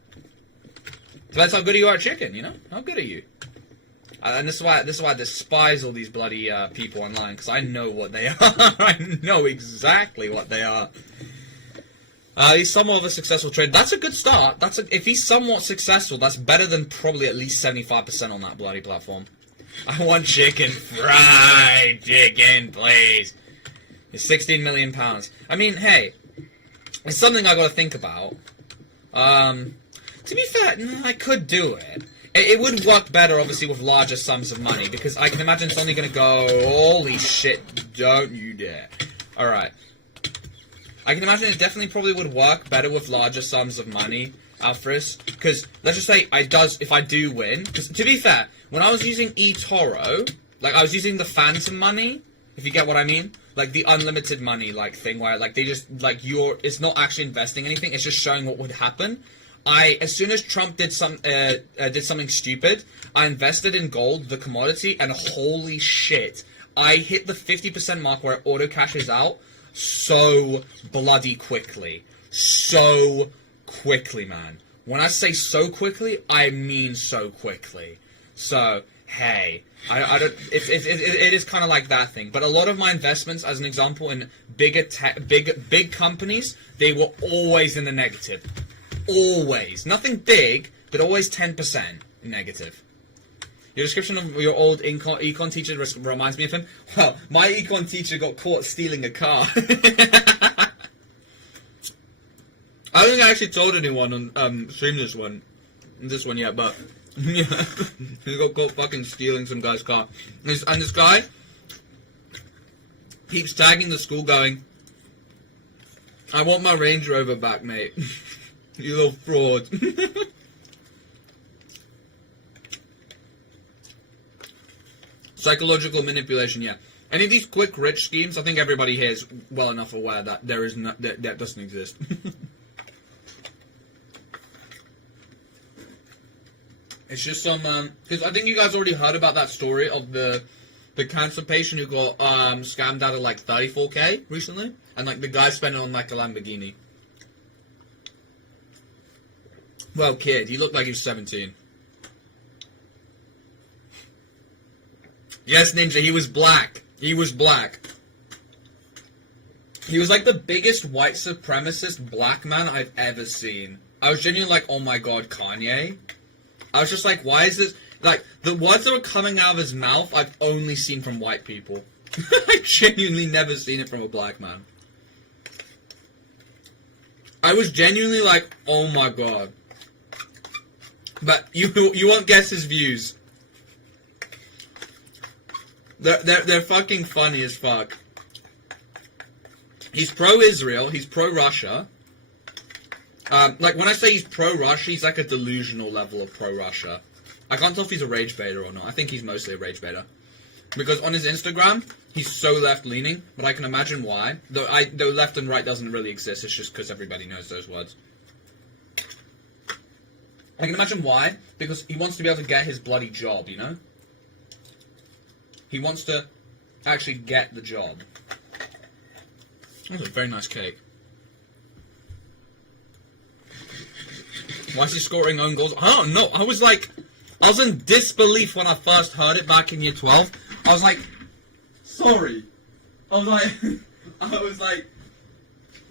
So that's how good you are at chicken, How good are you? And this is why I despise all these bloody people online, because I know what they are. I know exactly what they are. He's somewhat of a successful trader. That's a good start. If he's somewhat successful, that's better than probably at least 75% on that bloody platform. I want chicken. Fried chicken, please. It's 16 million pounds. I mean, hey. It's something I got to think about. To be fair, I could do it. It would work better, obviously, with larger sums of money, because I can imagine it's only going to go, holy shit, don't you dare. Alright. I can imagine it definitely probably would work better with larger sums of money, Alfred, because, let's just say, if I do win, because, to be fair, when I was using eToro, I was using the phantom money, if you get what I mean. Like the unlimited money thing where they just it's not actually investing anything, it's just showing what would happen. As soon as Trump did something stupid, I invested in gold, the commodity, and holy shit, I hit the 50% mark where it auto cashes out so bloody quickly. So quickly, man. When I say so quickly, I mean so quickly. So, hey, I don't. It is kind of like that thing. But a lot of my investments, as an example, in big companies, they were always in the negative. Always. Nothing big, but always 10% negative. Your description of your old econ teacher reminds me of him. Well, my econ teacher got caught stealing a car. I don't think I actually told anyone on stream this one yet, but. Yeah, he got caught fucking stealing some guy's car. And this guy keeps tagging the school going, I want my Range Rover back, mate. You little fraud. Psychological manipulation, yeah. Any of these quick rich schemes, I think everybody here is well enough aware that that doesn't exist. It's just some, because I think you guys already heard about that story of the cancer patient who got scammed out of 34k recently, and the guy spent it on a Lamborghini. Well, kid, he looked like he was 17. Yes, Ninja, he was black. He was black. He was the biggest white supremacist black man I've ever seen. I was genuinely oh my god, Kanye? I was just why is this... the words that were coming out of his mouth, I've only seen from white people. I've genuinely never seen it from a black man. I was genuinely oh my god. But you won't guess his views. They're fucking funny as fuck. He's pro-Israel, he's pro-Russia. When I say he's pro-Russia, he's a delusional level of pro-Russia. I can't tell if he's a rage baiter or not. I think he's mostly a rage baiter. Because on his Instagram, he's so left-leaning, but I can imagine why. Though left and right doesn't really exist, it's just because everybody knows those words. I can imagine why, because he wants to be able to get his bloody job, He wants to actually get the job. That's a very nice cake. Why is he scoring own goals? I don't know. I was in disbelief when I first heard it back in year 12. I was sorry. I was like,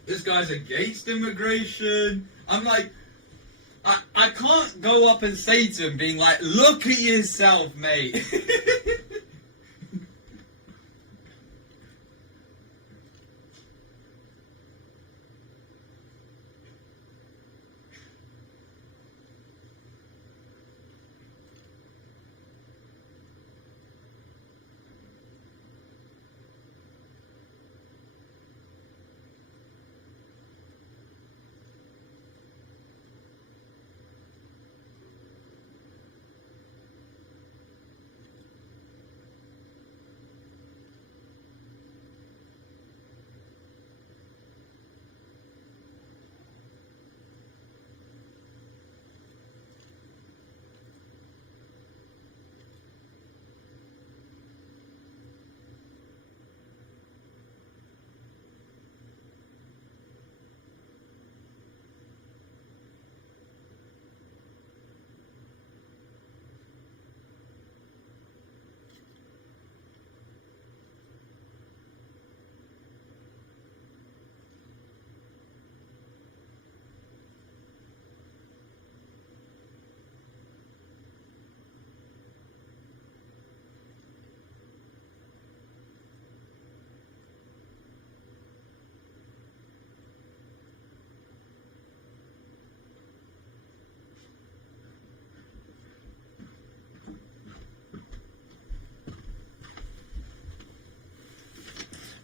this guy's against immigration. I'm like, I can't go up and say to him, being like, look at yourself, mate.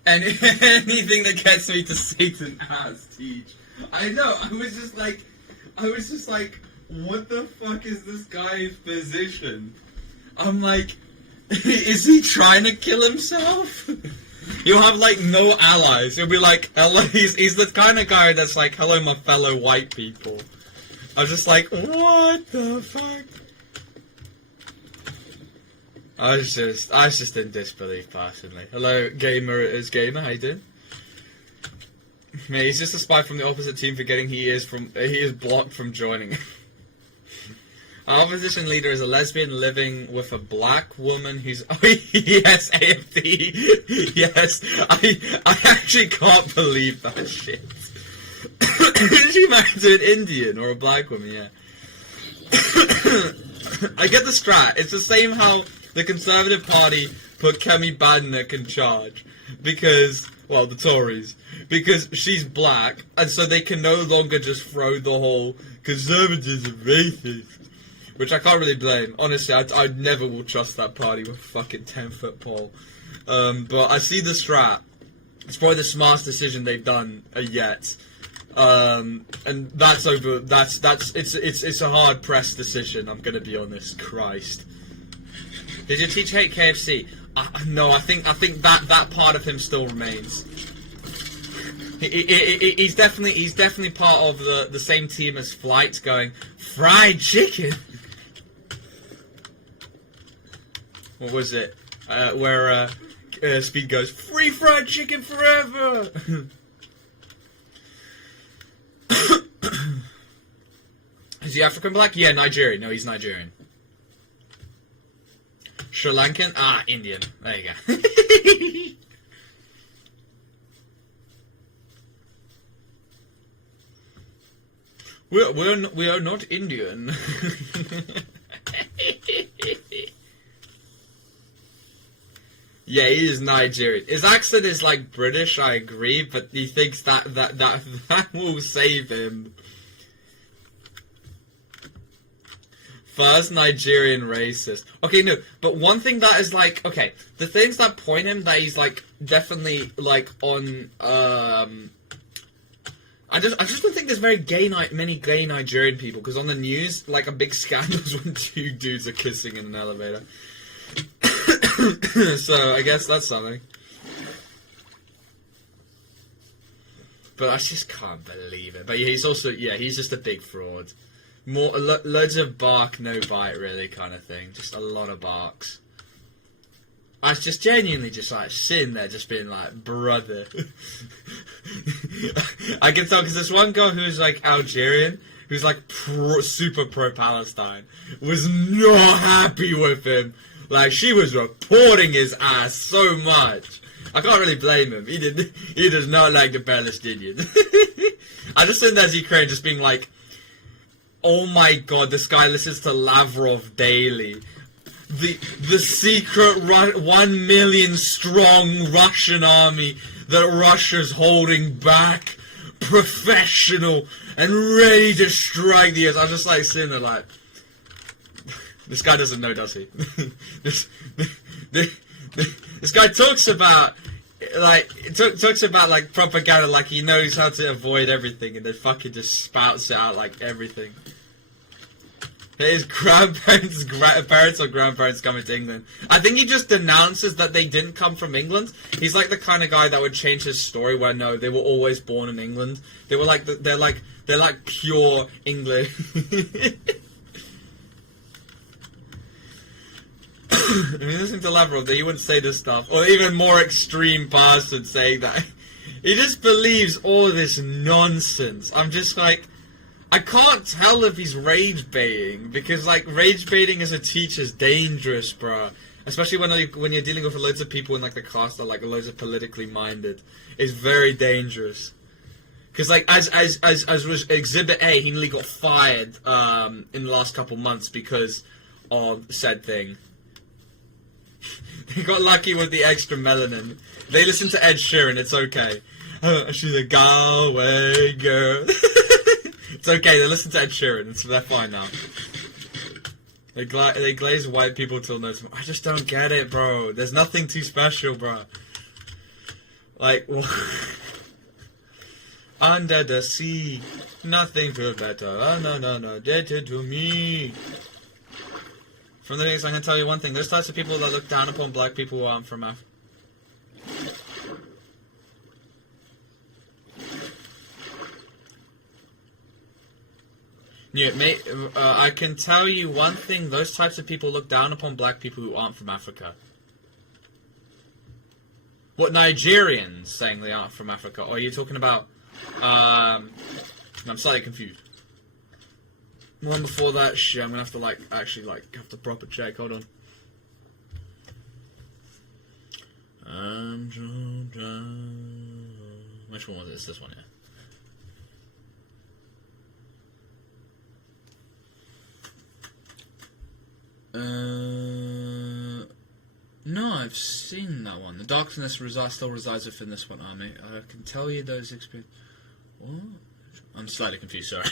And anything that gets me to Satan ass teach. I know, I was just like, what the fuck is this guy's position? I'm like, is he trying to kill himself? He'll have like no allies. He'll be like, hello, he's the kind of guy that's like, hello my fellow white people. I was just like, what the fuck? I was just in disbelief personally. Hello, gamer is gamer. How you doing? Mate, he's just a spy from the opposite team, forgetting he is blocked from joining. Our opposition leader is a lesbian living with a black woman who's... Oh, yes, AFD. Yes, I actually can't believe that shit. She married to an Indian or a black woman, yeah. I get the strat. It's the same how the Conservative Party put Kemi Badenoch in charge. Because, well, the Tories. Because she's black, and so they can no longer just throw the whole conservatives are racist. Which I can't really blame. Honestly, I never will trust that party with a fucking 10-foot pole. But I see the strat. It's probably the smartest decision they've done yet. And that's over. It's a hard pressed decision. I'm gonna be honest. Christ. Did your teacher hate KFC? No, I think that part of him still remains. He's definitely part of the same team as Flight, going fried chicken. What was it? Where Speed goes, free fried chicken forever! Is he African black? Yeah, Nigerian. No, he's Nigerian. Sri Lankan? Ah, Indian. There you go. We are not Indian. Yeah, he is Nigerian. His accent is like British, I agree, but he thinks that will save him. First Nigerian racist. Okay, no, but one thing that is like, okay, the things that point him that he's like definitely like on I just don't think there's many gay Nigerian people, because on the news, like, a big scandal is when two dudes are kissing in an elevator. So I guess that's something. But I just can't believe it. But yeah, he's just a big fraud. Loads of bark, no bite, really, kind of thing. Just a lot of barks. I was just genuinely just like sitting there, just being like, brother. I can tell because this one girl who's like Algerian, who's like super pro-Palestine, was not happy with him. Like, she was reporting his ass so much. I can't really blame him. He does not like the Palestinians. I just think there's Ukraine just being like, oh my god, this guy listens to Lavrov daily. The secret 1 million strong Russian army that Russia's holding back, professional and ready to strike the earth. I'm just like sitting there like, this guy doesn't know, does he? This guy talks about like propaganda like he knows how to avoid everything, and then fucking just spouts it out like everything. His parents or grandparents coming to England. I think he just denounces that they didn't come from England. He's like the kind of guy that would change his story where no, they were always born in England. They were like they're like pure English. I mean, listening to Lavrov, that he wouldn't say this stuff, or even more extreme person saying that. He just believes all this nonsense. I'm just like, I can't tell if he's rage baiting, because like rage baiting as a teacher is dangerous, bruh. Especially when you're dealing with loads of people in like the cast that are like loads of politically minded, it's very dangerous. Because like as was Exhibit A, he nearly got fired in the last couple months because of said thing. He got lucky with the extra melanin. They listen to Ed Sheeran, it's okay. She's a Galway girl. It's okay, they listen to Ed Sheeran, they're fine now. They glaze white people till no tomorrow. I just don't get it, bro. There's nothing too special, bro. Like, under the sea, nothing feels better. Oh, no, did it to me. From the beginning, I'm going to tell you one thing. There's types of people that look down upon black people who aren't from Africa. Yeah, mate, I can tell you one thing. Those types of people look down upon black people who aren't from Africa. What, Nigerians saying they aren't from Africa? Or are you talking about... I'm slightly confused. One before that, shit, I'm gonna have to, like, actually, like, have to proper check. Hold on. Which one was it? It's this one here. No, I've seen that one. The darkness still resides within this one army. I can tell you those experiences. What? I'm slightly confused, sorry.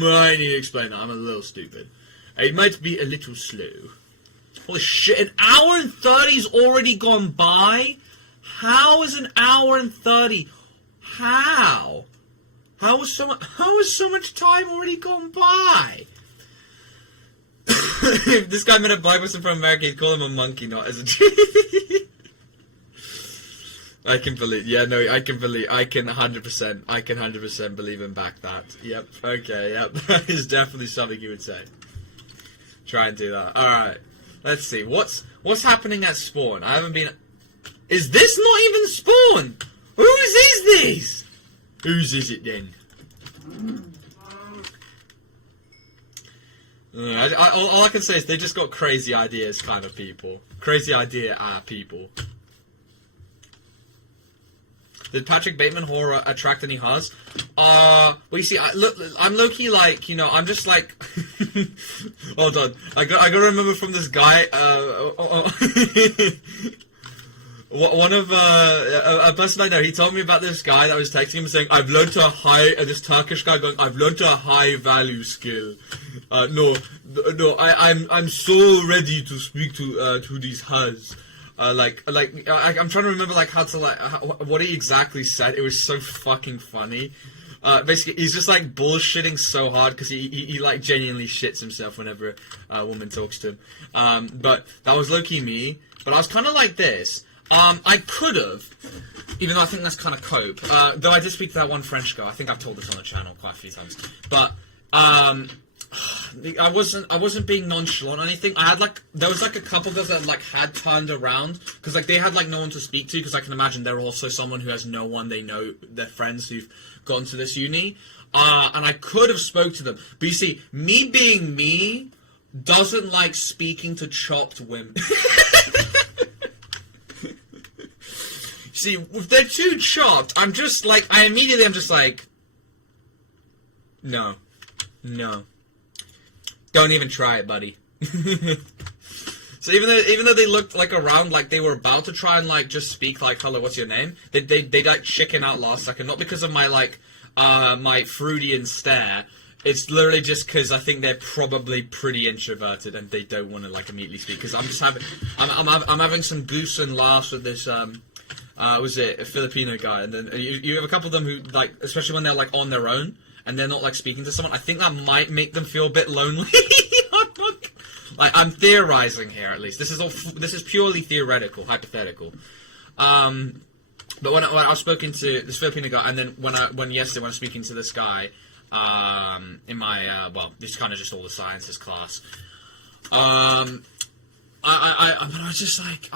Might need to explain that. I'm a little stupid. It might be a little slow. Holy shit, an hour and 30's already gone by? How is an hour and 30? How? How is so much time already gone by? If this guy met a black person from America, he'd call him a monkey, not as a I can 100% believe and back that. Yep, okay, yep. That is definitely something you would say. Try and do that. Alright, let's see. What's happening at spawn? I haven't been... Is this not even spawn? Whose is this? Whose is it then? All I can say is they just got crazy ideas kind of people. Crazy idea people. Did Patrick Bateman horror attract any Haas? Well, you see, I'm low-key like, you know, I'm just like... Hold on. I gotta remember from this guy, one of, a person I know, he told me about this guy that was texting him saying, I've learned this Turkish guy going, I've learned a high-value skill. No, I'm so ready to speak to these Haas. I'm trying to remember, like, how to, like, what he exactly said. It was so fucking funny. Basically, he's just, like, bullshitting so hard because he, like, genuinely shits himself whenever a woman talks to him. But that was low-key me. But I was kind of like this. I could have, even though I think that's kind of cope. Though I did speak to that one French girl. I think I've told this on the channel quite a few times. But, I wasn't being nonchalant or anything. There was like a couple girls that like had turned around because like they had like no one to speak to, because I can imagine they're also someone who has no one they know, their friends who've gone to this uni. And I could have spoke to them, but you see, me being me doesn't like speaking to chopped women. See, if they're too chopped, I'm just like, I'm just like, no. Don't even try it, buddy. So even though they looked like around like they were about to try and like just speak like hello, what's your name? They like chicken out last second, not because of my like my Freudian stare. It's literally just because I think they're probably pretty introverted and they don't want to like immediately speak. Because I'm just I'm having some goose and laughs with this was it a Filipino guy, and then you have a couple of them who like, especially when they're like on their own and they're not like speaking to someone. I think that might make them feel a bit lonely. Like, I'm theorizing here, at least. This is purely theoretical, hypothetical. But when I was speaking to this Filipino guy, and then when yesterday when I was speaking to this guy, in my this is kind of just all the sciences class. I was just like,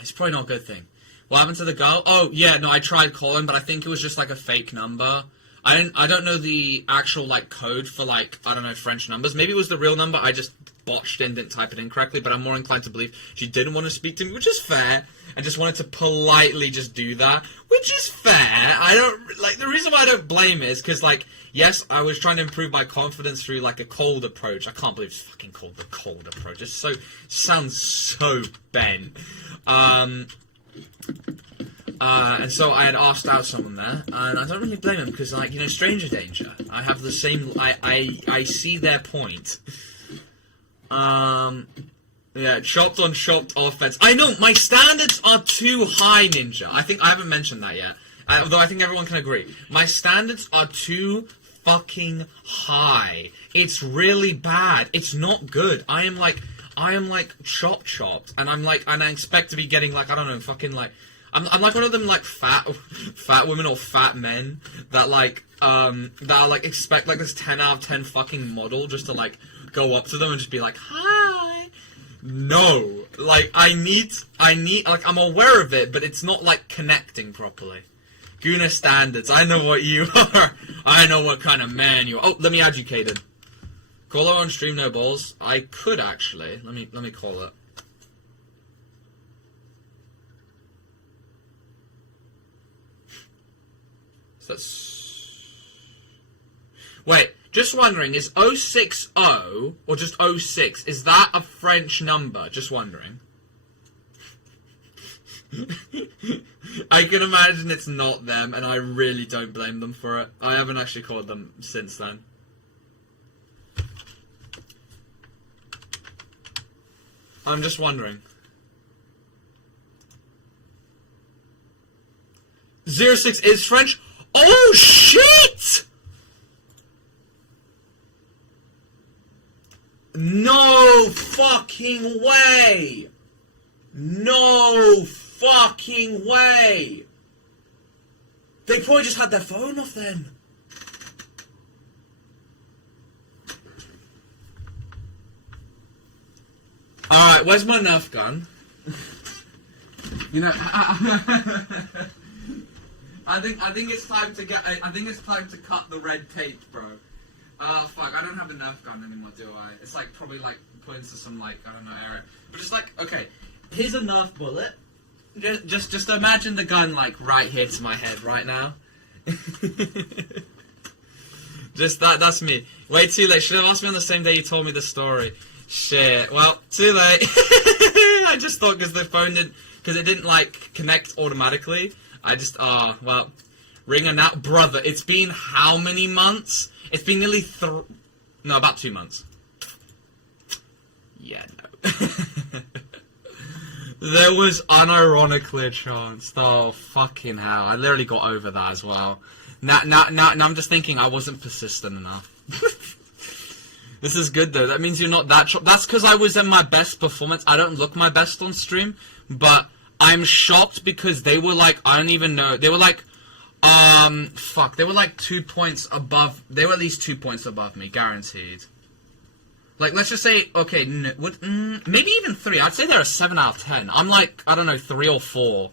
it's probably not a good thing. What happened to the girl? Oh yeah, no, I tried calling, but I think it was just like a fake number. I don't know the actual like code for like, I don't know, French numbers. Maybe it was the real number. I just botched it and didn't type it in correctly. But I'm more inclined to believe she didn't want to speak to me, which is fair. I just wanted to politely just do that, which is fair. I don't like the reason why I don't blame it is because like, yes, I was trying to improve my confidence through like a cold approach. I can't believe it's fucking called the cold approach. It's sounds so bent. And so I had asked out someone there, and I don't really blame him because, like, you know, stranger danger. I have the same. I see their point. Yeah, chopped on chopped offense. I know my standards are too high, Ninja. I think I haven't mentioned that yet. Although I think everyone can agree, my standards are too fucking high. It's really bad. It's not good. I am like chopped, and and I expect to be getting like, I don't know, fucking like. I'm like one of them like fat women or fat men that like expect like this 10 out of 10 fucking model just to like go up to them and just be like, hi. No, like I need like, I'm aware of it, but it's not like connecting properly. Guna standards. I know what you are. I know what kind of man you are. Oh, let me add you, Caden. Call her on stream, no balls. I could actually. Let me call it. Wait, just wondering, is 060 or just 06, is that a French number? Just wondering. I can imagine it's not them, and I really don't blame them for it. I haven't actually called them since then. I'm just wondering. 06 is French? Oh, shit! No fucking way! No fucking way! They probably just had their phone off then. Alright, where's my Nerf gun? You know, I think it's time to get. I think it's time to cut the red tape, bro. Fuck, I don't have a Nerf gun anymore, do I? It's like probably like put into some like, I don't know, area. But just like, okay, here's a Nerf bullet. Just imagine the gun like right here to my head right now. Just that's me. Way too late. Should have asked me on the same day you told me the story. Shit. Well, too late. I just thought because the phone because it didn't like connect automatically. I just, well, ring a now. Brother, it's been how many months? It's been nearly about 2 months. Yeah, no. There was unironically a chance. Oh, fucking hell. I literally got over that as well. Now I'm just thinking I wasn't persistent enough. This is good, though. That means you're not that shocked. That's because I was in my best performance. I don't look my best on stream, but I'm shocked because they were like, I don't even know. They were like, fuck. They were like 2 points above. They were at least 2 points above me, guaranteed. Like, let's just say, okay, maybe even 3. I'd say they're a 7 out of 10. I'm like, I don't know, 3 or 4.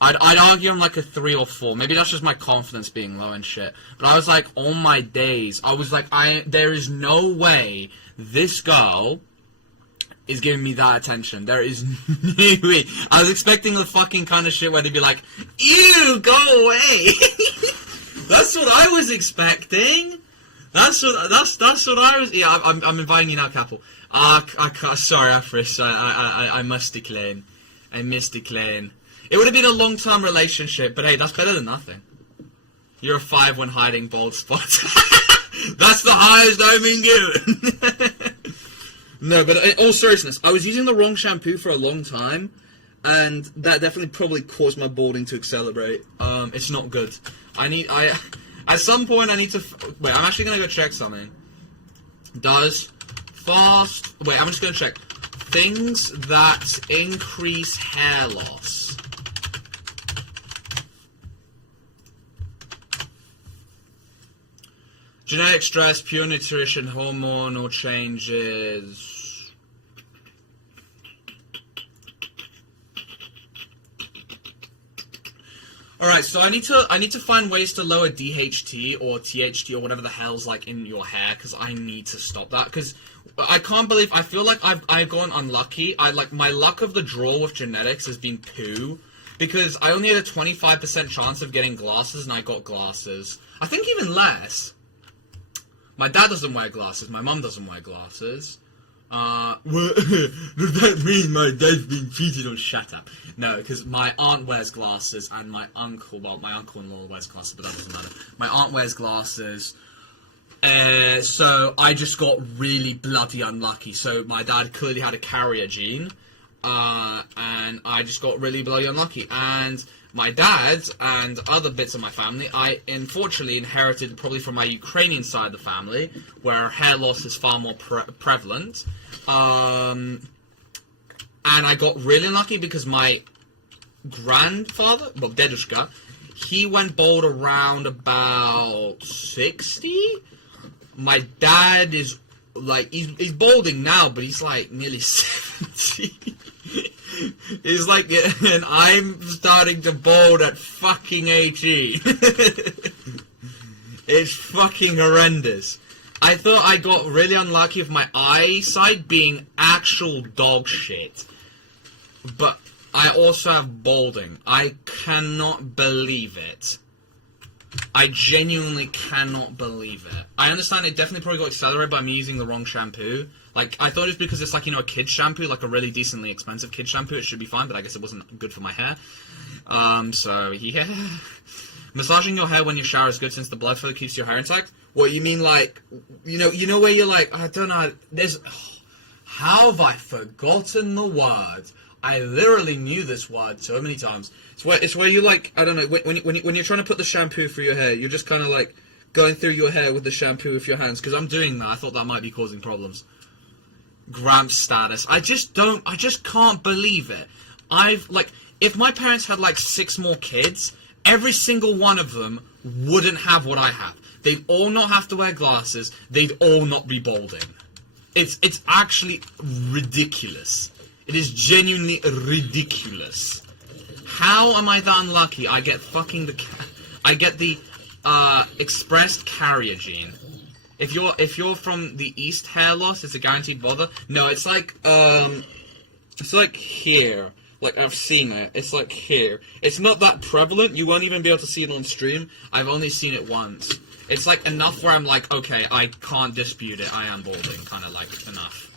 I'd argue I'm like a 3 or 4. Maybe that's just my confidence being low and shit. But I was like, on my days, I was like, there is no way this girl is giving me that attention. There is no way. I was expecting the fucking kind of shit where they'd be like, ew, go away. That's what I was expecting. That's what I was. Yeah, I'm inviting you now, Capel. Sorry, Afris. I must decline. I must decline. It would have been a long-term relationship, but hey, that's better than nothing. You're a 5 when hiding bald spots. That's the highest I've been given. No, but in all seriousness, I was using the wrong shampoo for a long time, and that definitely probably caused my balding to accelerate. It's not good. At some point I need to, wait, I'm actually gonna go check something. Wait, I'm just gonna check. Things that increase hair loss. Genetic stress, pure nutrition, hormonal changes. Alright, so I need to find ways to lower DHT or THT or whatever the hell's like in your hair, because I need to stop that, because I can't believe, I feel like I've gone unlucky. My luck of the draw with genetics has been poo, because I only had a 25% chance of getting glasses, and I got glasses. I think even less. My dad doesn't wear glasses, my mum doesn't wear glasses. Does that mean my dad's been cheated on? Shut up. No, because my aunt wears glasses, and my uncle-in-law wears glasses, but that doesn't matter. My aunt wears glasses, so I just got really bloody unlucky. So my dad clearly had a carrier gene, and I just got really bloody unlucky. And my dad and other bits of my family, I unfortunately inherited probably from my Ukrainian side of the family, where hair loss is far more prevalent. And I got really unlucky because my grandfather, well, Dedushka, he went bald around about 60. My dad is, like, he's balding now, but he's, like, nearly 70. He's like, and I'm starting to bald at fucking 18. It's fucking horrendous. I thought I got really unlucky with my eyesight being actual dog shit. But I also have balding. I cannot believe it. I genuinely cannot believe it. I understand it definitely probably got accelerated by me using the wrong shampoo. Like, I thought it was because it's like, you know, a kid's shampoo, like a really decently expensive kid's shampoo, it should be fine, but I guess it wasn't good for my hair. So, yeah. Massaging your hair when you shower is good since the blood flow keeps your hair intact. What, you mean like, you know where you're like, I don't know, how have I forgotten the word? I literally knew this word so many times. It's where you like, I don't know, when you're trying to put the shampoo through your hair, you're just kind of like going through your hair with the shampoo with your hands, because I'm doing that. I thought that might be causing problems. Gramp status. I just can't believe it. If my parents had like 6 more kids, every single one of them wouldn't have what I have. They'd all not have to wear glasses. They'd all not be balding. It's actually ridiculous. It is genuinely ridiculous. How am I that unlucky? I get the expressed carrier gene. If you're from the East, hair loss is a guaranteed bother. No, it's like here. Like, I've seen it. It's like here. It's not that prevalent. You won't even be able to see it on stream. I've only seen it once. It's like enough where I'm like, okay, I can't dispute it. I am balding. Kind of like enough.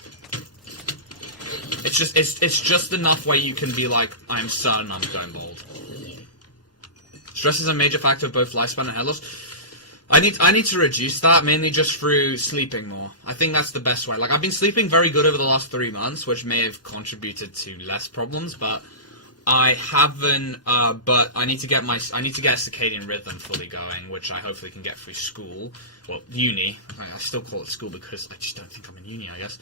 It's just enough where you can be like, I'm certain I'm going bald. Stress is a major factor of both lifespan and hair loss. I need to reduce that, mainly just through sleeping more. I think that's the best way. Like, I've been sleeping very good over the last 3 months, which may have contributed to less problems, but I haven't, but I need to get a circadian rhythm fully going, which I hopefully can get through school. Well, uni. I still call it school because I just don't think I'm in uni, I guess.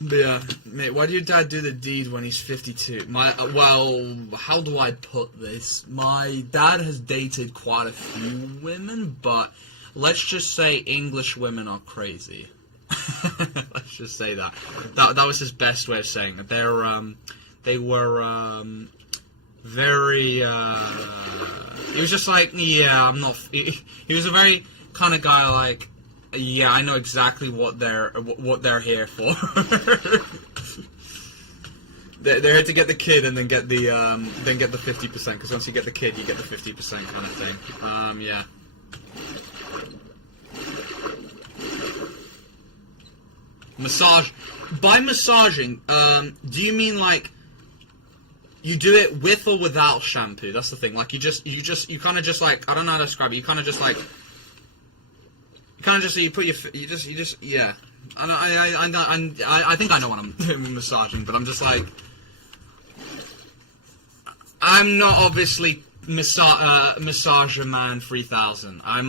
But yeah, mate, why did your dad do the deed when he's 52? Well, how do I put this? My dad has dated quite a few women, but let's just say English women are crazy. Let's just say that. That was his best way of saying it. They were very, he was just like, yeah, I'm not, he was a very kind of guy like, yeah, I know exactly what they're here for. They're here to get the kid and then get the 50%, because once you get the kid, you get the 50% kind of thing. Yeah. Massage. By massaging, do you mean like you do it with or without shampoo? That's the thing. Like you kind of just like, I don't know how to describe it. You kind of just like, you put your, yeah. I think I know what I'm doing massaging, but I'm just like, I'm not obviously Massager Man 3000. I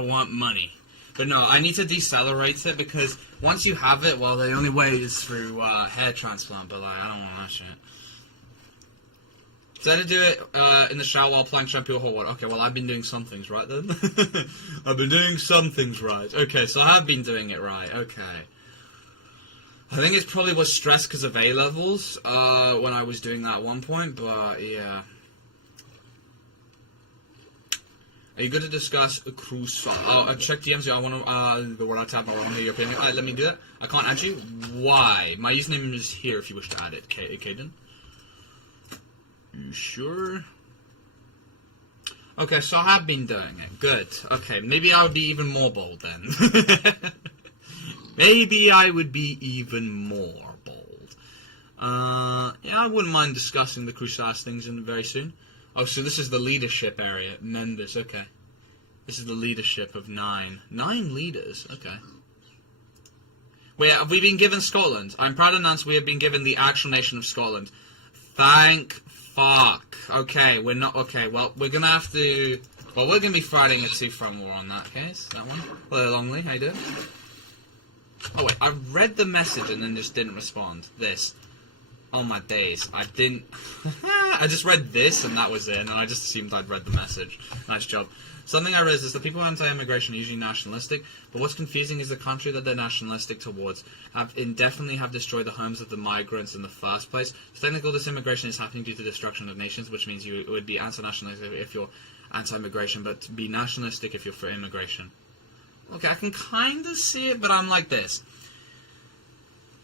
want money. But no, I need to decelerate it, because once you have it, well, the only way is through hair transplant, but like, I don't want that shit. So I had to do it in the shower while applying shampoo or hot water. Okay, well, I've been doing some things right then. I've been doing some things right. Okay, so I have been doing it right. Okay. I think it probably was stress because of A-levels when I was doing that at one point, but yeah. Are you good to discuss a cruise? Oh, check DMs. I want to, the word I tap, I want to hear your opinion. Alright, let me do it. I can't add you. Why? My username is here if you wish to add it, Caden. You sure? Okay, so I have been doing it. Good. Okay, maybe I would be even more bold then. Maybe I would be even more bold. Yeah, I wouldn't mind discussing the Crusades things very soon. Oh, so this is the leadership area. Members, okay. This is the leadership of 9. 9 leaders, okay. Wait, have we been given Scotland? I'm proud to announce we have been given the actual nation of Scotland. Thank fuck. Okay, we're not, okay, well, we're gonna have to, well, we're gonna be fighting a two-front war on that case, that one. Hello, Longley, how you doing? Oh, wait, I read the message and then just didn't respond. This. Oh my days, I didn't... I just read this and that was it, and I just assumed I'd read the message. Nice job. Something I realized is that people anti-immigration are usually nationalistic, but what's confusing is the country that they're nationalistic towards indefinitely have destroyed the homes of the migrants in the first place. So technically this immigration is happening due to destruction of nations, which means you would be anti-nationalistic if you're anti-immigration, but be nationalistic if you're for immigration. Okay, I can kind of see it, but I'm like this.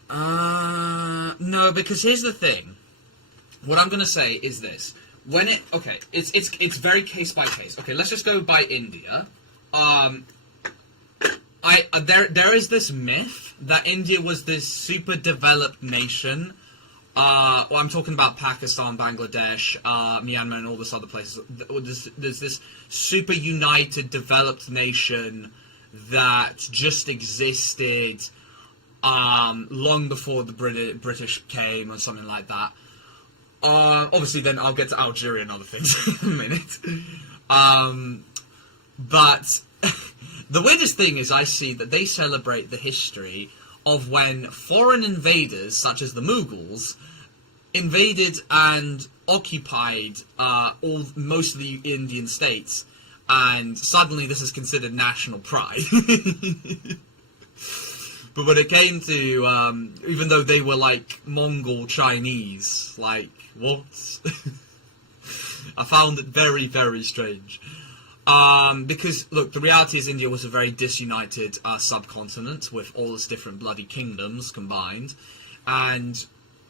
No, because here's the thing. What I'm gonna say is this: when it it's very case by case. Okay, let's just go by India. There is this myth that India was this super developed nation. Well, I'm talking about Pakistan, Bangladesh, Myanmar, and all this other places. There's this super united, developed nation that just existed long before the British came, or something like that. Obviously, then I'll get to Algeria and other things in a minute. But the weirdest thing is I see that they celebrate the history of when foreign invaders, such as the Mughals, invaded and occupied most of the Indian states, and suddenly this is considered national pride. But when it came to, even though they were like Mongol Chinese, like, what? I found it very, very strange. Because, look, the reality is India was a very disunited subcontinent with all its different bloody kingdoms combined. And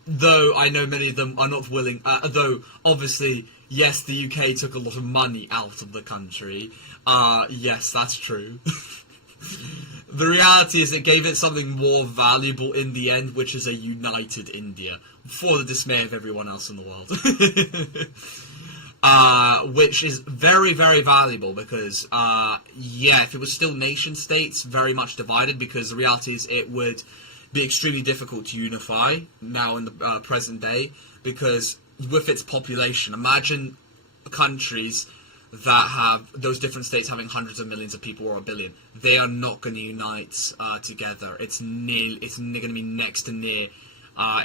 though I know many of them are not willing, though obviously, yes, the UK took a lot of money out of the country. Yes, that's true. The reality is it gave it something more valuable in the end, which is a united India, for the dismay of everyone else in the world. Which is very, very valuable because, yeah, if it was still nation-states, very much divided, because the reality is it would be extremely difficult to unify now in the present day, because with its population, imagine countries that have those different states having hundreds of millions of people or a billion. They are not going to unite together. It's going to be next to near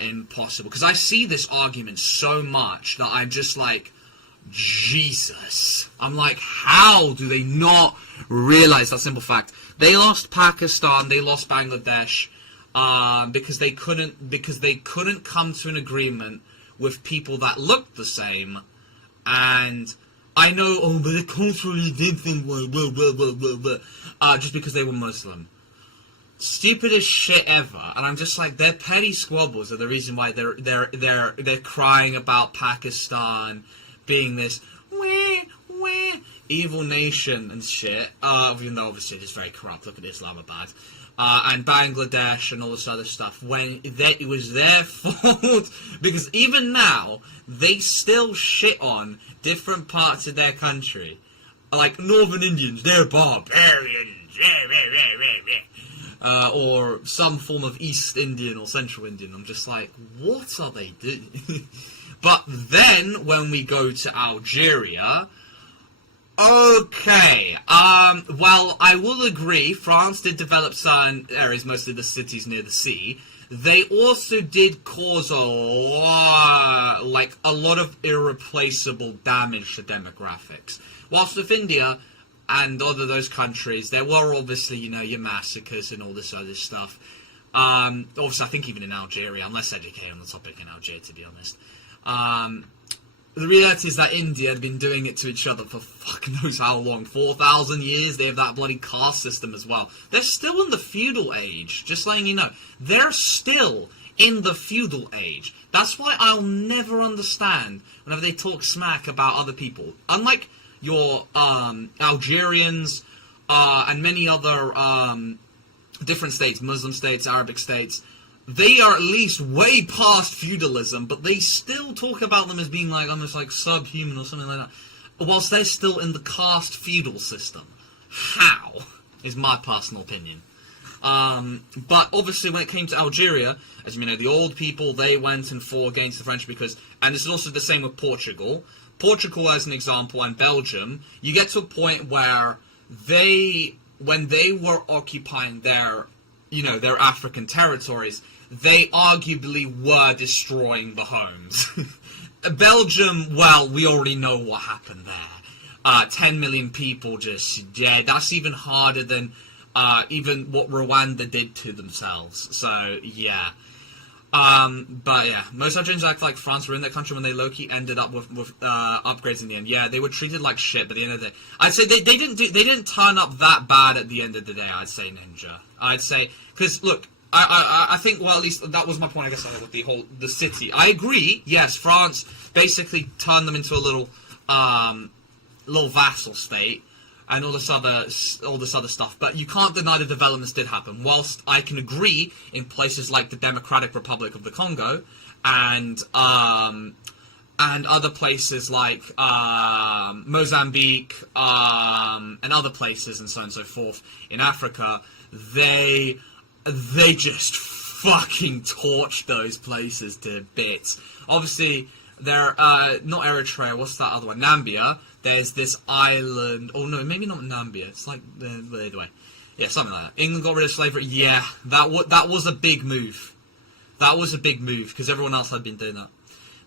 impossible. Because I see this argument so much that I'm just like, Jesus. I'm like, how do they not realize that simple fact? They lost Pakistan, they lost Bangladesh, because they couldn't come to an agreement with people that looked the same. And I know, oh, but they're culturally different, just because they were Muslim. stupidest shit ever, and I'm just like, their petty squabbles are the reason why they're crying about Pakistan being this evil nation and shit. Even though obviously it is very corrupt. Look at Islamabad. And Bangladesh and all this other stuff, when it was their fault, because even now, they still shit on different parts of their country. Like, Northern Indians, they're barbarians, or some form of East Indian or Central Indian. I'm just like, what are they doing? But then, when we go to Algeria... Okay, well, I will agree, France did develop certain areas, mostly the cities near the sea. They also did cause a lot of irreplaceable damage to demographics. Whilst with India and other those countries, there were obviously, your massacres and all this other stuff. Obviously, I think even in Algeria, I'm less educated on the topic in Algeria, to be honest. The reality is that India had been doing it to each other for fuck knows how long. 4,000 years. They have that bloody caste system as well. They're still in the feudal age. Just letting you know. They're still in the feudal age. That's why I'll never understand whenever they talk smack about other people. Unlike your Algerians and many other different states, Muslim states, Arabic states, they are at least way past feudalism, but they still talk about them as being like almost like subhuman or something like that, whilst they're still in the caste feudal system. How? Is my personal opinion. But obviously when it came to Algeria, as you may know, the old people, they went and fought against the French because, and this is also the same with Portugal. Portugal as an example, and Belgium, you get to a point where when they were occupying their African territories, they arguably were destroying the homes. Belgium, well, we already know what happened there. 10 million people just dead. That's even harder than even what Rwanda did to themselves. So, yeah. But yeah, most Algerians act like France were in that country when they low-key ended up with upgrades in the end. Yeah, they were treated like shit, but at the end of the day, I'd say they didn't turn up that bad at the end of the day. I'd say Ninja. I'd say because look, I think well at least that was my point. I guess with the city. I agree. Yes, France basically turned them into a little vassal state. And all this other stuff, but you can't deny the developments did happen. Whilst I can agree in places like the Democratic Republic of the Congo, and other places like Mozambique, and other places and so on and so forth in Africa, they just fucking torched those places to bits. Obviously, they're not Eritrea. What's that other one? Nambia. There's this island. Oh no, maybe not Nambia. It's like the other way. Yeah, something like that. England got rid of slavery. Yeah, that was a big move. That was a big move because everyone else had been doing that.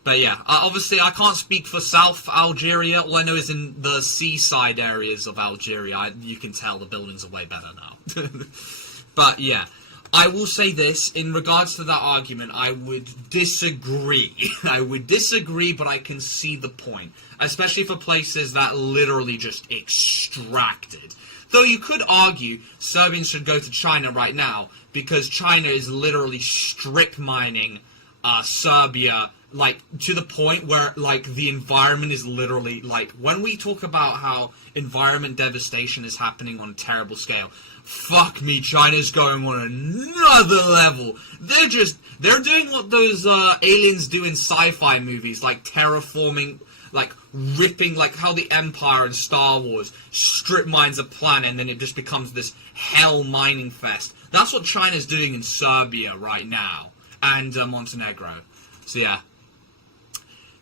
But yeah, obviously I can't speak for South Algeria. All I know is in the seaside areas of Algeria, you can tell the buildings are way better now. But yeah. I will say this, in regards to that argument, I would disagree. I would disagree, but I can see the point. Especially for places that literally just extracted. Though you could argue Serbians should go to China right now, because China is literally strip mining Serbia, like, to the point where, like, the environment is literally, like, when we talk about how environment devastation is happening on a terrible scale, fuck me, China's going on another level. They're doing what those aliens do in sci-fi movies, like terraforming, like ripping, like how the Empire in Star Wars strip mines a planet and then it just becomes this hell mining fest. That's what China's doing in Serbia right now, and Montenegro. So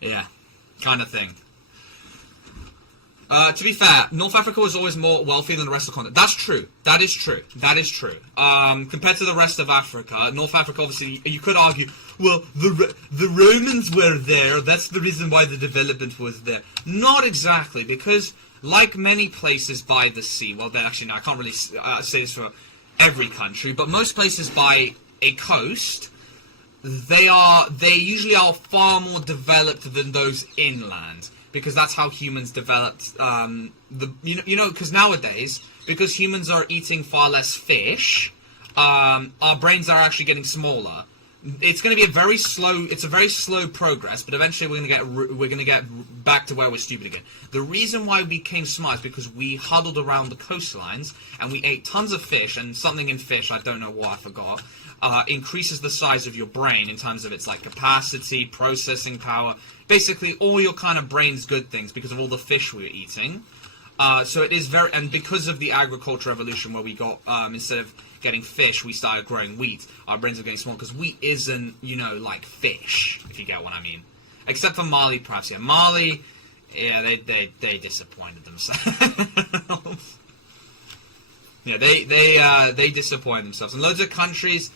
yeah, kind of thing. To be fair, North Africa was always more wealthy than the rest of the continent. That's true. That is true. That is true. Compared to the rest of Africa, North Africa, obviously, you could argue, well, the Romans were there. That's the reason why the development was there. Not exactly, because like many places by the sea, well, actually, no, I can't really say this for every country, but most places by a coast, they usually are far more developed than those inland. Because that's how humans developed, because nowadays, because humans are eating far less fish, our brains are actually getting smaller. It's going to be a very slow progress, but eventually we're going to get back to where we're stupid again. The reason why we became smart is because we huddled around the coastlines and we ate tons of fish, and something in fish, I don't know what, I forgot, increases the size of your brain in terms of its like capacity, processing power, basically all your kind of brain's good things because of all the fish we were eating. So it is and because of the agriculture revolution where we got, instead of getting fish, we started growing wheat. Our brains are getting small because wheat isn't, like fish, if you get what I mean. Except for Mali, perhaps. Yeah, Mali, yeah, they disappointed themselves. Yeah, they disappointed themselves. And loads of countries,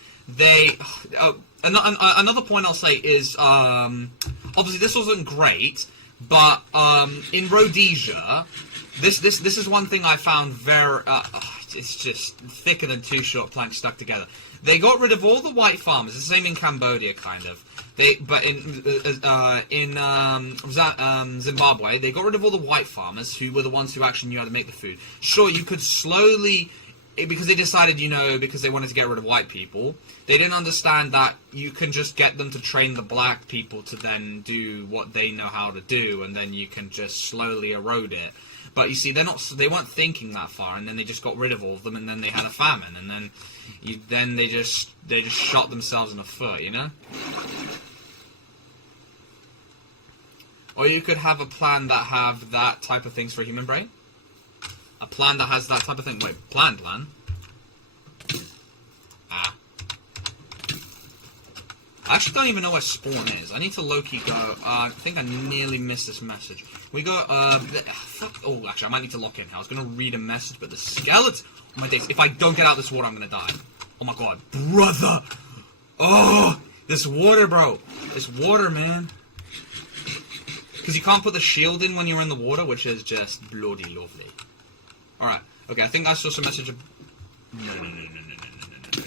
another point I'll say is, obviously this wasn't great, but in Rhodesia, this is one thing I found very, it's just thicker than two short planks stuck together. They got rid of all the white farmers. The same in Cambodia, kind of. But in Zimbabwe, they got rid of all the white farmers who were the ones who actually knew how to make the food. Sure, you could slowly, because they decided, because they wanted to get rid of white people, they didn't understand that you can just get them to train the black people to then do what they know how to do, and then you can just slowly erode it. But you see, they weren't thinking that far, and then they just got rid of all of them, and then they had a famine, and then they just shot themselves in the foot, Or you could have a plan that have that type of things for a human brain. A plan that has that type of thing. Wait, plan. I actually don't even know where spawn is. I need to low-key go. I think I nearly missed this message. We go, fuck. Oh, actually, I might need to lock in. I was going to read a message, but the skeleton. Oh my days. If I don't get out of this water, I'm going to die. Oh my god. Brother! Oh! This water, bro. This water, man. Because you can't put the shield in when you're in the water, which is just bloody lovely. Alright. Okay, I think I saw some message of... No.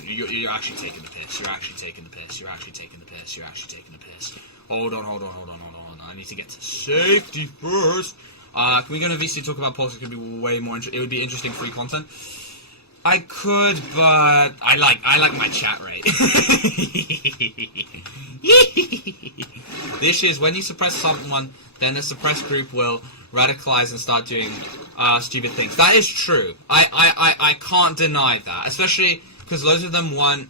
You're actually taking the piss. You're actually taking the piss. Hold on. I need to get to safety first. Can we go to VC talk about politics? It could be way more it would be interesting free content. I could, but I like my chat rate. The issue is when you suppress someone, then the suppressed group will radicalize and start doing stupid things. That is true. I can't deny that, especially because loads of them want.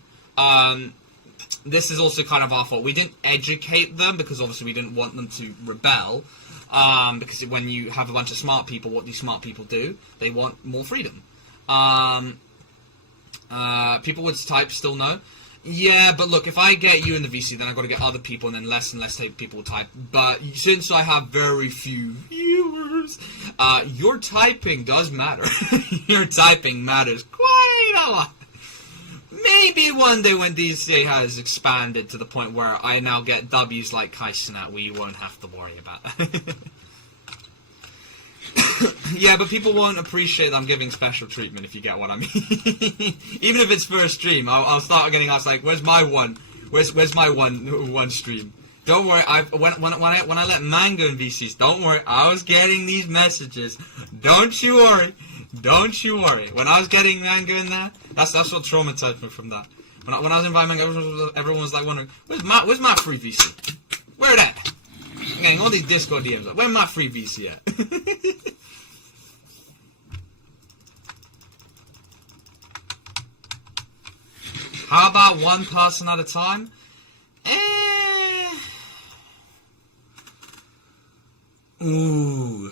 This is also kind of our fault. We didn't educate them because obviously we didn't want them to rebel. Because when you have a bunch of smart people, what do smart people do? They want more freedom. People with type still know. Yeah, but look, if I get you in the VC, then I've got to get other people, and then less and less people will type. But since I have very few viewers, your typing does matter. Your typing matters quite a lot. Maybe one day when DC has expanded to the point where I now get W's like Kaisenat, we won't have to worry about that. Yeah, but people won't appreciate that I'm giving special treatment, if you get what I mean. Even if it's for a stream, I'll start getting asked like, "Where's my one? Where's my one stream?" Don't worry. When I let Mango in VCs, don't worry. I was getting these messages. Don't you worry. When I was getting Mango in there, that's what traumatized me from that. When I was inviting Mango, everyone was like wondering, "Where's my free VC? Where that?" I'm getting all these Discord DMs. Like, where my free VC at? How about one person at a time? Ooh.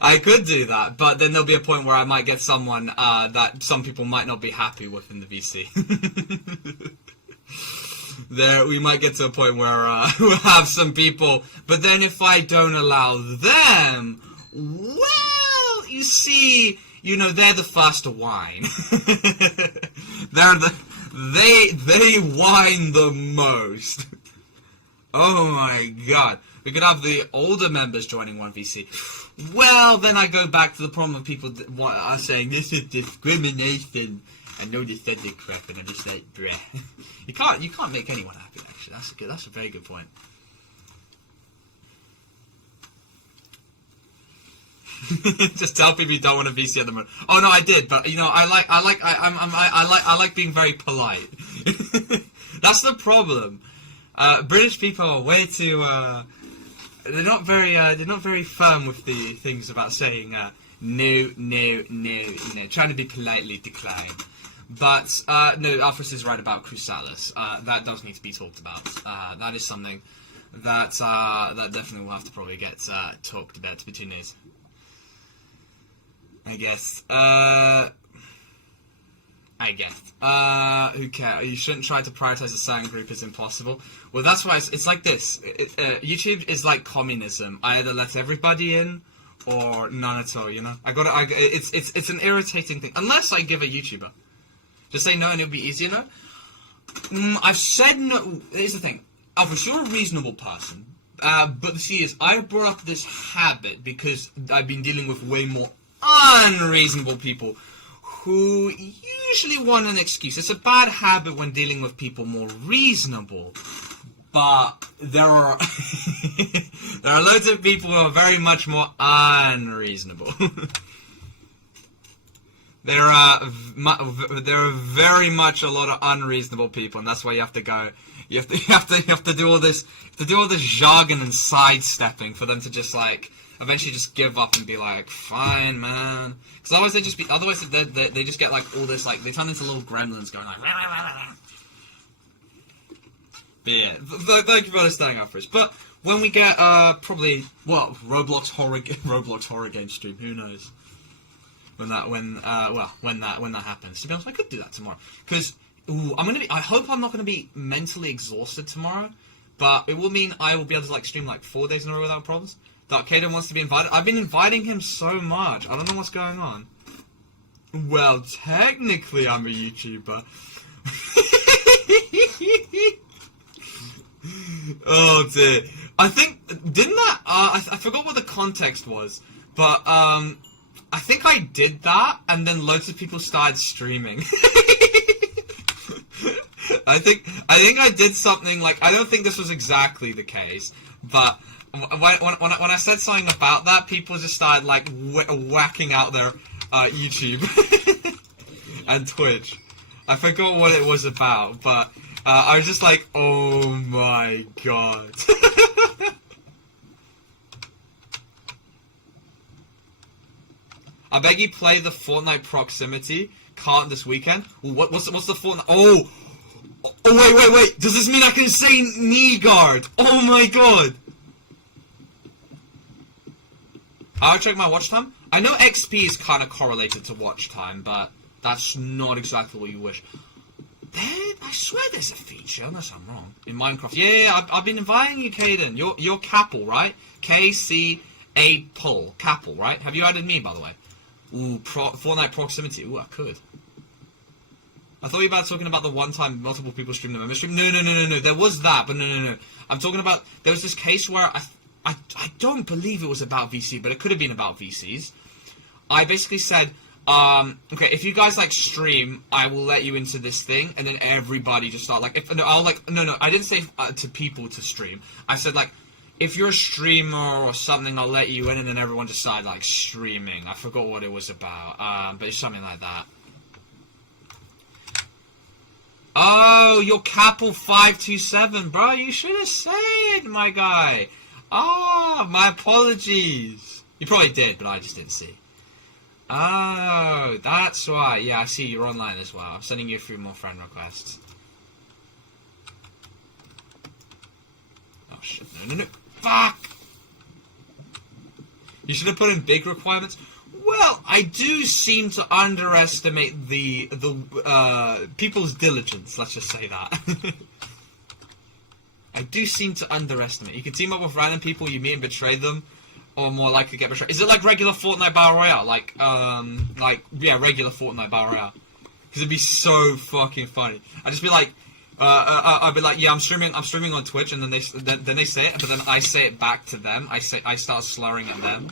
I could do that, but then there'll be a point where I might get someone that some people might not be happy with in the VC. There, we might get to a point where we'll have some people, but then if I don't allow them, well, you see, they're the first to whine. They whine the most. Oh my god. We could have the older members joining 1VC. Well, then I go back to the problem of people are saying, this is discrimination. I know this said this crap, and I'm just like, bruh. You can't make anyone happy, actually. That's a very good point. Just tell people you don't want a VC at the moment. Oh no, I did, but you know, I like being very polite. That's the problem. British people are way too. They're not very firm with the things about saying no, trying to be politely declined. But no, Alphys is right about Chrysalis. That does need to be talked about. That is something that definitely will have to probably get talked about between us, I guess. Who cares? You shouldn't try to prioritize a certain group. It's impossible. Well, that's why it's like this. YouTube is like communism. I either let everybody in or none at all. You know, it's an irritating thing. Unless I give a YouTuber, just say no and it'll be easier. No, I've said no. Here's the thing, Alphys, you're a reasonable person. But the thing is, I brought up this habit because I've been dealing with way more unreasonable people who usually want an excuse. It's a bad habit when dealing with people more reasonable, but there are there are loads of people who are very much more unreasonable. There are very much a lot of unreasonable people, and that's why you have to go. You have to do all this jargon and sidestepping for them to just like eventually just give up and be like, fine, man. Because otherwise they just get like all this, like, they turn into little gremlins going like, rah, rah, rah, rah. But yeah, thank you for understanding our first. But when we get probably Roblox horror game stream, who knows when that happens. To be honest, I could do that tomorrow because I hope I'm not gonna be mentally exhausted tomorrow, but it will mean I will be able to like stream like 4 days in a row without problems. Dark Kaden wants to be invited. I've been inviting him so much. I don't know what's going on. Well, technically I'm a YouTuber. Oh dear. I think, didn't that, I forgot what the context was, but, I think I did that, and then loads of people started streaming. I think I did something, like, I don't think this was exactly the case, but when I said something about that, people just started, like, whacking out their, YouTube and Twitch. I forgot what it was about, but, I was just like, oh my god. I beg you play the Fortnite proximity. Can't this weekend. What's the Fortnite? Oh, wait. Does this mean I can say knee guard? Oh my god. I'll check my watch time. I know XP is kind of correlated to watch time, but that's not exactly what you wish. I swear there's a feature, unless I'm wrong, in Minecraft. Yeah, I've been inviting you, Caden. You're Capel, right? KCA-Pull. Capel, right? Have you added me, by the way? Ooh, Fortnite proximity. Ooh, I could. I thought you were talking about the one time multiple people streamed the member stream. No. There was that, but no. I'm talking about, there was this case where I don't believe it was about VC, but it could have been about VCs. I basically said, okay, if you guys like stream, I will let you into this thing, and then everybody just start like, no, I didn't say to people to stream. I said like, if you're a streamer or something, I'll let you in, and then everyone just started like streaming. I forgot what it was about, but it's something like that. Oh, you're Capel527, bro. You should have said, my guy. Ah, my apologies. You probably did, but I just didn't see. Oh, that's why. Yeah, I see you're online as well. I'm sending you a few more friend requests. Oh, shit. No. Fuck! You should have put in big requirements. Well, I do seem to underestimate the people's diligence, let's just say that. I do seem to underestimate. You can team up with random people you meet and betray them, or more likely to get betrayed. Is it like regular Fortnite Battle Royale? Regular Fortnite Battle Royale. Because it'd be so fucking funny. I'd just be like, I'd be like, yeah, I'm streaming on Twitch, and then they say it, but then I say it back to them. I start slurring at them,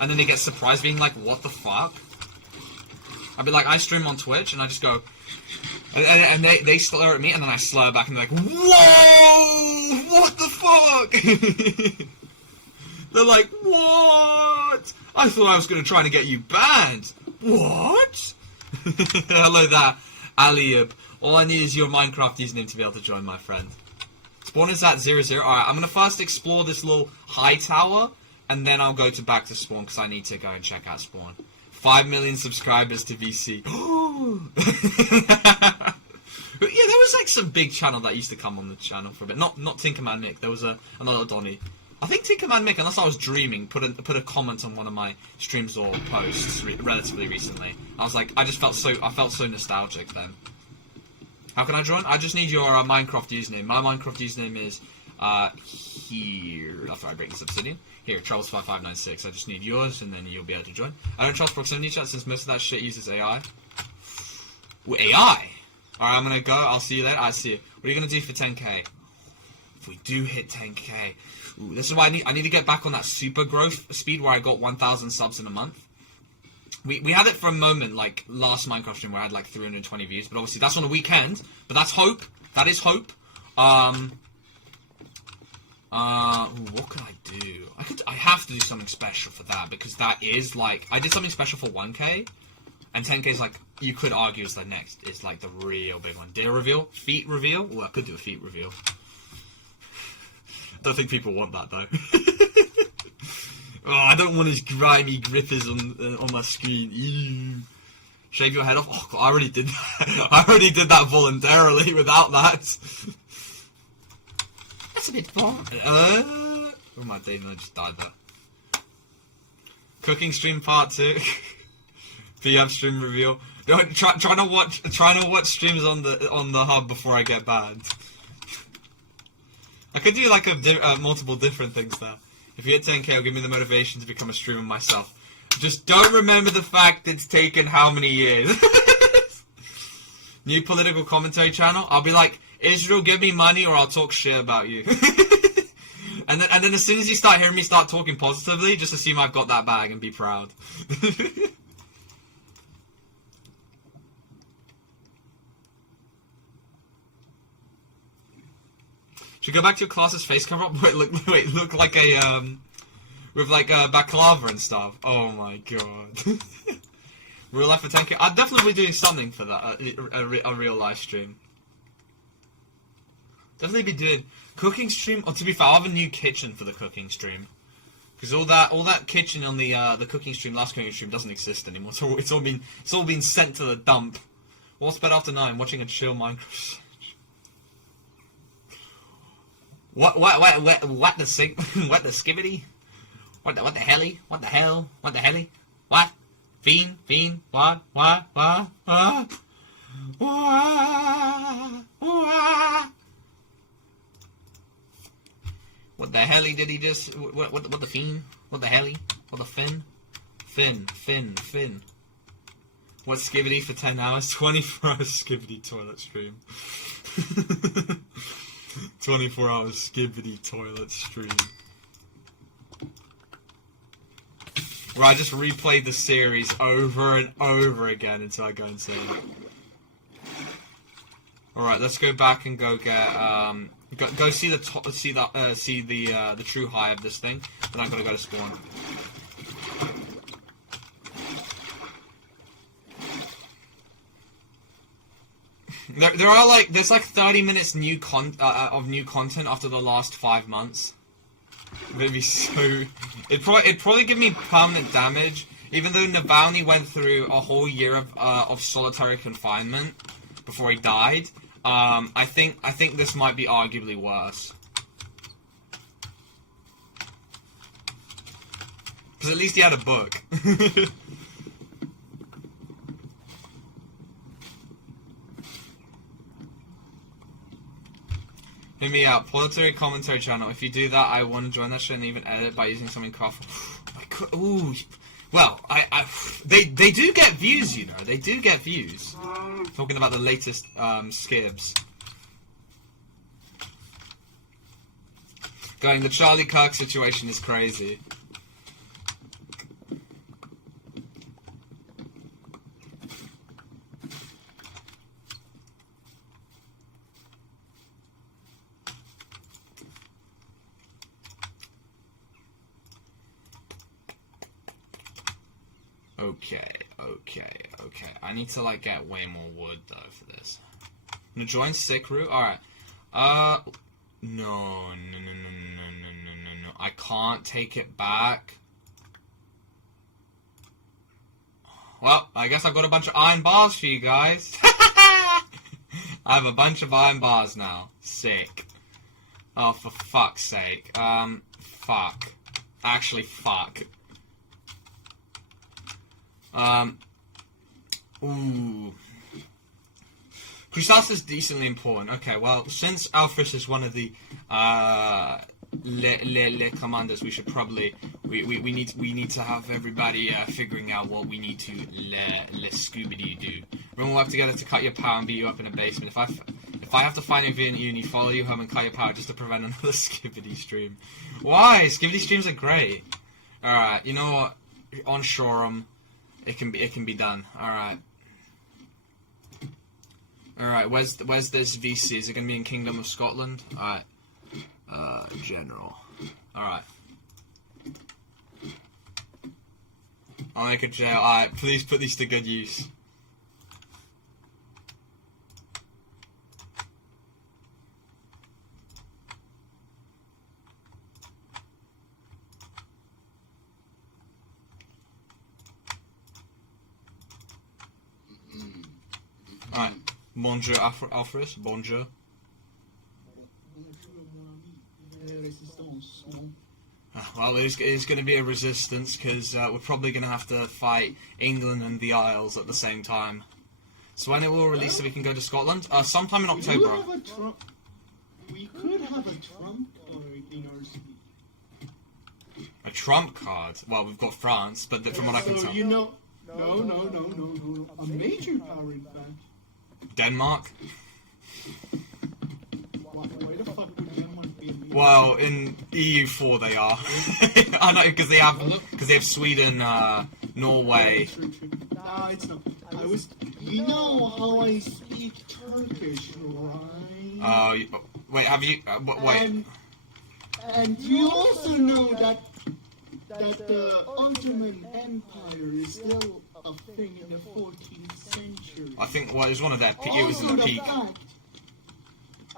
and then they get surprised, being like, what the fuck? I'd be like, I stream on Twitch, and I just go, and they slur at me, and then I slur back, and they're like, whoa, what the fuck? They're like, what? I thought I was going to try to get you banned. What? Hello there, Aliab. All I need is your Minecraft username to be able to join, my friend. Spawn is at 00. Alright, I'm going to first explore this little high tower, and then I'll go back to spawn, because I need to go and check out spawn. 5 million subscribers to VC. But yeah, there was like some big channel that used to come on the channel for a bit. Not Tinkerman Mick. There was another Donny. I think Tinkerman Mick, unless I was dreaming, put a comment on one of my streams or posts relatively recently. I was like, I felt so nostalgic then. How can I join? I just need your Minecraft username. My Minecraft username is here. After I break this obsidian. Here, Troubles5596. I just need yours, and then you'll be able to join. I don't trust proximity chat since most of that shit uses AI. Well, AI? Alright, I'm gonna go. I'll see you later. I see you. What are you gonna do for 10k? If we do hit 10k, ooh, this is why I need to get back on that super growth speed where I got 1,000 subs in a month. We had it for a moment, like last Minecraft stream where I had like 320 views, but obviously that's on a weekend. But that's hope. That is hope. Ooh, what could I do? I have to do something special for that, because that is like, I did something special for 1k, and 10k is like, you could argue is the next, is like the real big one. Deer reveal? Feet reveal? Well, I could do a feet reveal. Don't think people want that though. Oh, I don't want his grimy grippers on my screen. Ew. Shave your head off? Oh, God, I already did that. I already did that voluntarily without that. That's a bit far. Oh my David, I just died there. Cooking stream part 2. PM stream reveal. Trying to watch streams on the hub before I get banned. I could do like multiple different things there. If you hit 10k, it'll give me the motivation to become a streamer myself. Just don't remember the fact it's taken how many years. New political commentary channel. I'll be like, Israel, give me money or I'll talk shit about you. and then as soon as you start hearing me start talking positively, just assume I've got that bag and be proud. Should we go back to your class's face cover up? Wait, look like a, with like a baklava and stuff. Oh my god. Real life for 10k. I'd definitely be doing something for that, a real live stream. Definitely be doing cooking stream, or to be fair, I have a new kitchen for the cooking stream. Because all that kitchen on the cooking stream, last cooking stream, doesn't exist anymore. It's all been sent to the dump. What's better after 9? Watching a chill Minecraft. What the skibbity? What the helly? What the hell? What the helly? What? Fiend? What? What the helly did he just? What the fiend? What the helly? What the fin? Fin. What skibbity for 10 hours? 24 hours skibbity toilet stream. 24 hours skibbity toilet stream. Where I just replayed the series over and over again until I go insane. Alright, let's go back and go get go see the true high of this thing. Then I'm gonna go to spawn. There's like 30 minutes of new content after the last 5 months. It'd be so. It'd probably give me permanent damage. Even though Navalny went through a whole year of solitary confinement before he died, I think this might be arguably worse. Because at least he had a book. Hit me out. Political commentary channel. If you do that, I want to join that shit and even edit it by using something craftful. Ooh. Well, they do get views, you know. They do get views. Talking about the latest skibs. Going, the Charlie Kirk situation is crazy. Okay. I need to, like, get way more wood, though, for this. I'm gonna join Sick Root? Alright. No. I can't take it back. Well, I guess I've got a bunch of iron bars for you guys. I have a bunch of iron bars now. Sick. Oh, for fuck's sake. Fuck. Actually, fuck. Ooh. Crustas is decently important. Okay, well, since Alphys is one of the, le commanders, we should probably, we need to have everybody, figuring out what we need to le Scooby do. We'll work together to cut your power and beat you up in a basement. If I have to find you via uni, follow you home and cut your power just to prevent another Skibidi stream. Why? Skibidi streams are great. Alright, you know what? Onshore them. It can be done. Alright. Alright, where's this VC? Is it gonna be in Kingdom of Scotland? Alright. General. Alright. I'll make a jail. Alright, please put these to good use. Alright. Bonjour, Alphys. Bonjour. Well, it's going to be a resistance, because we're probably going to have to fight England and the Isles at the same time. So when it will release so we can go to Scotland? Sometime in October. We could have a Trump card in our city. A Trump card? Well, we've got France, but from what I can tell... You know... No. A major power, in fact. Denmark? Why the fuck would Denmark be a major Well, in EU4 they are. I know, because they have Sweden, Norway. True. No, it's not. I was... You know how I speak Turkish, right? Wait, have you... wait. And you also know that the Ottoman Empire is still a thing in the 14th century. I think, well, it was one of their... It was in the peak. Fact,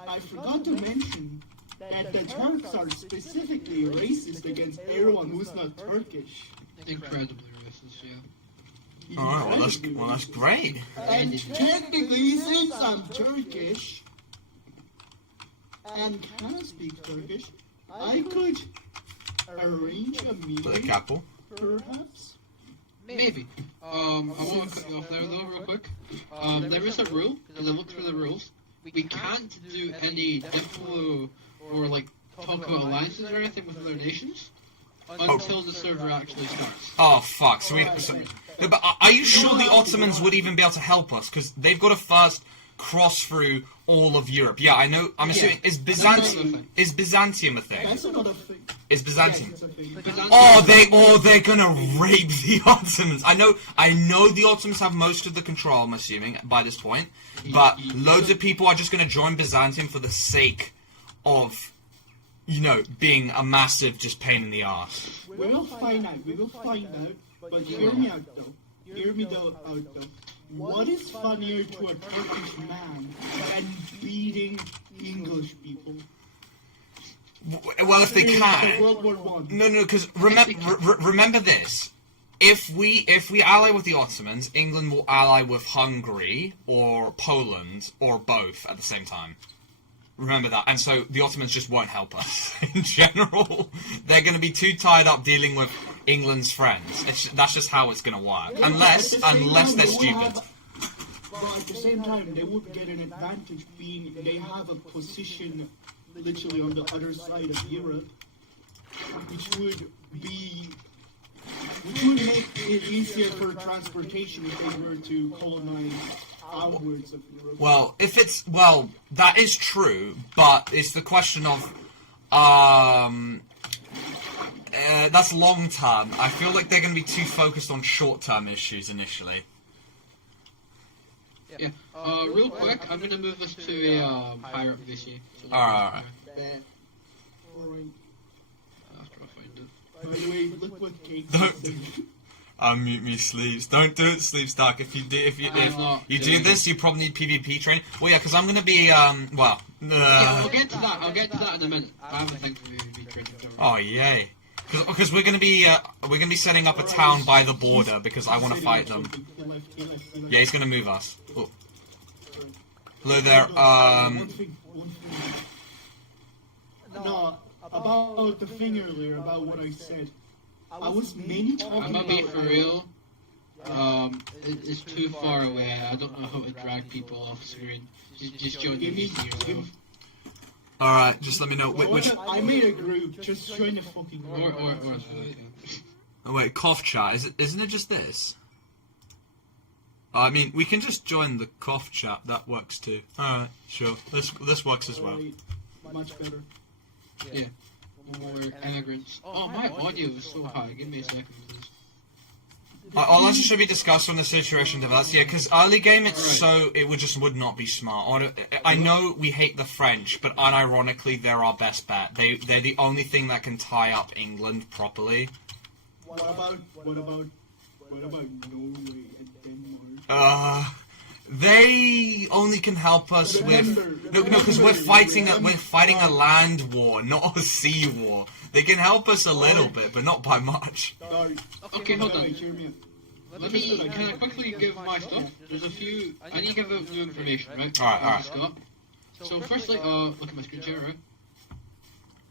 I forgot to mention that the Turks are specifically racist against everyone who's not Turkish. Incredibly racist, yeah. Alright, well that's great. And technically, since I'm Turkish and can speak Turkish, I could arrange a For the meeting, capital. perhaps? Maybe. I want to cut you off there though, real quick. There is a rule, because I looked through the rules. We can't do any diplo or like talk about alliances or anything with other nations until the server actually starts. Oh fuck! No, but are you sure the Ottomans would even be able to help us? Because they've got to first cross through all of Europe. Yeah, I know. I'm assuming is Byzantium a thing? That's another thing. Is Byzantium? Yes, it's a thing. They're gonna rape the Ottomans. I know the Ottomans have most of the control, I'm assuming, by this point. But loads of people are just gonna join Byzantium for the sake of, you know, being a massive just pain in the ass. We will find out. But hear me out though. What is funnier to a Turkish man than beating English people? Well, if they can. World War One. No, because remember this. If we ally with the Ottomans, England will ally with Hungary or Poland or both at the same time. Remember that. And so the Ottomans just won't help us in general. They're going to be too tied up dealing with England's friends. That's just how it's going to work. Unless they're stupid. But at the same time, they would get an advantage being they have a position literally on the other side of Europe, which would make it easier for transportation if they were to colonize outwards of Europe. Well, that is true, but it's the question of, that's long term. I feel like they're going to be too focused on short term issues initially. Yeah. Real quick, I'm gonna move this to a higher up VC. Alright. Alright. After I find it. By the way, look what Kate Don't- did. Unmute me, Sleeps. Don't do it, Sleeps Dark. If you do this, you probably need PvP training. Well, yeah, because I'm gonna be Yeah, I'll get to that. I'll get to that in a minute. I have a thing for PvP training. Oh yay! Because we're gonna be setting up a town by the border because I want to fight them. Yeah, he's gonna move us. Oh. Hello there. No, about the thing earlier, about what I said. I was mainly talking I'm gonna be about... for real. It's too far away. I don't know how to drag people off screen. Just join the meeting yourself. All right, just let me know which. I made a group, just join the fucking group. Oh wait, cough chat. Isn't it just this? I mean, we can just join the cough chat. That works too. All right, sure. This works as well. Right. Much better. Yeah. More immigrants. Oh, my audio is so high. Give me a second, please. All that should be discussed when the situation develops. Yeah, because early game it would not be smart. I know we hate the French, but unironically they're our best bet. They're the only thing that can tie up England properly. What about Norway and Denmark? They only can help us with because we're fighting a land war, not a sea war. They can help us a little bit, but not by much. Okay, hold on. Can I quickly give my stuff? There's a few. I need to give out new information, right? Alright. So firstly, look at my screen share, right?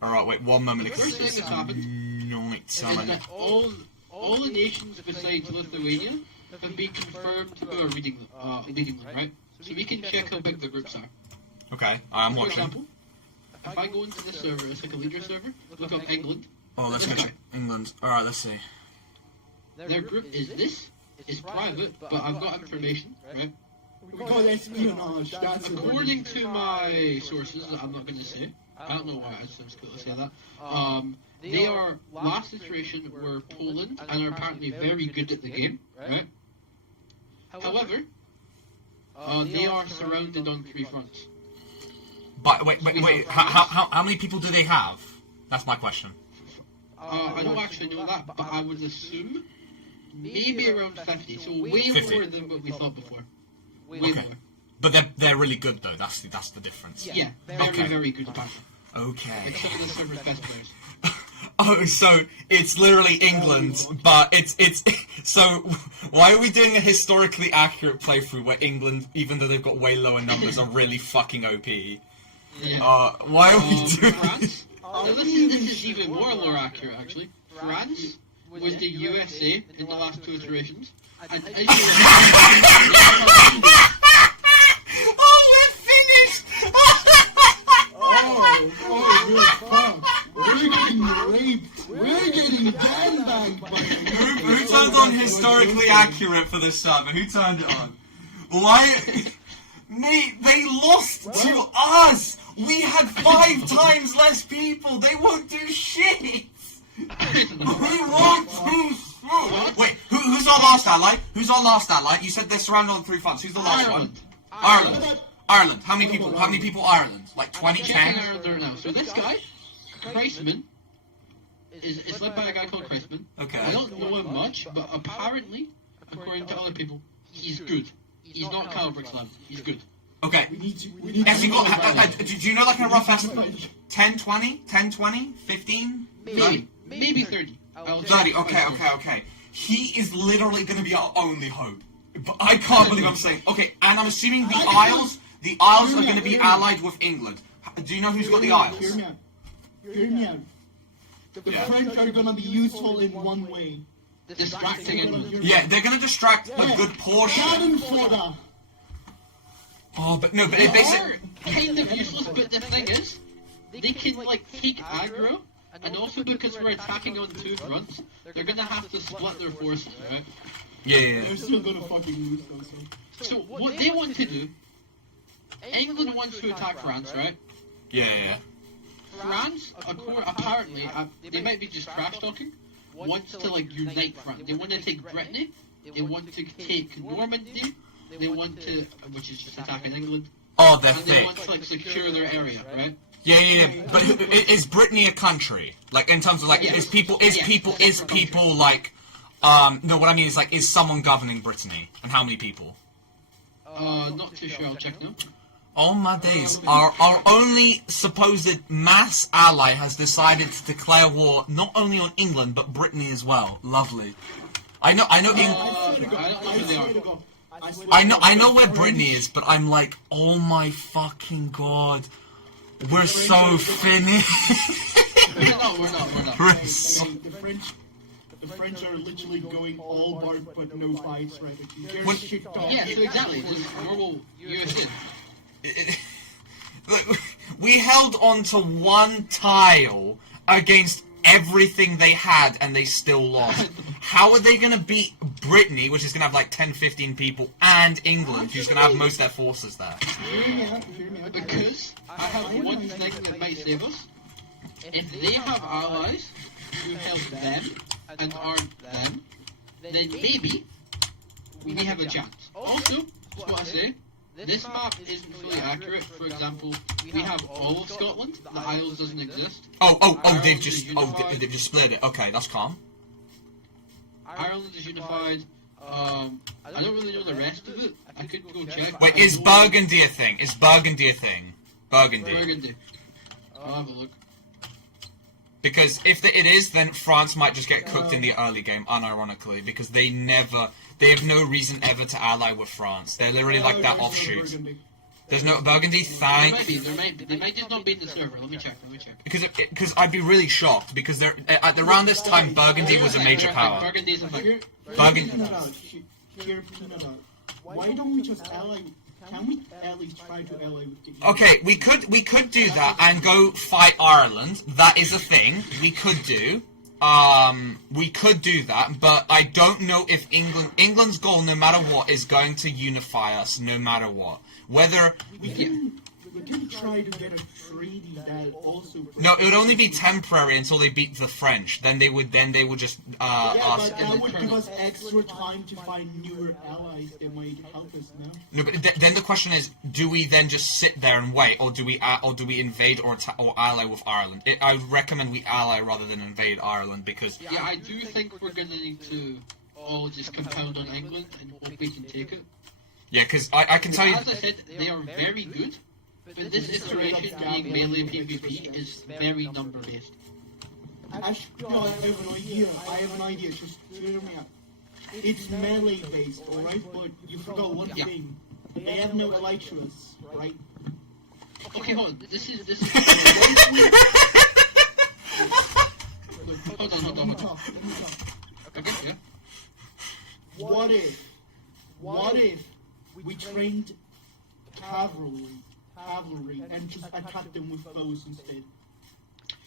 Alright, wait 1 moment. The first thing that's happened is that all the nations besides Lithuania have been confirmed who are leading them, right? So we can check how big the groups are. Okay, I'm For watching. example, if I go into the server, it's like a leader server, look up England. Oh, let's go check England. Alright, let's see. Their group is this. It's private, but I've got information, right? We call espionage. That's According to my sources that I'm not going to say, I don't know why, it sounds cool to say that. They are, last iteration were Poland, and are apparently very good at the game, right? However, they are surrounded on 3 fronts. But wait. How many people do they have? That's my question. I don't actually know that, but I would assume maybe around 50, so way 50. more than what we thought before. Way Okay. more. But they're really good though. That's the difference. Yeah, Okay. very good apparently. Okay. Like some of the server's best players. Oh, so it's literally England, but it's so why are we doing a historically accurate playthrough where England, even though they've got way lower numbers, are really fucking OP? Yeah. Why are we doing France? This is even more lore accurate actually. France was the USA in the last 2 iterations. And Oh, we're finished! We're getting raped. We're getting gangbanged by Who turned on historically accurate for this server? Who turned it on? Why? Mate, they lost to us! We had 5 times less people! They won't do shit! We won't do shit! Wait, who's our last ally? Who's our last ally? You said they're surrounded on 3 fronts. Who's the last one? Ireland. How many people Ireland? Like 20, 10? there now. So this guy, Kreisman, is led by a guy called Kreisman. Okay. I don't know him much, but apparently, according to other people, he's good. He's not Calibre Slam. He's good. Okay. We need Actually, to do you know like a rough estimate? 10, 20? 10, 20? 15? Maybe 30. 30, okay. He is literally going to be our only hope. But I can't believe I'm saying... Okay, and I'm assuming the Isles are going to be allied with England. Do you know who's got the Isles? Hear me out. The French are gonna be useful in one way. Distracting England. Yeah, they're going to distract a good portion. Schadenfreude. Oh, but no, but They it basically... are kind of useless, but the thing is, they can, like, take aggro, and also because we're attacking on 2 fronts, they're gonna have to split their forces, right? Yeah. They're still gonna fucking lose though, So, what they want to do, England wants to attack France, right? Yeah. France, apparently, they might be just trash talking, wants to, like, unite France. They want to take Brittany, they want to take Normandy, they want to, which is just attacking England, Oh, they're and they thick. want to, like, secure their area, right? Yeah. But is Brittany a country? Like, in terms of, like, Yes. is people, like, No, what I mean is, like, is someone governing Brittany? And how many people? Not too sure, I'll check now. Oh my days, our only supposed mass ally has decided to declare war not only on England, but Brittany as well. Lovely. I know I know where Brittany is, but I'm like, oh my fucking god. We're so finished. We're not. We're so... The French are literally going all bark but no fights right at When- shit Yeah, so exactly. It's normal US. Look, we held on to one tile against everything they had, and they still lost. How are they going to beat Brittany, which is going to have like 10, 15 people, and England, who's going to have most of their forces there? Because I have one thing that might save us. If they have allies who help them and aren't them, then maybe we may have a chance. Also, just what I say, this map isn't fully accurate. For example, we have all of Scotland. The Isles doesn't exist. They've just split it. Okay, that's calm. Ireland is unified. I don't really know the rest of it. I could go check. Wait, is Burgundy a thing? Is Burgundy a thing? Burgundy. Burgundy. I'll have a look. Because if it is, then France might just get cooked in the early game, unironically, because they have no reason ever to ally with France. They're literally like that offshoot. There's no Burgundy, thank. They might just not be in the server. Let me check. Because I'd be really shocked, because around this time Burgundy was a major power. Burgundy is a thing. Burgundy. Why don't we just ally? Can we at least try to ally with the Okay, we could do that and go fight Ireland. That is a thing we could do. We could do that, but I don't know if England's goal, no matter what, is going to unify us, no matter what. Whether we can try to get a treaty that also. No, it would only be temporary until they beat the French. Then they would just ask. But that would give us extra time to find newer allies that might help us now. No, but then the question is, do we then just sit there and wait, or do we invade or ally with Ireland? I would recommend we ally rather than invade Ireland, because Yeah, I do think we're gonna need to all just compound on England and hope we can take it. yeah, because I can tell you. As I said, they are very good, but this iteration being melee PvP is very number based. Actually, no, I have an idea. Just hear me out. It's melee based, alright? But you forgot one thing. They have no elytras, right? Okay, hold on. This is. Hold on. Okay, yeah. What if we trained cavalry and just attacked them with bows instead?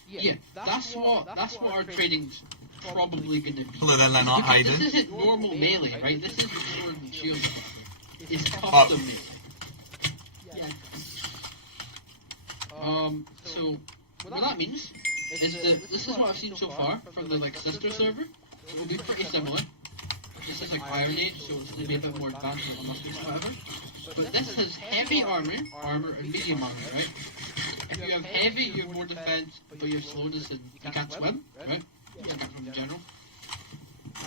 Yeah, that's what our training's probably gonna be. Hello there, Leonard. How you This doing? isn't normal melee, right? This isn't sword and shield stuff. It's custom melee. Yeah. So what that means is that this is what I've seen so far from the sister server. It will be pretty similar. This is Iron Age, so it's maybe a bit more advanced than muskets or whatever. But this has heavy armor, and medium armor, right? If you have heavy, you have more defense, but you have slowness and you can't swim, right? That's from the general.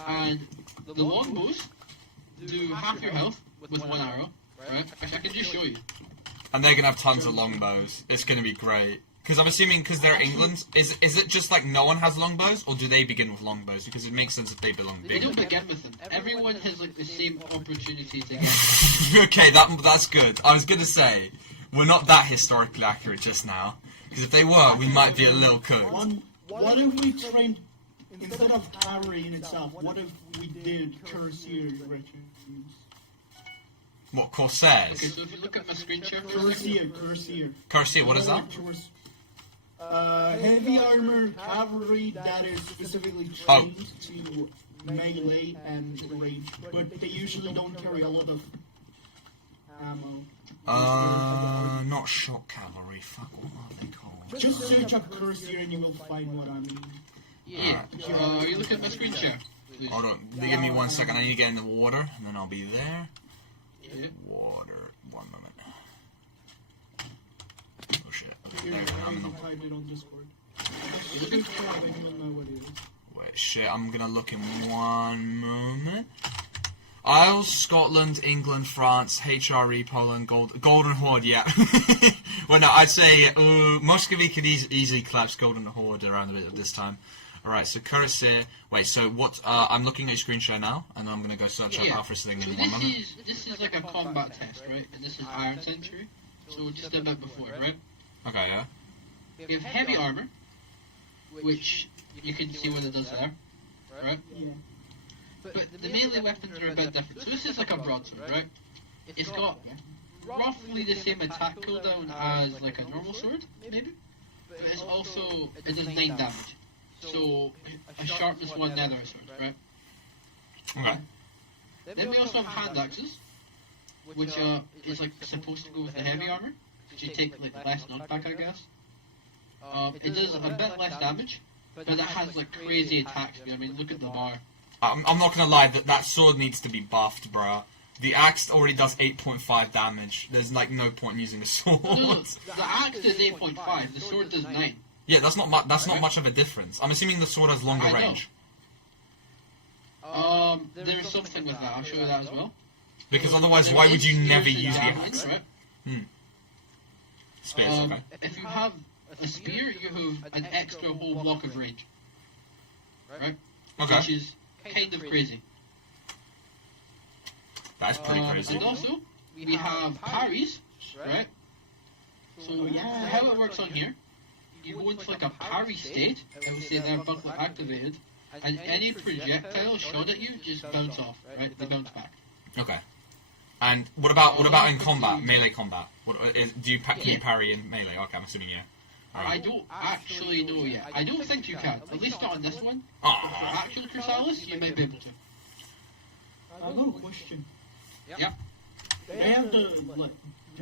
And the longbows do half your health with one arrow, right? I can just show you. And they're gonna have tons of longbows. It's gonna be great. Because I'm assuming, because they're England, is it just like no one has longbows, or do they begin with longbows? Because it makes sense if they belong They big. don't begin with them. Everyone has the same opportunity to get. Okay, that's good. I was gonna say, we're not that historically accurate just now. Because if they were, we might be a little cooked. What if we trained, instead of cavalry in itself, what if we did cuirassier regiments? What, Okay, Corsairs? so if you look at my screen share for a second, Cuirassier. Cuirassier, what is that? Heavy armor cavalry that is specifically trained to melee and range, but they usually don't carry a lot of ammo. Not shock cavalry. Fuck, what are they called? Just search up cuirassier and you will find what I mean. yeah. Are you looking at my screen share? Please. Hold on, give me 1 second. I need to get in the water, and then I'll be there. Yeah. Water. 1 moment. Oh shit. Okay, Here, there, I'm in the... type it on Discord. You looking? I don't know what it is. Wait, shit, I'm gonna look in one moment. Isles, Scotland, England, France, HRE, Poland, Golden Horde, yeah. Well, no, I'd say Muscovy could easily collapse Golden Horde around a bit of this time. Alright, so Cuirassier. Wait, so what? I'm looking at your screen share now, and I'm gonna go search up Alpha's thing in 1 moment. This is like a combat test, right? And this is Iron Century, so just a bit before, right? Okay, yeah. We have heavy armor, which you can see what it does there, right? Yeah. But the melee weapons are a bit different. So this is like a broadsword, right? It's got roughly the same attack cooldown as like a normal sword, maybe. But it's also, it does 9 damage. So, a sharpness 1 nether sword, right? Okay. Then we also have hand axes, which is like supposed to go with the heavy armor. So you take like less knockback, I guess. It does a bit less damage, but it has like crazy attack speed. I mean, look at the bar. I'm not gonna lie, that sword needs to be buffed, bruh. The axe already does 8.5 damage. There's like no point in using the sword. No, the axe does 8.5. The sword does 9. Yeah, that's not much of a difference. I'm assuming the sword has longer range. There's something with that. I'll show you that as well. Because otherwise, why would you never use the javelin, axe? right? Spears, okay. If you have a spear, you have an extra whole block of range, right? Okay. Which is kind of crazy. That's pretty crazy. And also, we have parries, right? So how it works on here, you go into like a parry state, it will say there buckler activated, and any projectile shot at you just bounce off, right? They bounce back. Okay. And what about in combat, melee combat? Do you parry in melee? Okay, I'm assuming yeah. I don't actually know yet. I don't think you can, at least not on this one. Aww. For actual Chrysalis, you might be able to. I got a question. Yeah. Do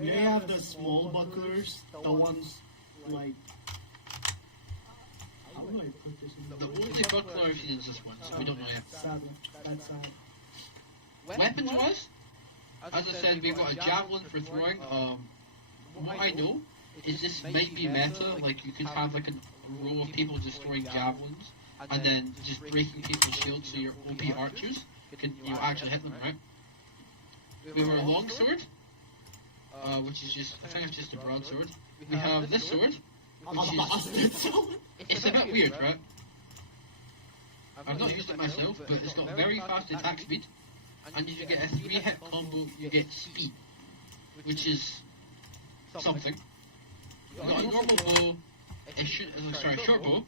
they have the small bucklers? The ones like, how do I put this in The only buckler I've seen is this one, so we don't know yet. sad? That's sad. Weapons-wise, as I said, we've got a javelin for throwing. What I know is this might be meta, like you could have like a row of people just throwing javelins, and then just breaking people's shields so your OP archers can actually hit them, right? We have our longsword, which is just, I think it's just a broadsword. We have this sword, which is, it's a bit weird, right? I've not used it myself, but it's got very fast attack speed, and if you get a 3-hit combo, you get speed, which is something. We've got a normal bow, a short bow.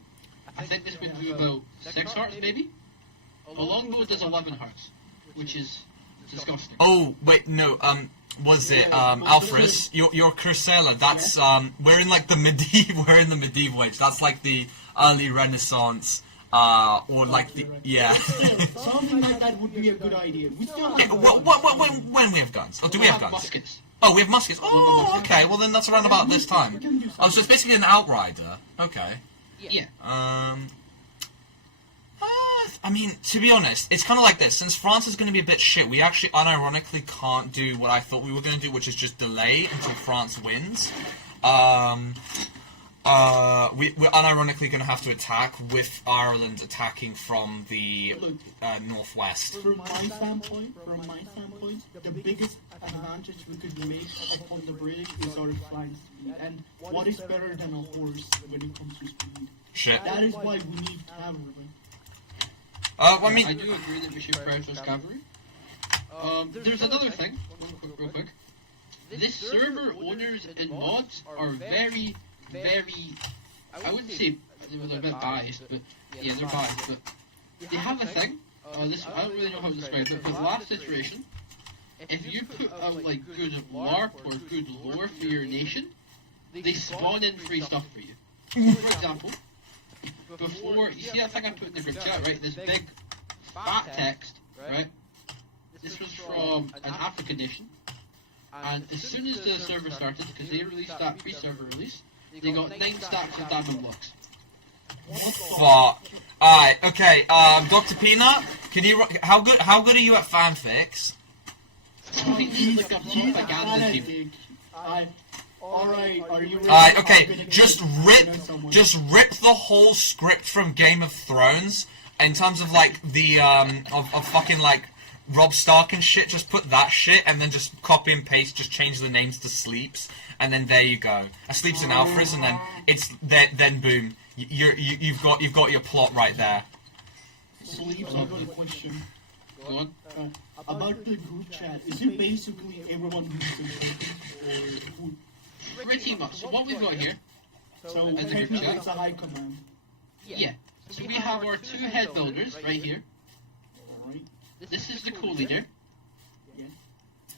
I think this would do about 6 hearts, maybe. A long bow does 11 hearts, which is disgusting. Oh wait, no. Was it Alfred? Your Cursella? That's we're in like the medieval. We're in the medieval age. That's like the early Renaissance. Or like the Something like that would be a good idea. We still have when we have guns? Oh, do we have guns? Muskets. Oh, we have muskets. Oh, okay. Well, then that's around about this time. Oh, so it's basically an outrider. Okay. Yeah. I mean, to be honest, it's kind of like this. Since France is going to be a bit shit, we actually unironically can't do what I thought we were going to do, which is just delay until France wins. We're unironically going to have to attack with Ireland attacking from the northwest. From my standpoint, the biggest advantage we could make upon the bridge is our flying speed. And what is better than a horse when it comes to speed? Shit. That is why we need cavalry. I mean, I do agree that we should prioritize cavalry. There's another thing, real quick. This server owners and mods are very, I wouldn't say they're a bit biased, but yeah, they're biased, but they have a thing, I don't really know how to describe it, but last iteration, if you put out like good LARP or good lore for your nation, they spawn in free stuff for you. For example, before, you see that thing I put in the group chat, right, this big fat text, right, this was from an African nation, and as soon as the server started, because they released that pre-server release, they got 9 stacks of diamond blocks. fuck. Alright, okay, Dr. Peanut, can you, how good are you at fanfics? I think this is like a propaganda team. Alright, are you ready? Alright, okay, just rip the whole script from Game of Thrones in terms of like the of fucking like Rob Stark and shit, just put that shit and then just copy and paste, just change the names to Sleeps, and then there you go. A Sleeps and Alfred's, and then it's then boom, you've got your plot right there. Sleeps, I've got a question. Go on. About the group chat, is it basically everyone who's important, or who? Pretty much. So what we've got here, So As a group technically chat? it's a high command. yeah. So we have our 2 head builders right here. Right? This is the co-leader. Yeah.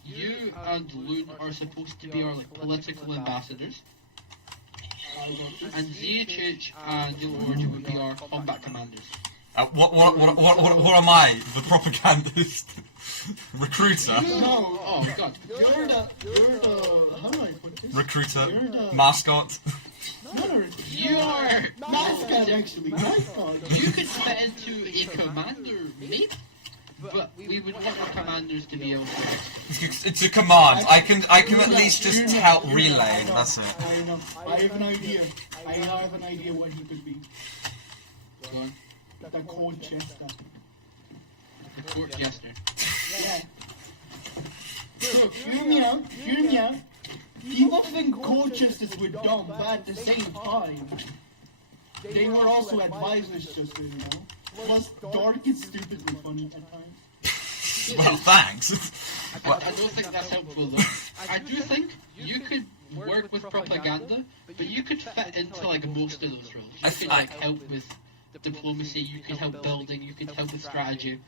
You and Loon are supposed to be our like political ambassadors, I got this. and ZHH and Dilorge would be our combat commanders. What am I? The propagandist? Recruiter? No, Oh god. you're the, how do I put this? Recruiter? You're the, Mascot? no, You are. mascot actually, mascot. You could fit into a commander, maybe, but we would want our commanders to be able to. It's a command. I can at least just help relay. That's it. I know. I have an idea. I have an idea what he could be. Go on. The cold chester. The court jester. Yeah. So, hear me out. Hear me out. People think cold chesters were dumb, but at the same time, they were also advisors just so you know. Plus, dark and stupidly funny at times. Well, thanks. I don't think that's helpful though. I do think you could work with propaganda, but you could fit into like most of those roles. You could like help with diplomacy, you could help building, you could help with strategy.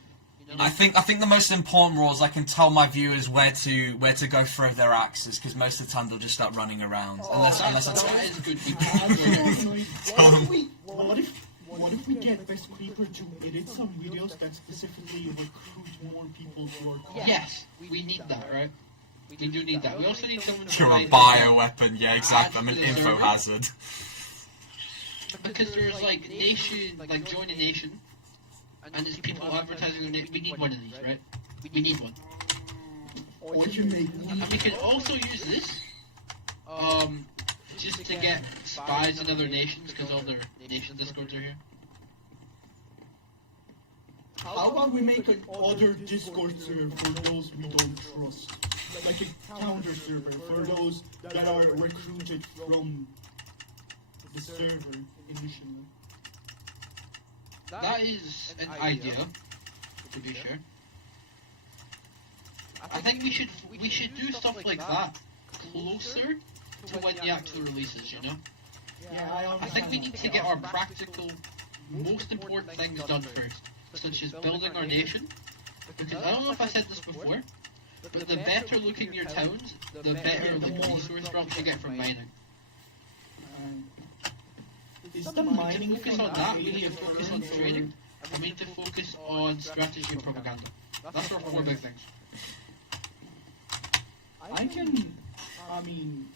I think the most important rule is I can tell my viewers where to go throw their axes, because most of the time they'll just start running around. Unless it's That is good. Unfortunately, what if we get Best Creeper to edit some videos that specifically recruit more people to our cause? Yes, we need that, right? We do need that. We also need someone to you're a write- bioweapon. Yeah, exactly. I'm an info hazard. Because there's like nation, like join a nation, and there's people advertising their name. We need one of these, right? We need one. Or you make And we can also use this, just to get spies in other nations, because all their nation discords are here. How about we make an other Discord server for those we don't trust? Like a counter server for those that are recruited from the server initially. That is an idea, to be sure. I think we should do stuff like that closer to when the actual releases, you know? Yeah, I think we need to get our practical, most important things done first, such as building our nation. Because I don't know if I said this before, but the better looking your towns, the better like resource drops you get from mining. Is the mining We need to focus on that, we need to focus on trading, and we need to focus on strategy and propaganda. That's our 4 big things. I mean,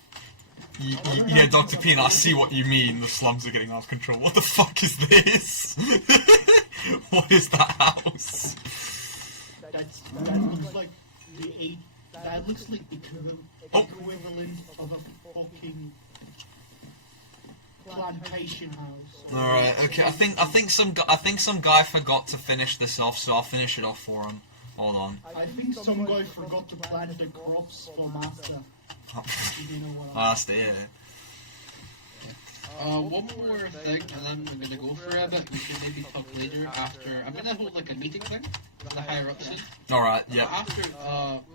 Yeah, Dr. Peanut, I see what you mean. The slums are getting out of control. What the fuck is this? What is that house? that looks like that looks like the equivalent of a fucking plantation house. All right, okay. I think some guy forgot to finish this off, so I'll finish it off for him. Hold on. I think some guy forgot to plant the crops for master. You know what Oh, that's the yeah. One more thing, and then I'm gonna go for a bit. We can maybe talk later after. I'm gonna hold like a meeting thing with the higher ups soon. All right, But yeah. after,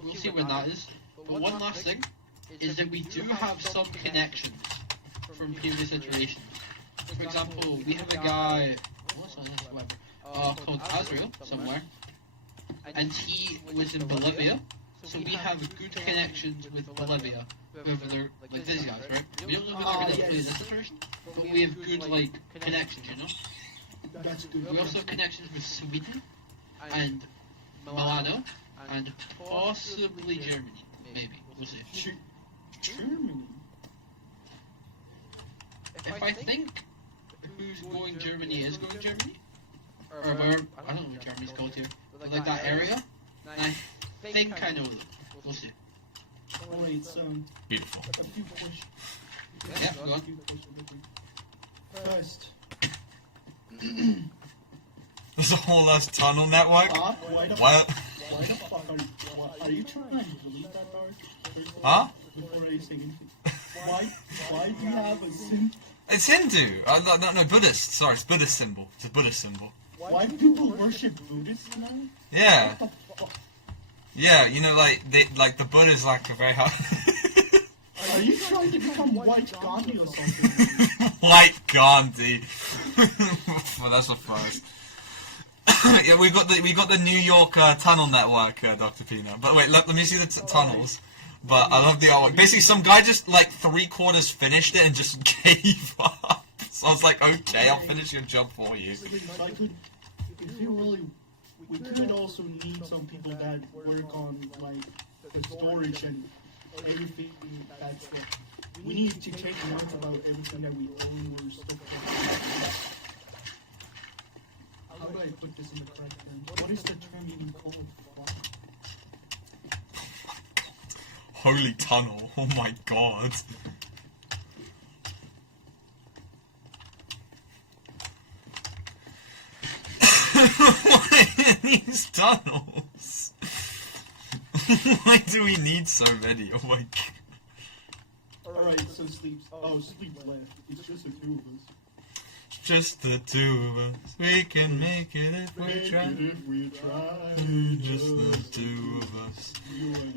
we'll see when that is. But one last thing is that we do have some connections from previous iterations. For example, we have a guy, what's his name? Called Azrael somewhere, and he lives in Bolivia. So we have good connections with Bolivia, whoever they're, like these guys, right? We don't know who they're going to play this iteration, but we have good, like, connections, you know? That's good. We also have connections with Sweden, and Milano, and possibly Germany, maybe. We'll see. Germany. If I think who's going Germany is going Germany, or where, I don't know what Germany's called here, but like that area, and I think I know them. We'll see. Alright, so Beautiful. a few questions. Yeah, go on. First, There's a whole ass tunnel network. Why the What? fuck are you trying to delete that part? Huh? Before I say anything. Why do you have a symbol? It's Hindu. No, Buddhist. Sorry, it's Buddhist symbol. It's a Buddhist symbol. Why do people worship Buddhists now? Yeah. What the fuck? Yeah, you know, like the Buddha's like a very hard. Are you trying to become White Gandhi or something? White Gandhi. Well, that's a first. Yeah, we got the New York tunnel network, Dr. Pino. But wait, let me see the tunnels. But I love the artwork. Basically, some guy just like 3/4 finished it and just gave up. So I was like, okay, I'll finish your job for you. We could also need some people that work on like the storage and everything that's like. We need to take note about everything that we own or stuff like that. How do I put this in the correct term? What is the term even called? Holy tunnel! Oh my god! Why are these tunnels? Why do we need so many? Oh my god! Alright, so sleep's left. It's just the two of us. Just the two of us. We can make it if we try. Just the two of us.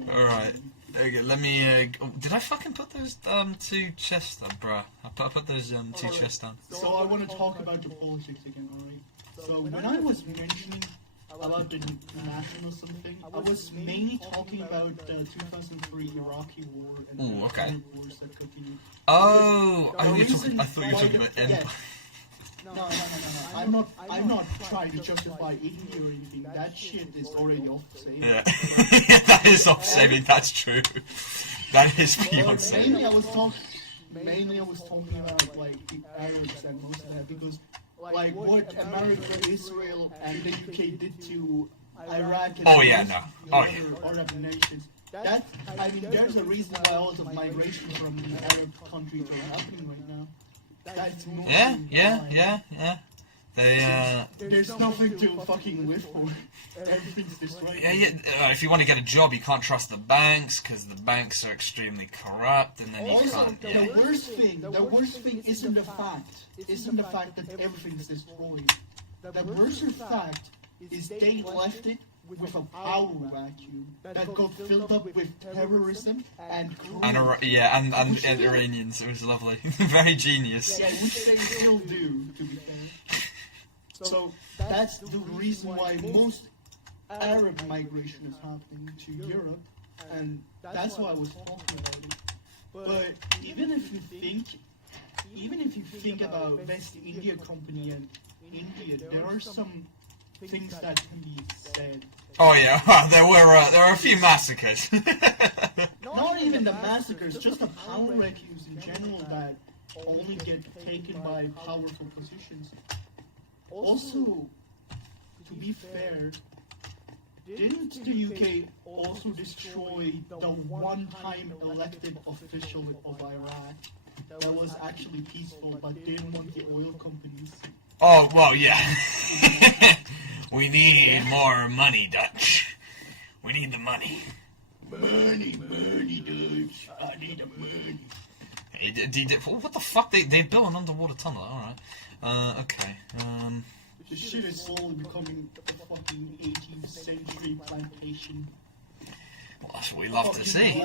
Alright. Okay, let me, did I fucking put those, 2 chests down, bruh? I put those, 2 chests down. So I want to talk about the politics again, alright? So when I was mentioning about the national something, I was mainly talking about the 2003 Iraqi war and Ooh, okay. other wars that continued. Oh, I reason thought you were talking why about the- Empire. yeah. No. I'm not trying to justify eating it or anything. That shit is already off the sale. Yeah. That is off-saving, that's true. That is beyond saving. Mainly I was talking about like the Arabs and most of that because like what America, Israel, and the UK did to Iraq and Oh, yeah, no. Oh, yeah. other Arab nations. That I mean, there's a reason why a lot of migration from the Arab countries are happening right now. That's mostly Yeah. They, There's nothing to fucking live for. Everything's destroyed. if you want to get a job, you can't trust the banks, because the banks are extremely corrupt, and then you Also, can't, the worst thing isn't the fact that everything's destroyed. The worst fact is they left it with a power vacuum that got filled up with terrorism and crime. and Iranians. It was lovely. Very genius. Yeah, which they still do, to be fair. So that's the reason why most Arab migration is happening to Europe, and that's why I was talking about it. But even if you think about West India Company and India, there are some things that can be said. Oh yeah, there were a few massacres. Not even the massacres, just the power vacuums in general that only get taken by powerful positions. Also, to be fair, didn't the UK also destroy the one-time elected official of Iraq that was actually peaceful but didn't want the oil companies? Oh, well, yeah. We need more money, Dutch. We need the money. Money, Dutch. I need the money. Hey, what the fuck? They built an underwater tunnel. Alright. Okay. This shit is slowly becoming a fucking 18th century plantation. Well, that's what we love to see.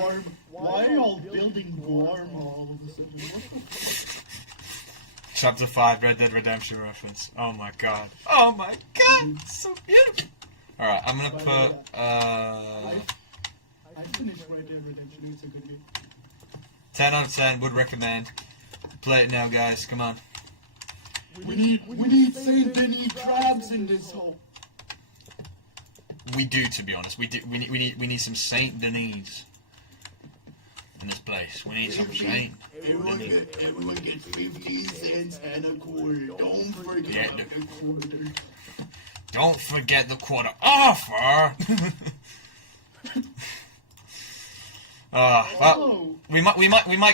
Why are y'all building Guarma all of a sudden? What the fuck? Chapter 5, Red Dead Redemption reference. Oh my god. Oh my god! So beautiful! Alright, I'm gonna put, I finished Red Dead Redemption, it's a good game. 10 out of 10, would recommend. Play it now, guys, come on. We need Saint Denis crabs in this hole. We do, to be honest. We need some Saint Denis in this place. We need some Saint. Everyone gets 50 cents and a quarter. Don't forget the quarter. Don't forget the quarter offer! Well, we might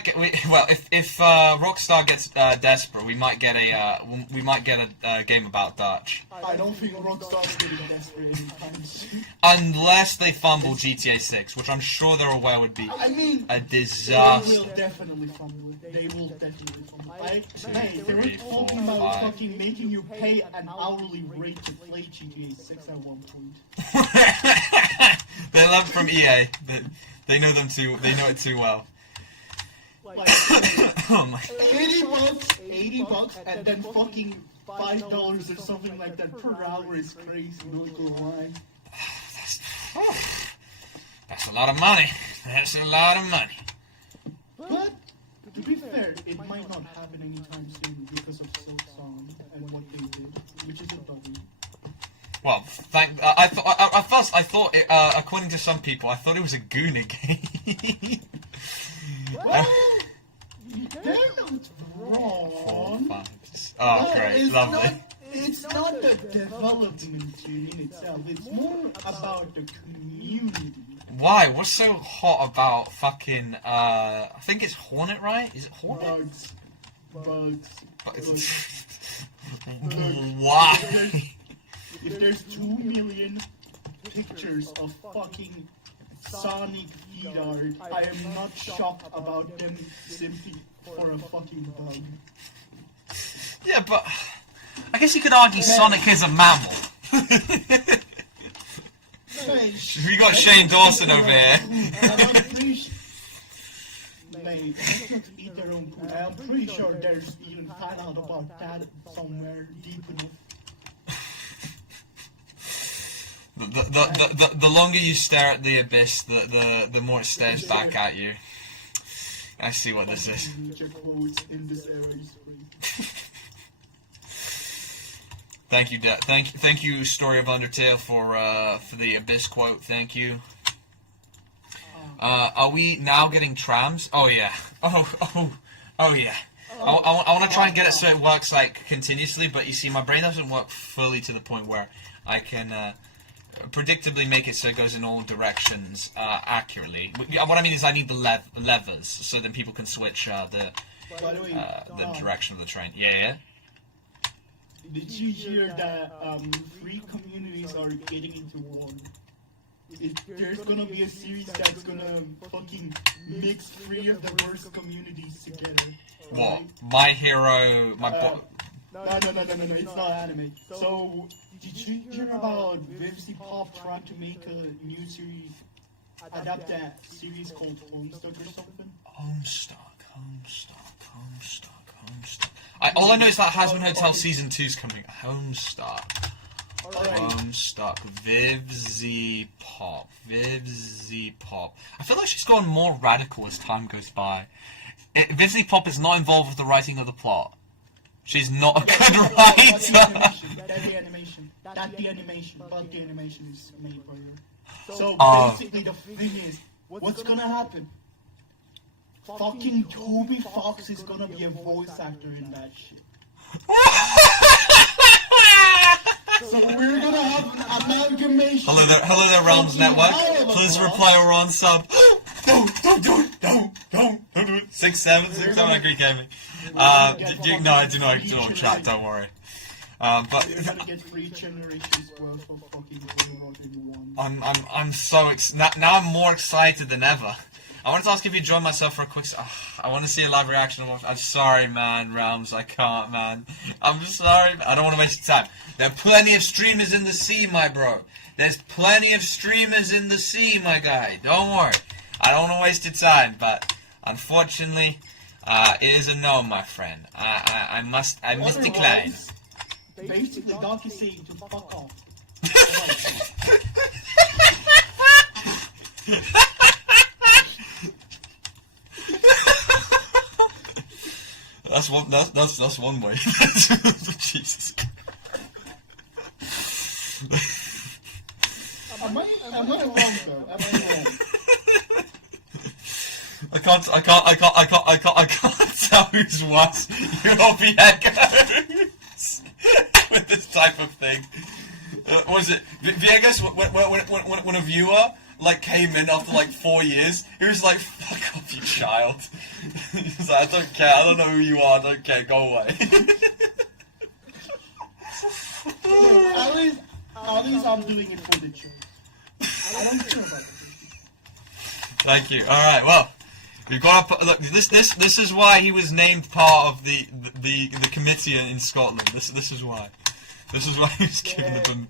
get. If Rockstar gets desperate, we might get a game about Dutch. I don't think Rockstar's getting desperate anytime soon. Unless they fumble GTA 6, which I'm sure they're aware would be I mean, a they disaster. will definitely fumble. They will definitely fumble. They were 3, 4, talking about 5. fucking making you pay an hourly rate to play GTA 6 at one point. They learned from EA. They know them too. They know it too well. Like, Oh my. $80, and then fucking $5 or something like that per hour is crazy. Not gonna lie. That's a lot of money. That's a lot of money. But to be fair, it might not happen anytime soon because of Silk Song and what they did, which is a W. Well, I thought, according to some people, I thought it was a Guna game. Well, they're not wrong. 4, 5, 6. Oh, great, It's lovely. It's not the development in itself. It's more about the community. Why? What's so hot about fucking? I think it's Hornet, right? Is it Hornet? Bugs. But it's Bugs. why? If there's 2 million pictures of fucking Sonic feed art, I am not shocked about them simply for a fucking bug. Yeah, but I guess you could argue Sonic is a mammal. We got Shane Dawson over here. I'm pretty sure. Mate, they don't eat their own food. I'm pretty sure there's even find out about that somewhere deep enough. The longer you stare at the abyss, the more it stares back at you. I see what this is. Thank you, thank you, Story of Undertale, for the abyss quote. Thank you. Are we now getting trams? Oh yeah. Oh yeah. I want to try and get it so it works like continuously, but you see, my brain doesn't work fully to the point where I can predictably make it so it goes in all directions accurately. What I mean is, I need the levers so then people can switch the direction of the train. Yeah. Did you hear that 3 communities are getting into one? There's gonna be a series that's gonna fucking mix 3 of the worst communities together. What? My Hero, No, it's not anime. So, did you hear about Vivzy Pop trying to make a new series, adapt that series called Homestuck or something? Homestuck. All I know is that Hazbin Hotel Season 2's coming. Homestuck. Homestuck. Vivzy Pop. I feel like she's gone more radical as time goes by. Vivzy Pop is not involved with the writing of the plot. She's not a good writer. That's the animation. But the animation is made by her. So basically the thing is, what's gonna happen? Fucking Toby Fox is gonna be a voice actor in that shit. So we're gonna have an amalgamation. Hello there, Realms Network. Please reply or on sub. Don't do it. 6-7, I agree, gaming. No, I do not chat. Don't worry. But we're gonna get 3 generations worth of fucking Pokemon in one. I'm so now I'm more excited than ever. I wanted to ask if you join myself for a quick. I want to see a live reaction. I'm sorry, man, Realms. I can't, man. I'm sorry. I don't want to waste your time. There are plenty of streamers in the sea, my bro. There's plenty of streamers in the sea, my guy. Don't worry. I don't want to waste your time, but unfortunately, it is a no, my friend. I must decline. Basically, Donkey saying to fuck off. That's one way. Jesus. Am I wrong though? Am I wrong? I can't tell who's worse. You'll be Veagos with this type of thing. Was it Veagos when a viewer like came in after like 4 years. He was like, "Fuck off, you child." He's like, "I don't care. I don't know who you are. I don't care. Go away." At least I'm doing it for the truth. I don't care about it. Thank you. All right. Well, we've got to look. This is why he was named part of the committee in Scotland. This is why. This is why he was given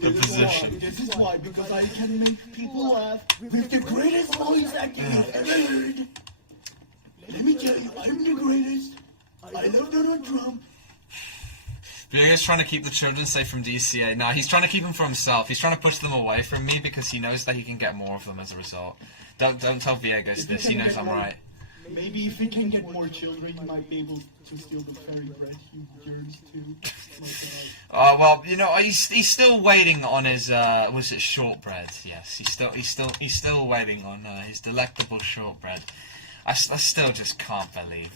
the position. This is why, because I can make people laugh with the greatest voice acting you've ever heard. Let me tell you, I'm the greatest. I love Donald Trump. Veagos trying to keep the children safe from DCA. Nah, he's trying to keep them for himself. He's trying to push them away from me because he knows that he can get more of them as a result. Don't tell Veagos this. He knows I'm right. Maybe if we can get more children, you might be able to steal the fairy bread he yearns to. Well, you know, he's still waiting on his was it shortbread? Yes, he's still waiting on his delectable shortbread. I still just can't believe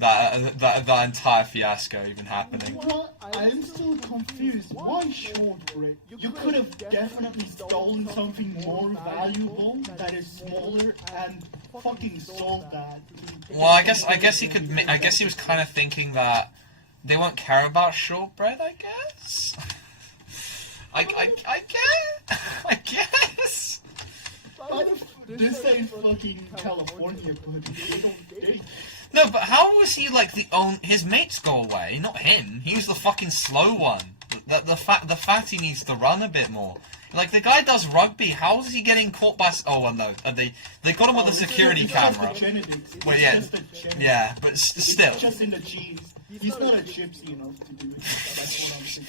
that entire fiasco even happening. Well, I'm still confused. Why shortbread? You could have definitely stolen something more valuable that is smaller and fucking sold that. Well, I guess he could. I guess he was kind of thinking that they won't care about shortbread. I guess. I guess. This ain't fucking California, but they don't date. No, but how was he like his mates go away, not him? He was the fucking slow one. The fatty needs to run a bit more. Like the guy does rugby. How is he getting caught by? Oh well, no. They got him with a security camera. Well, yeah, but still. It's just in the cheese. He's not a gypsy enough to do it. That's what I'm saying.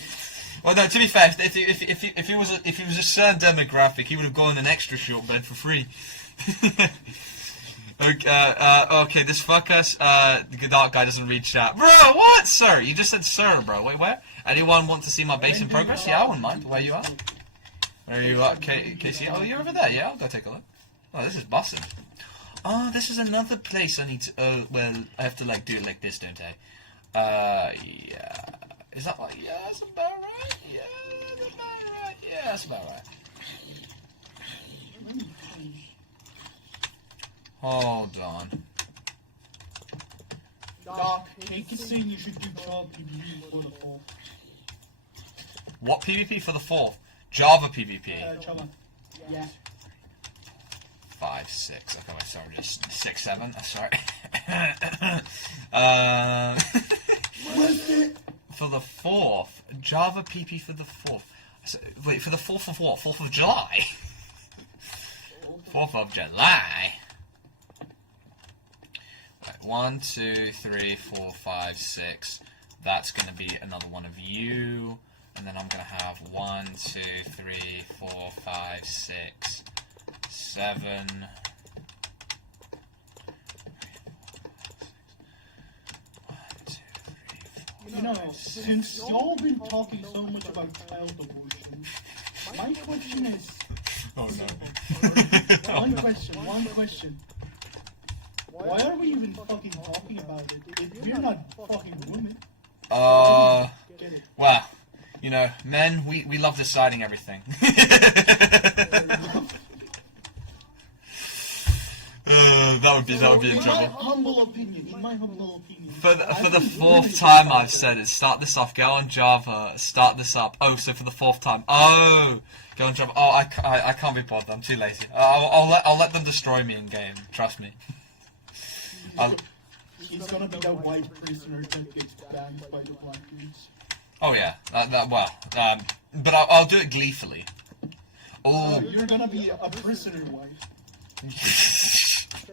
Well, no. To be fair, if he was a certain demographic, he would have gone an extra shortbread for free. Okay, this fuck-ass, dark guy doesn't read chat. Bro, what? Sir, you just said sir, bro. Wait, where? Anyone want to see my base in progress? Yeah, I wouldn't mind. Where you at? Where are you at, Casey? Oh, you're over there. Yeah, I'll go take a look. Oh, this is busted. Oh, this is another place I need to, well, I have to, like, do it like this, don't I? Yeah. Is that like, yeah, that's about right. Yeah, that's about right. Yeah, that's about right. Hold on. Doc, take it saying you should do Java PvP for the 4th. What PvP for the 4th? Java PvP. Java. Yeah. 5, 6. Okay, wait, sorry, just 6, 7. Sorry. What's it? For the 4th, Java PP for the 4th. So, wait, for the 4th of what? 4th of July. 4th of July. 1, 2, 3, 4, 5, 6. That's going to be another one of you. And then I'm going to have 1, 2, 3, 4, 5, 6, 7. 1, 2, 3, 4. You know, since y'all been talking so much about child abortion, my question is... Oh no. One question. Why are we even fucking talking about it if we're not fucking women? Get it? Well, you know, men, we love deciding everything. That would be in trouble. In my humble opinion. For the 4th time I've said it. Start this off. Go on Java. Start this up. Oh, so for the 4th time. Oh, go on Java. Oh, I can't be bothered. I'm too lazy. I'll let them destroy me in game. Trust me. He's gonna be that white prisoner that gets banned by the black dudes. Oh yeah. But I'll do it gleefully. Oh. You're gonna be a prisoner wife.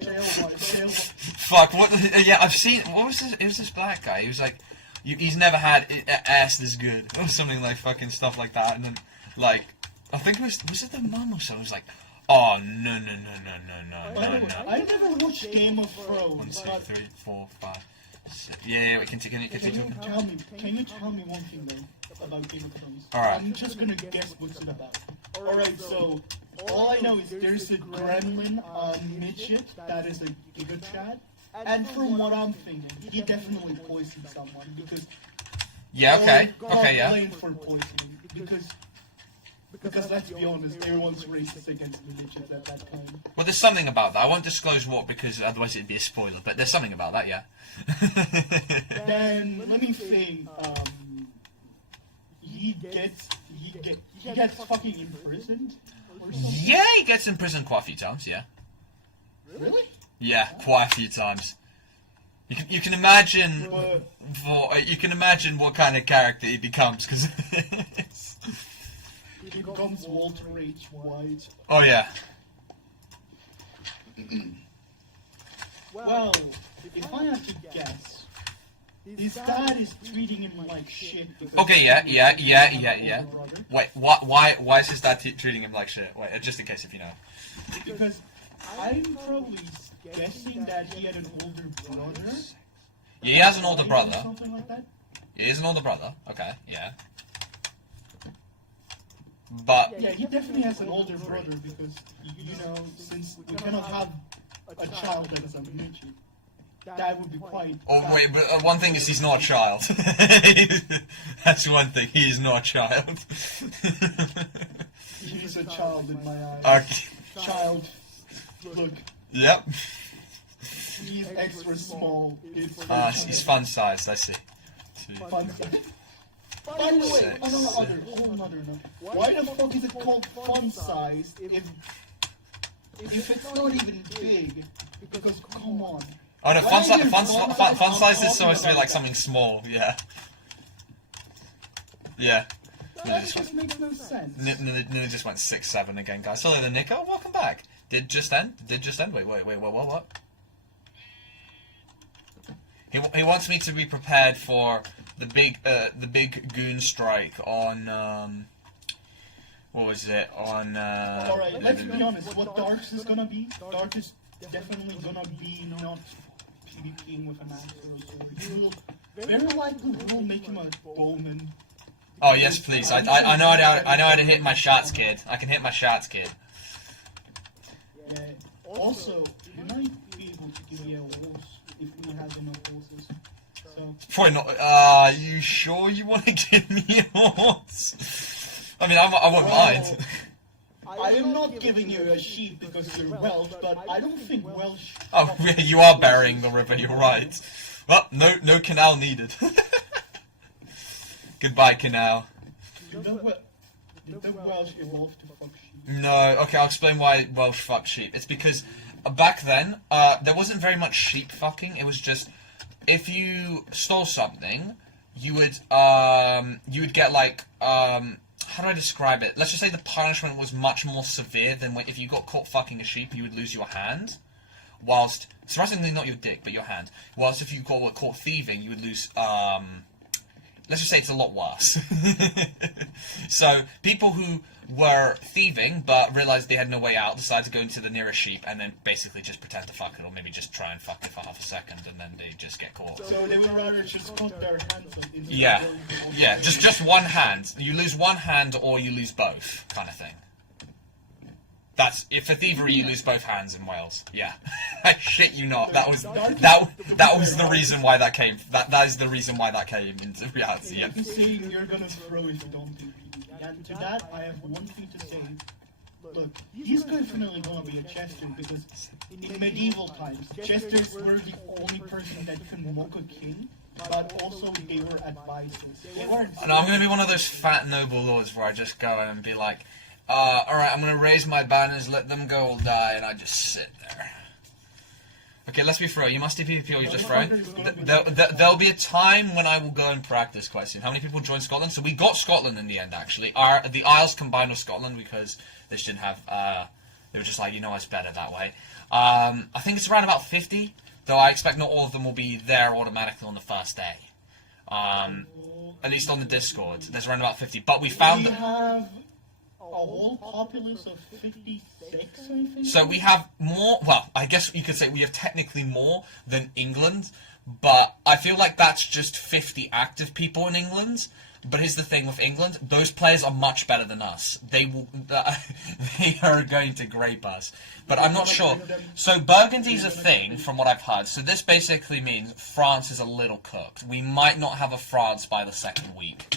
Jail. Fuck, what? Yeah, I've seen. What was this? It was this black guy. He was like, he's never had ass this good, or something like fucking stuff like that. And then, like, I think was it the mum or something? It was like, oh no. I never watched Game of Thrones. 1, 2, 3, 4, 5, 6. Yeah. Continue. Can you tell me one thing though about Game of Thrones? All right. I'm just gonna guess what's it about. All right, so. All I know is there's a gremlin midget that is a Giga Chad, and from what I'm thinking, he definitely poisoned someone because. Yeah. Okay. Yeah. Blamed for poisoning because Because let's be honest, everyone's racist against religions at that time. Well, there's something about that. I won't disclose what because otherwise it'd be a spoiler. But there's something about that, yeah. Then let me think. He gets fucking imprisoned. Or something. Yeah, he gets imprisoned quite a few times. Yeah. Really? Yeah, quite a few times. You can imagine you can imagine what kind of character he becomes because. He becomes Walter H. White. Oh yeah. Well, if I had to guess, his dad is treating him like shit. Okay, yeah. Wait, why is his dad treating him like shit? Wait, just in case if you know. Because I'm probably guessing that he had an older brother. Yeah, he has an older brother. Something like that. He is an older brother. Okay, yeah. But Yeah, he definitely has an older brother because, you know, since we cannot have a child that is a midget, that would be quite... oh wait, but one thing is he's not a child. That's one thing. He is not a child. He's a child in my eyes. Okay. Child. Look, Yep. he's extra small. It's He's fun sized. I see. fun. By the way, another note. Why the fuck is it called fun size if it's not even big? Because come on. Oh no, Why are you fun size is talking supposed to be about like something small. Yeah. Yeah. That just makes no sense. Nearly just went 6-7 again, guys. Hello there, Nico. Welcome back. Did just end? Wait, what? He wants me to be prepared for the big goon strike on what was it on? Alright, let's be honest. What Darks is gonna be? Dark is definitely gonna be not PvPing with an axe or something. Very likely we'll make him a bowman. Oh yes, please. I know how to hit my shots, kid. I can hit my shots, kid. Yeah. Also, you might be able to give me a horse if we have enough horses. So. Probably not. Are you sure you want to give me a horse? I mean, I won't mind. I am not giving you a sheep because you're Welsh, but I don't think Welsh... Oh, yeah, you are burying the river. You're right. Well, no canal needed. Goodbye, canal. Did the Welsh evolve to fuck sheep? No, okay, I'll explain why Welsh fuck sheep. It's because back then, there wasn't very much sheep fucking. It was just, if you stole something, you would get like, how do I describe it? Let's just say the punishment was much more severe than if you got caught fucking a sheep, you would lose your hand. Whilst, surprisingly not your dick, but your hand. Whilst if you got caught thieving, you would lose, let's just say it's a lot worse. So, people who were thieving, but realized they had no way out, decided to go into the nearest sheep, and then basically just pretend to fuck it, or maybe just try and fuck it for half a second, and then they just get caught. So they would rather just cut their hands off. Yeah, just one hand. You lose one hand, or you lose both, kind of thing. That's if for thievery you lose both hands in Wales. Yeah, I shit you not. That was the reason why that came. That is the reason why that came into reality. Yeah. You see, you're gonna throw if you don't do PvP. And to that, I have one thing to say. Look, he's definitely gonna be a Chester because in medieval times, Chesters were the only person that could mock a king, but also they were advisors. They weren't. And I'm gonna be one of those fat noble lords where I just go and be like, alright, I'm gonna raise my banners, let them go all die, and I just sit there. Okay, let's be throw. You must do PvP or you just throw. There'll be a time when I will go and practice quite soon. How many people joined Scotland? So we got Scotland in the end, actually. The Isles combined with Scotland because they just didn't have, they were just like, you know, it's better that way. I think it's around about 50, though I expect not all of them will be there automatically on the first day. At least on the Discord. There's around about 50. But we found We that... have a whole populace of 56, I think. So we have more, well, I guess you could say we have technically more than England, but I feel like that's just 50 active people in England. But here's the thing with England, those players are much better than us. They will, they are going to grape us. But I'm not sure. So Burgundy's a thing, from what I've heard. So this basically means France is a little cooked. We might not have a France by the second week.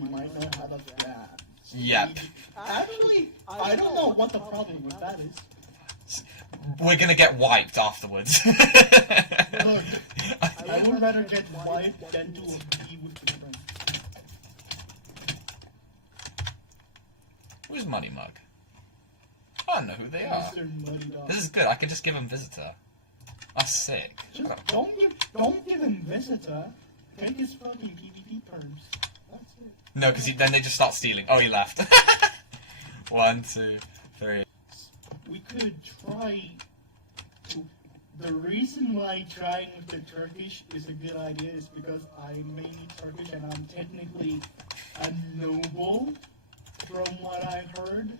We might not have a Yep. Actually, I don't know what the problem with that is. We're gonna get wiped afterwards. Look, I would rather get wiped than to be with the friend. Who's Money Mug? I don't know who they are. Mr. Muddy Dog. This is good. I can just give him visitor. That's sick. Just don't give him visitor. Take his fucking PvP terms. That's it. No, because then they just start stealing. Oh, he left. 1, 2, 3. We could try to... The reason why trying with the Turkish is a good idea is because I'm mainly Turkish and I'm technically a noble, from what I heard.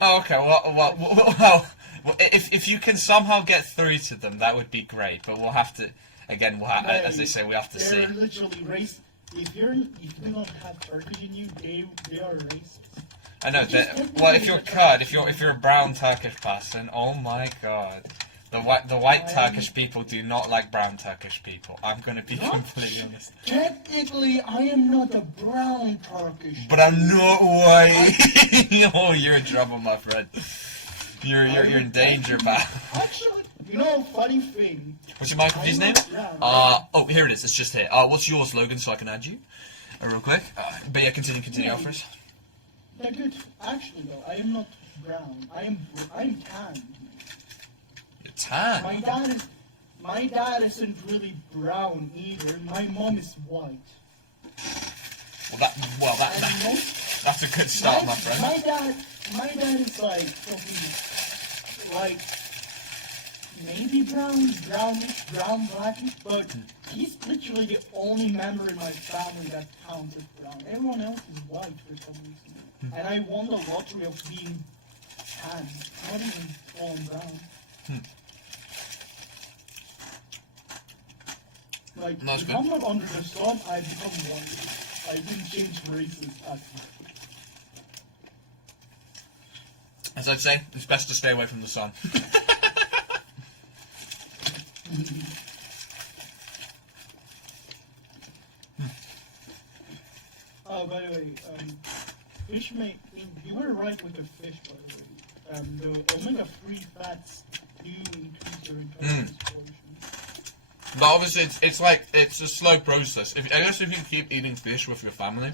Oh, okay. Well, if you can somehow get through to them, that would be great. But we'll have to, again, as they say, we have to see. They're literally racist. If you don't have Turkish in you, they are racist. I know that. Well, if you're Kurd, if you're a brown Turkish person, oh my god, the white Turkish people do not like brown Turkish people. I'm gonna be completely honest. Technically, I am not a brown Turkish. But I'm not white. Oh, you're in trouble, my friend. You're in danger, pal. Actually, you know, funny thing. What's your microphone's name? Oh, here it is. It's just here. What's yours, Logan, so I can add you? Real quick. But yeah, continue, Alfred. Yeah, good. Actually, though, I am not brown. I'm tan. You're tan. My dad isn't really brown either. My mom is white. That's a good start, my friend. My dad is like something like maybe brownish, brown, blackish, but he's literally the only member in my family that counts as brown. Everyone else is white for some reason. And I won the lottery of being tan, not even full brown. Like, That's if I'm not under the sun, I become white. I didn't change races at all. As I'd say, it's best to stay away from the sun. Oh, by the way, fish you were right with the fish, by the way. The omega-3 fats do increase your intolerance portion. But obviously, it's a slow process. I guess if you keep eating fish with your family,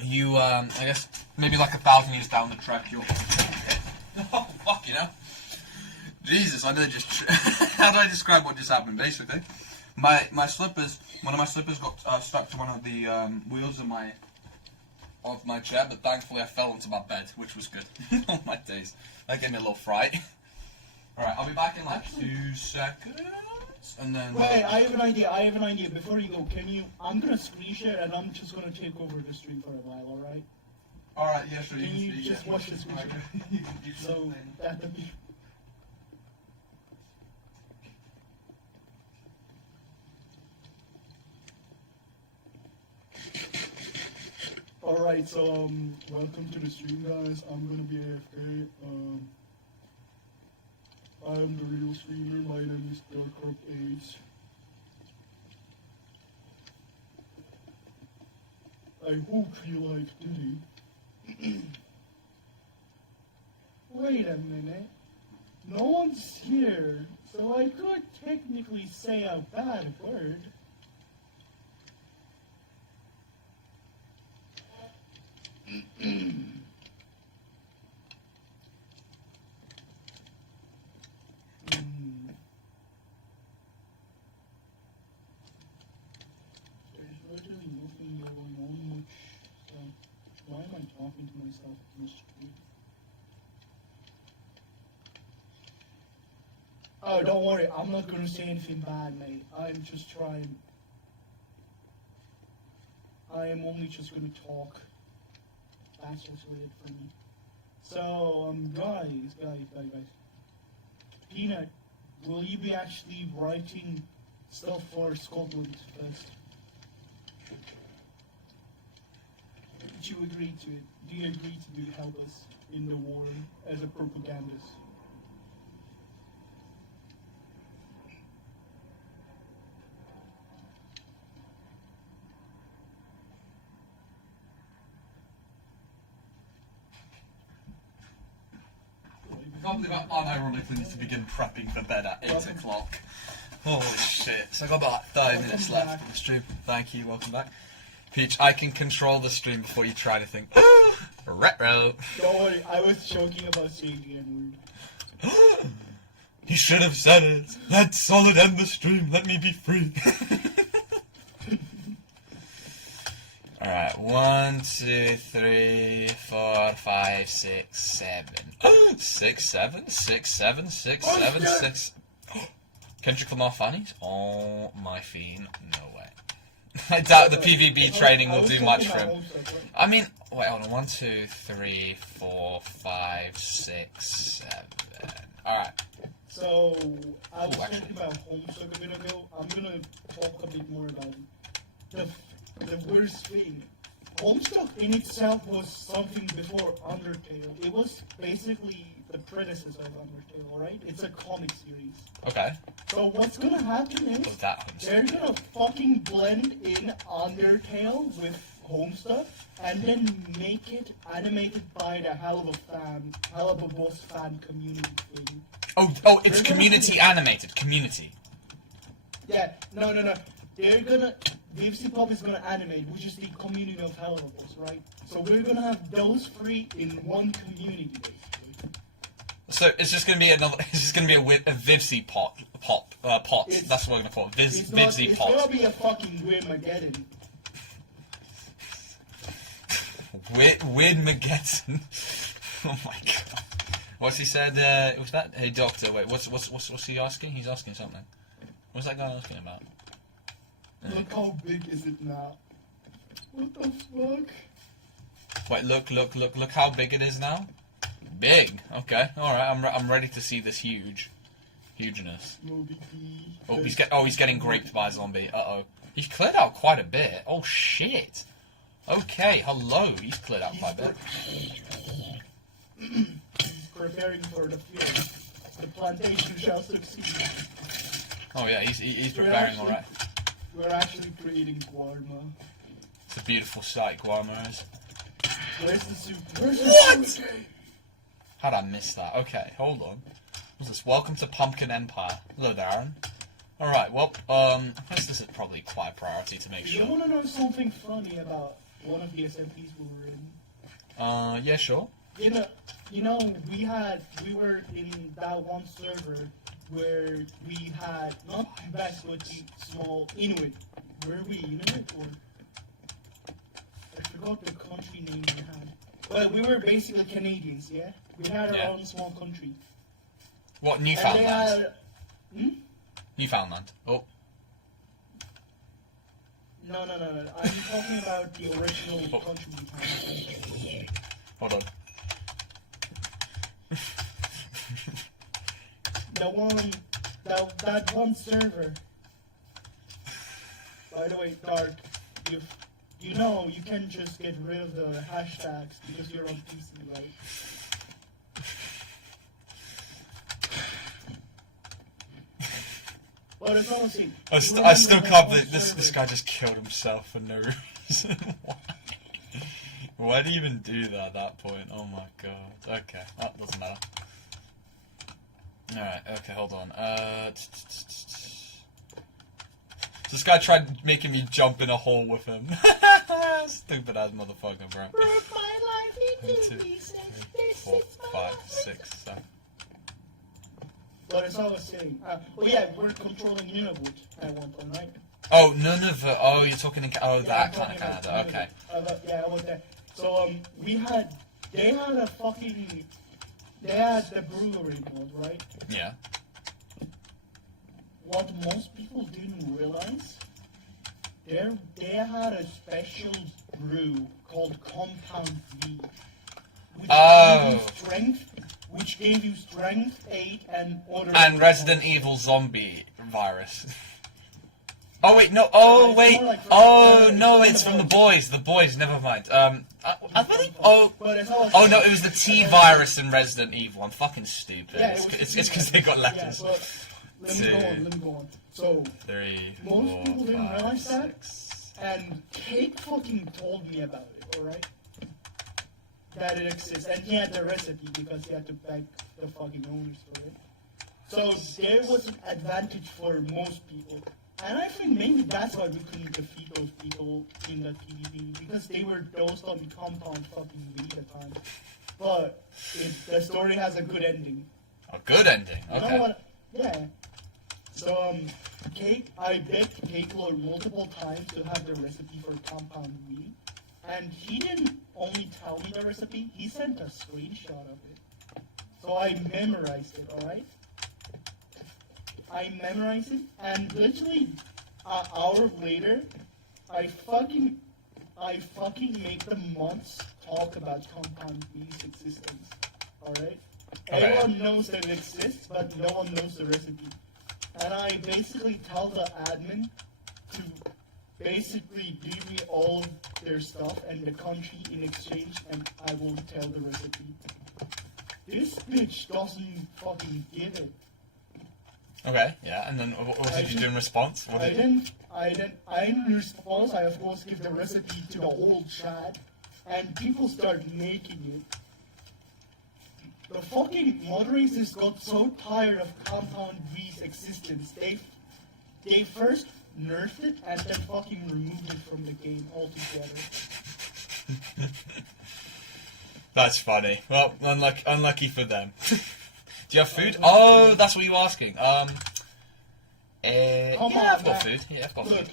you I guess maybe like 1,000 years down the track, you'll. Oh fuck, you know. Jesus, I did just. How do I describe what just happened? Basically, my slippers. One of my slippers got stuck to one of the wheels of my chair, but thankfully I fell into my bed, which was good. Oh my days, that gave me a little fright. All right, I'll be back in like 2 seconds. And then wait, I have an idea. Before you go, I'm gonna screen share and I'm just gonna take over the stream for a while, alright? Alright, yeah, sure. Can you just watch the screen share? So, that'd be... Alright, so, welcome to the stream, guys. I'm gonna be AFK. I am the real streamer, my name is Boiz. I hope you like Diddy. Wait a minute. No one's here, so I could technically say a bad word. Why am I talking to myself in the street? Oh, don't worry. I'm not going to say anything bad, mate. I'm just trying. I am only just going to talk. That's what's weird for me. So, guys. Peanut, will you be actually writing stuff for Scotland Fest? Do you agree to it? Do you agree to help us in the war as a propagandist? can't believe I unironically need to begin prepping for bed at 8 o'clock. Holy shit. So I've got about 30 minutes left of the stream. Thank you, welcome back. Peach, I can control the stream before you try anything. Retro. Don't worry, I was joking about saying the N-word. He should have said it. Let Solid end the stream. Let me be free. Alright, 1, 2, 3, 4, 5, 6, 7. 6, 7, 6, 7, 6, 7, 6. Kendrick Lamar fannies? Oh my fiend, no way. I doubt the PvB training will do much for him. I mean, wait, hold on. 1, 2, 3, 4, 5, 6, 7. Alright. So, I was talking about Homestuck a bit ago. I'm gonna talk a bit more about it. The worst thing. Homestuck in itself was something before Undertale. It was basically the predecessor of Undertale, right? It's a comic series. Okay. So what's gonna happen is they're gonna fucking blend in Undertale with Homestuck and then make it animated by the hell of a boss fan community thing. Oh, it's community animated. Community. Yeah, no. They're gonna... DFC Pop is gonna animate, which is the community of Hell of a Boss, right? So we're gonna have those three in one community, basically. So it's just gonna be another. It's just gonna be a Vivsy pot. That's what we're gonna call it. Vivsy pot. It's gonna be a fucking Win-Mageddon. Win-Mageddon. Oh my god. What's he said? What's that? Hey doctor, wait. What's he asking? He's asking something. What's that guy asking about? Look how big is it now? What the fuck? Wait, look how big it is now. Big. Okay. All right. I'm ready to see this hugeness. Oh, he's getting graped by a zombie. Uh-oh. He's cleared out quite a bit. Oh shit. Okay. Hello. He's cleared out quite a bit. He's preparing for the field. The plantation shall succeed. Oh yeah. He's preparing all right. We're actually creating Guarma. It's a beautiful sight, Guarma is. Where's the soup? Where's the What? How'd I miss that? Okay, hold on. What's this? Welcome to Pumpkin Empire. Hello there, Aaron. Alright, well, this is probably quite a priority to make sure. You wanna know something funny about one of the SMPs we were in? Yeah, sure. You know, we were in that one server where we had, not Quebec, but the small Inuit. Were we Inuit, or? I forgot the country name we had. Well, we were basically Canadians, yeah? We had our own small country. What, Newfoundland? Hmm? Newfoundland. Oh. No. I'm talking about the original country we had. Hold on. That one server. By the way, Dark, you know you can just get rid of the hashtags because you're on PC, right? Well, it's honestly. I still can't believe this guy just killed himself for no reason. Why do you even do that at that point? Oh my god. Okay, that doesn't matter. Alright, okay, hold on. This guy tried making me jump in a hole with him. Stupid ass motherfucker, bro. 1, 2, 3, 4, 5, 6, 7. But it's all the same. Oh yeah, we're controlling Nunavut at one point, right? Oh, Nunavut. Oh, you're talking in... Oh, that kind of Canada. Okay. Yeah, I was there. So, they had the brewery board, right? Yeah. What most people didn't realize, they had a special brew called Compound V, which gave you strength 8 and other. And Resident Evil zombie virus. Oh wait, no. Oh wait. Oh no, it's from the Boiz. The Boiz. Never mind. I believe. Oh no, it was the T virus in Resident Evil. I'm fucking stupid. Yeah, it's because they got letters. Yeah, let me go on. So 3, most 4, people didn't 5, realize that, 6. and Kate fucking told me about it. All right. that it exists, and he had the recipe because he had to beg the fucking owners for it. So there was an advantage for most people. And I think maybe that's why we couldn't defeat those people in the PvP, because they were dosed on the compound fucking weed at the time. But the story has a good ending. A good ending. You know Okay. what? Yeah. So, I begged Cake multiple times to have the recipe for compound weed. And he didn't only tell me the recipe, he sent a screenshot of it. So I memorized it, alright? I memorized it, and literally an hour later, I fucking make the months talk about compound weed's existence. Alright? Okay. Everyone knows that it exists, but no one knows the recipe. And I basically tell the admin to basically give me all their stuff and the country in exchange, and I won't tell the recipe. This bitch doesn't fucking give it. Okay, yeah, and then what did you do in response? What did In response, I of course give the recipe to the whole chat, and people start making it. The fucking moderators got so tired of compound V's existence, they first nerfed it and then fucking removed it from the game altogether. That's funny. Well, unlucky for them. Do you have food? Oh, that's what you were asking. Come yeah, on, I've got man. food. Yeah, I've got Look, food.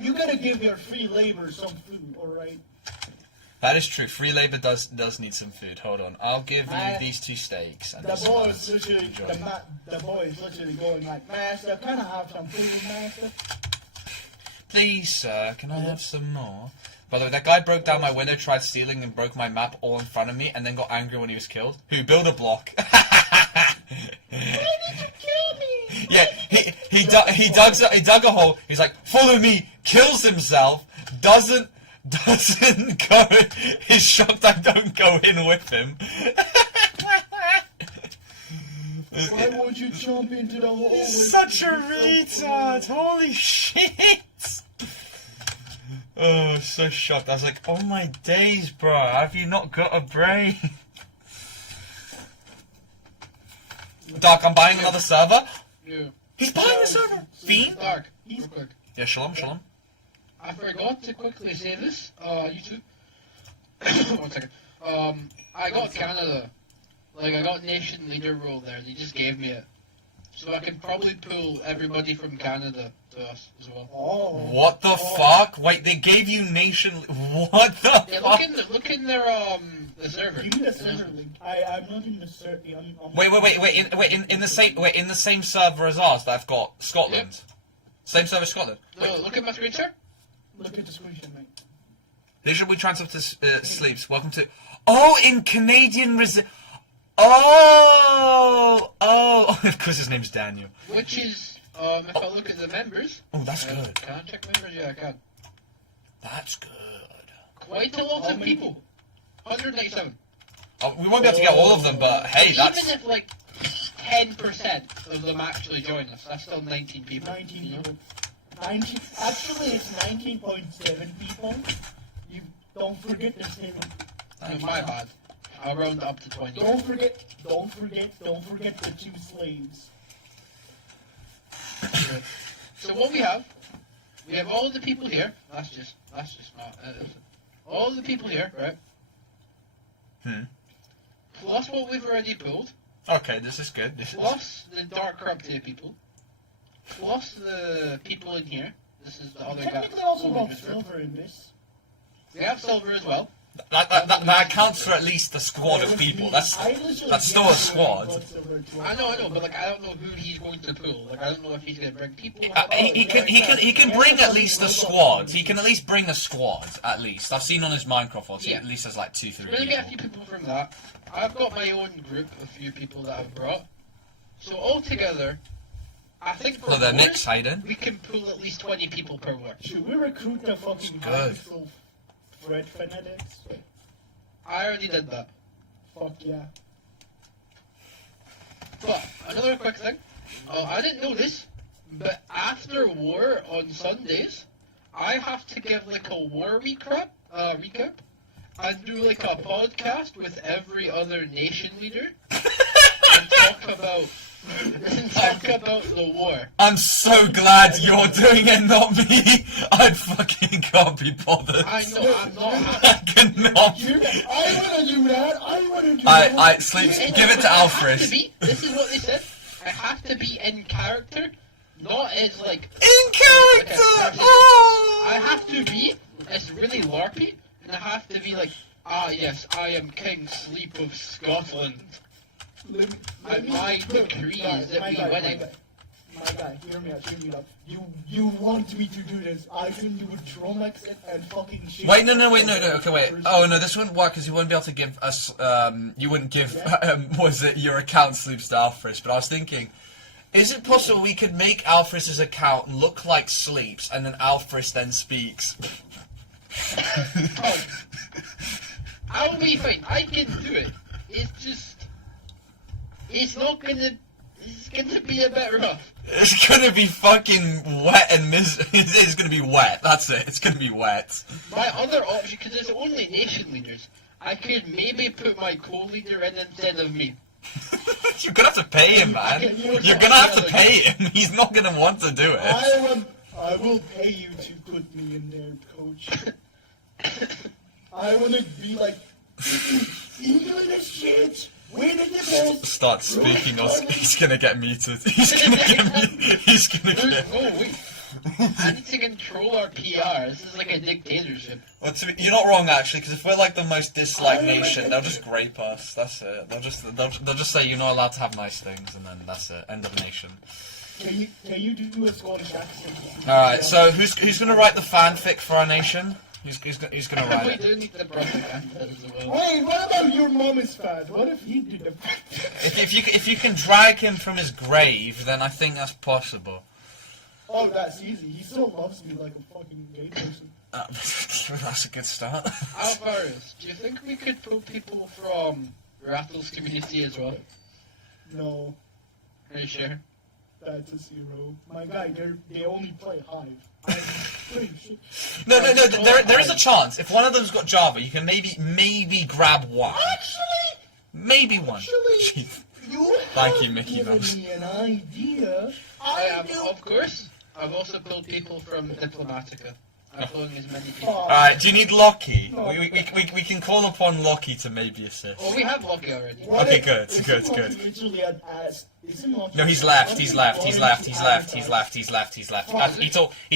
you gotta give your free labor some food, alright? That is true. Free labor does need some food. Hold on. I'll give you Man, these 2 steaks. And The this boys one. literally, Enjoy. the boys literally going like, Master, can I have some food, Master? Please, sir, can I have some more? By the way, that guy broke down my window, tried stealing, and broke my map all in front of me, and then got angry when he was killed. Who? Build a block. Why did you kill me? Yeah, he dug a hole. He's like, follow me. Kills himself. Doesn't go. He's shocked I don't go in with him. Why would you jump into the hole? He's such a retard. Holy shit. Oh, so shocked. I was like, oh my days, bro. Have you not got a brain? Doc, I'm buying another server. Yeah. He's buying a server. Fiend? Dark, real quick. Yeah, shalom. I forgot to quickly say this. YouTube. 1 second. I got Canada. Like, I got nation leader role there. They just gave me it. So I can probably pull everybody from Canada to us as well. Oh. What the fuck? Wait, they gave you nation... What the Yeah, fuck? look in their, the server. Give me the server link. I'm not in the server. Wait, in the same server as ours that I've got Scotland. Yep. Same server as Scotland. No, look at my screen, sir. Look at the screenshot, mate. Digital we transfer to sleeps. Welcome to... Oh, in Canadian Oh, of course his name's Daniel. Which is, if I look at the members... Oh, that's good. Can I check members? Yeah, I can. That's good. Quite a lot of people. 197. Oh, we won't be able to get all of them, but hey, that's... Even if, like, 10% of them actually join us, that's still 19 people. 19 you know? people. 19, actually, it's 19.7 people. You don't forget the 7. No, my bad. I'll round up to 20. Don't forget the 2 slaves. So what we have all the people here. That's just not. All the people here, right? Plus what we've already pulled. Okay, this is good. Plus the dark corrupted people. Plus the people in here. This is the other guy. Technically also got silver in this. We have silver as well. That accounts for at least a squad of people. That's still a squad. I know, but like I don't know who he's going to pull. Like I don't know if he's going to bring people. He can bring at least a squad. He can at least bring a squad. At least I've seen on his Minecraft odds. He at least has like 2-3 We're gonna get a people. few people from that. I've got my own group, a few people that I've brought. So altogether, I think for Hello there, Nick. wars, How you doing? we can pull at least 20 people per war. Should we recruit the fucking Good. handful Fred fanatics? I already did that. Fuck yeah. But another quick thing, I didn't know this, but after war on Sundays, I have to give like a war recap, I'd do like a podcast with every other nation leader and talk about the war. I'm so glad you're doing it, not me. I fucking can't be bothered. I know, I'm not I happy. cannot. I wanna do that. I wanna do that. I Sleeps, give it to Alfred. This is what they said. I have to be in character, not as like. In character! I Oh! have to be as really LARPy, and I have to be like, ah yes, I am King Sleep of Scotland. My decree is that we winning. My guy, hear me out. You want me to do this? I can do a drum accent and fucking shit. Wait, no, okay, wait. Oh, no, this wouldn't work because you wouldn't be able to give us, you wouldn't give, was it your account Sleeps to Alfred, but I was thinking, is it possible we could make Alfred's account look like Sleeps and then Alfred then speaks? Oh, I'll be fine. I can do it. It's just, it's gonna be a bit rough. It's gonna be fucking wet and it's gonna be wet, that's it, it's gonna be wet. My other option, because there's only nation leaders, I could maybe put my co-leader in instead of me. You're gonna have to pay him, man. You're gonna have to pay him. He's not gonna want to do it. I will pay you to put me in there, coach. I wanna be like, English shit. Winning the best. Start speaking or he's gonna get muted. He's gonna get Oh, wait. I need to control our PR. This is like a dictatorship. Well, you're not wrong actually, because if we're like the most disliked nation, they'll just grape us. That's it. They'll just say you're not allowed to have nice things, and then that's it. End of nation. Can you do a Scottish accent? All right. So who's gonna write the fanfic for our nation? Who's gonna write We it? do need the propaganda as well. Wait, what about your mom is fat? What if he did the If you can drag him from his grave, then I think that's possible. Oh, that's easy. He still loves me like a fucking gay person. That's a good start. Alvarez, do you think we could pull people from Rattle's community as well? No, Are you sure? that's a 0. My guy, they only play Hive. I'm pretty sure. No. There is a chance. If one of them's got Java, you can maybe grab one. Actually, Maybe one. you Thank you, have Mickey given Mouse. me an idea. I am, of course. I've also pulled people from Diplomatica. I'm pulling as many people. Alright, do you need Lockie? We can call upon Lockie to maybe assist. Oh, we have Lucky already. Okay, good. No, he's left. He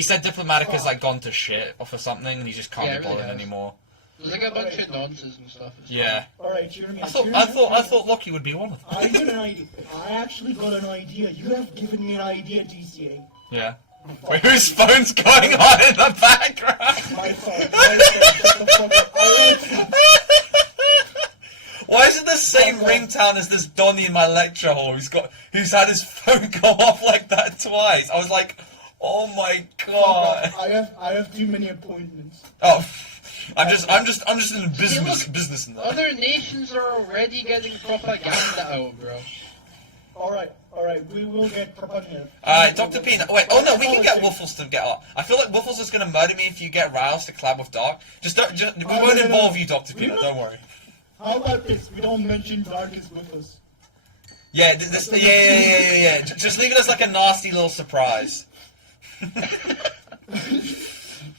said Diplomatica's like gone to shit or for something and he just can't Yeah, be it really bothered has. anymore. There's like a bunch of nonsense and stuff. It's Yeah. Alright, Jeremy. I thought Lockie would be one of them. I got an idea. I actually got an idea. You have given me an idea, DCA. Yeah. Wait, whose phone's going on in the background? My phone. Why is it the same ringtone as this Donnie in my lecture hall who's had his phone go off like that twice? I was like, oh my god. I have too many appointments. Oh, I'm just in the business in that. Other nations are already getting propaganda out, bro. Alright, we will get propaganda. Alright, Dr. Peanut. Wait, oh no, we can get Waffles to get up. I feel like Waffles is gonna murder me if you get Riles to collab with Dark. We won't involve you, Dr. Peanut, don't worry. How about this? We don't mention Dark is with us. Yeah, yeah. Just leave it as like a nasty little surprise.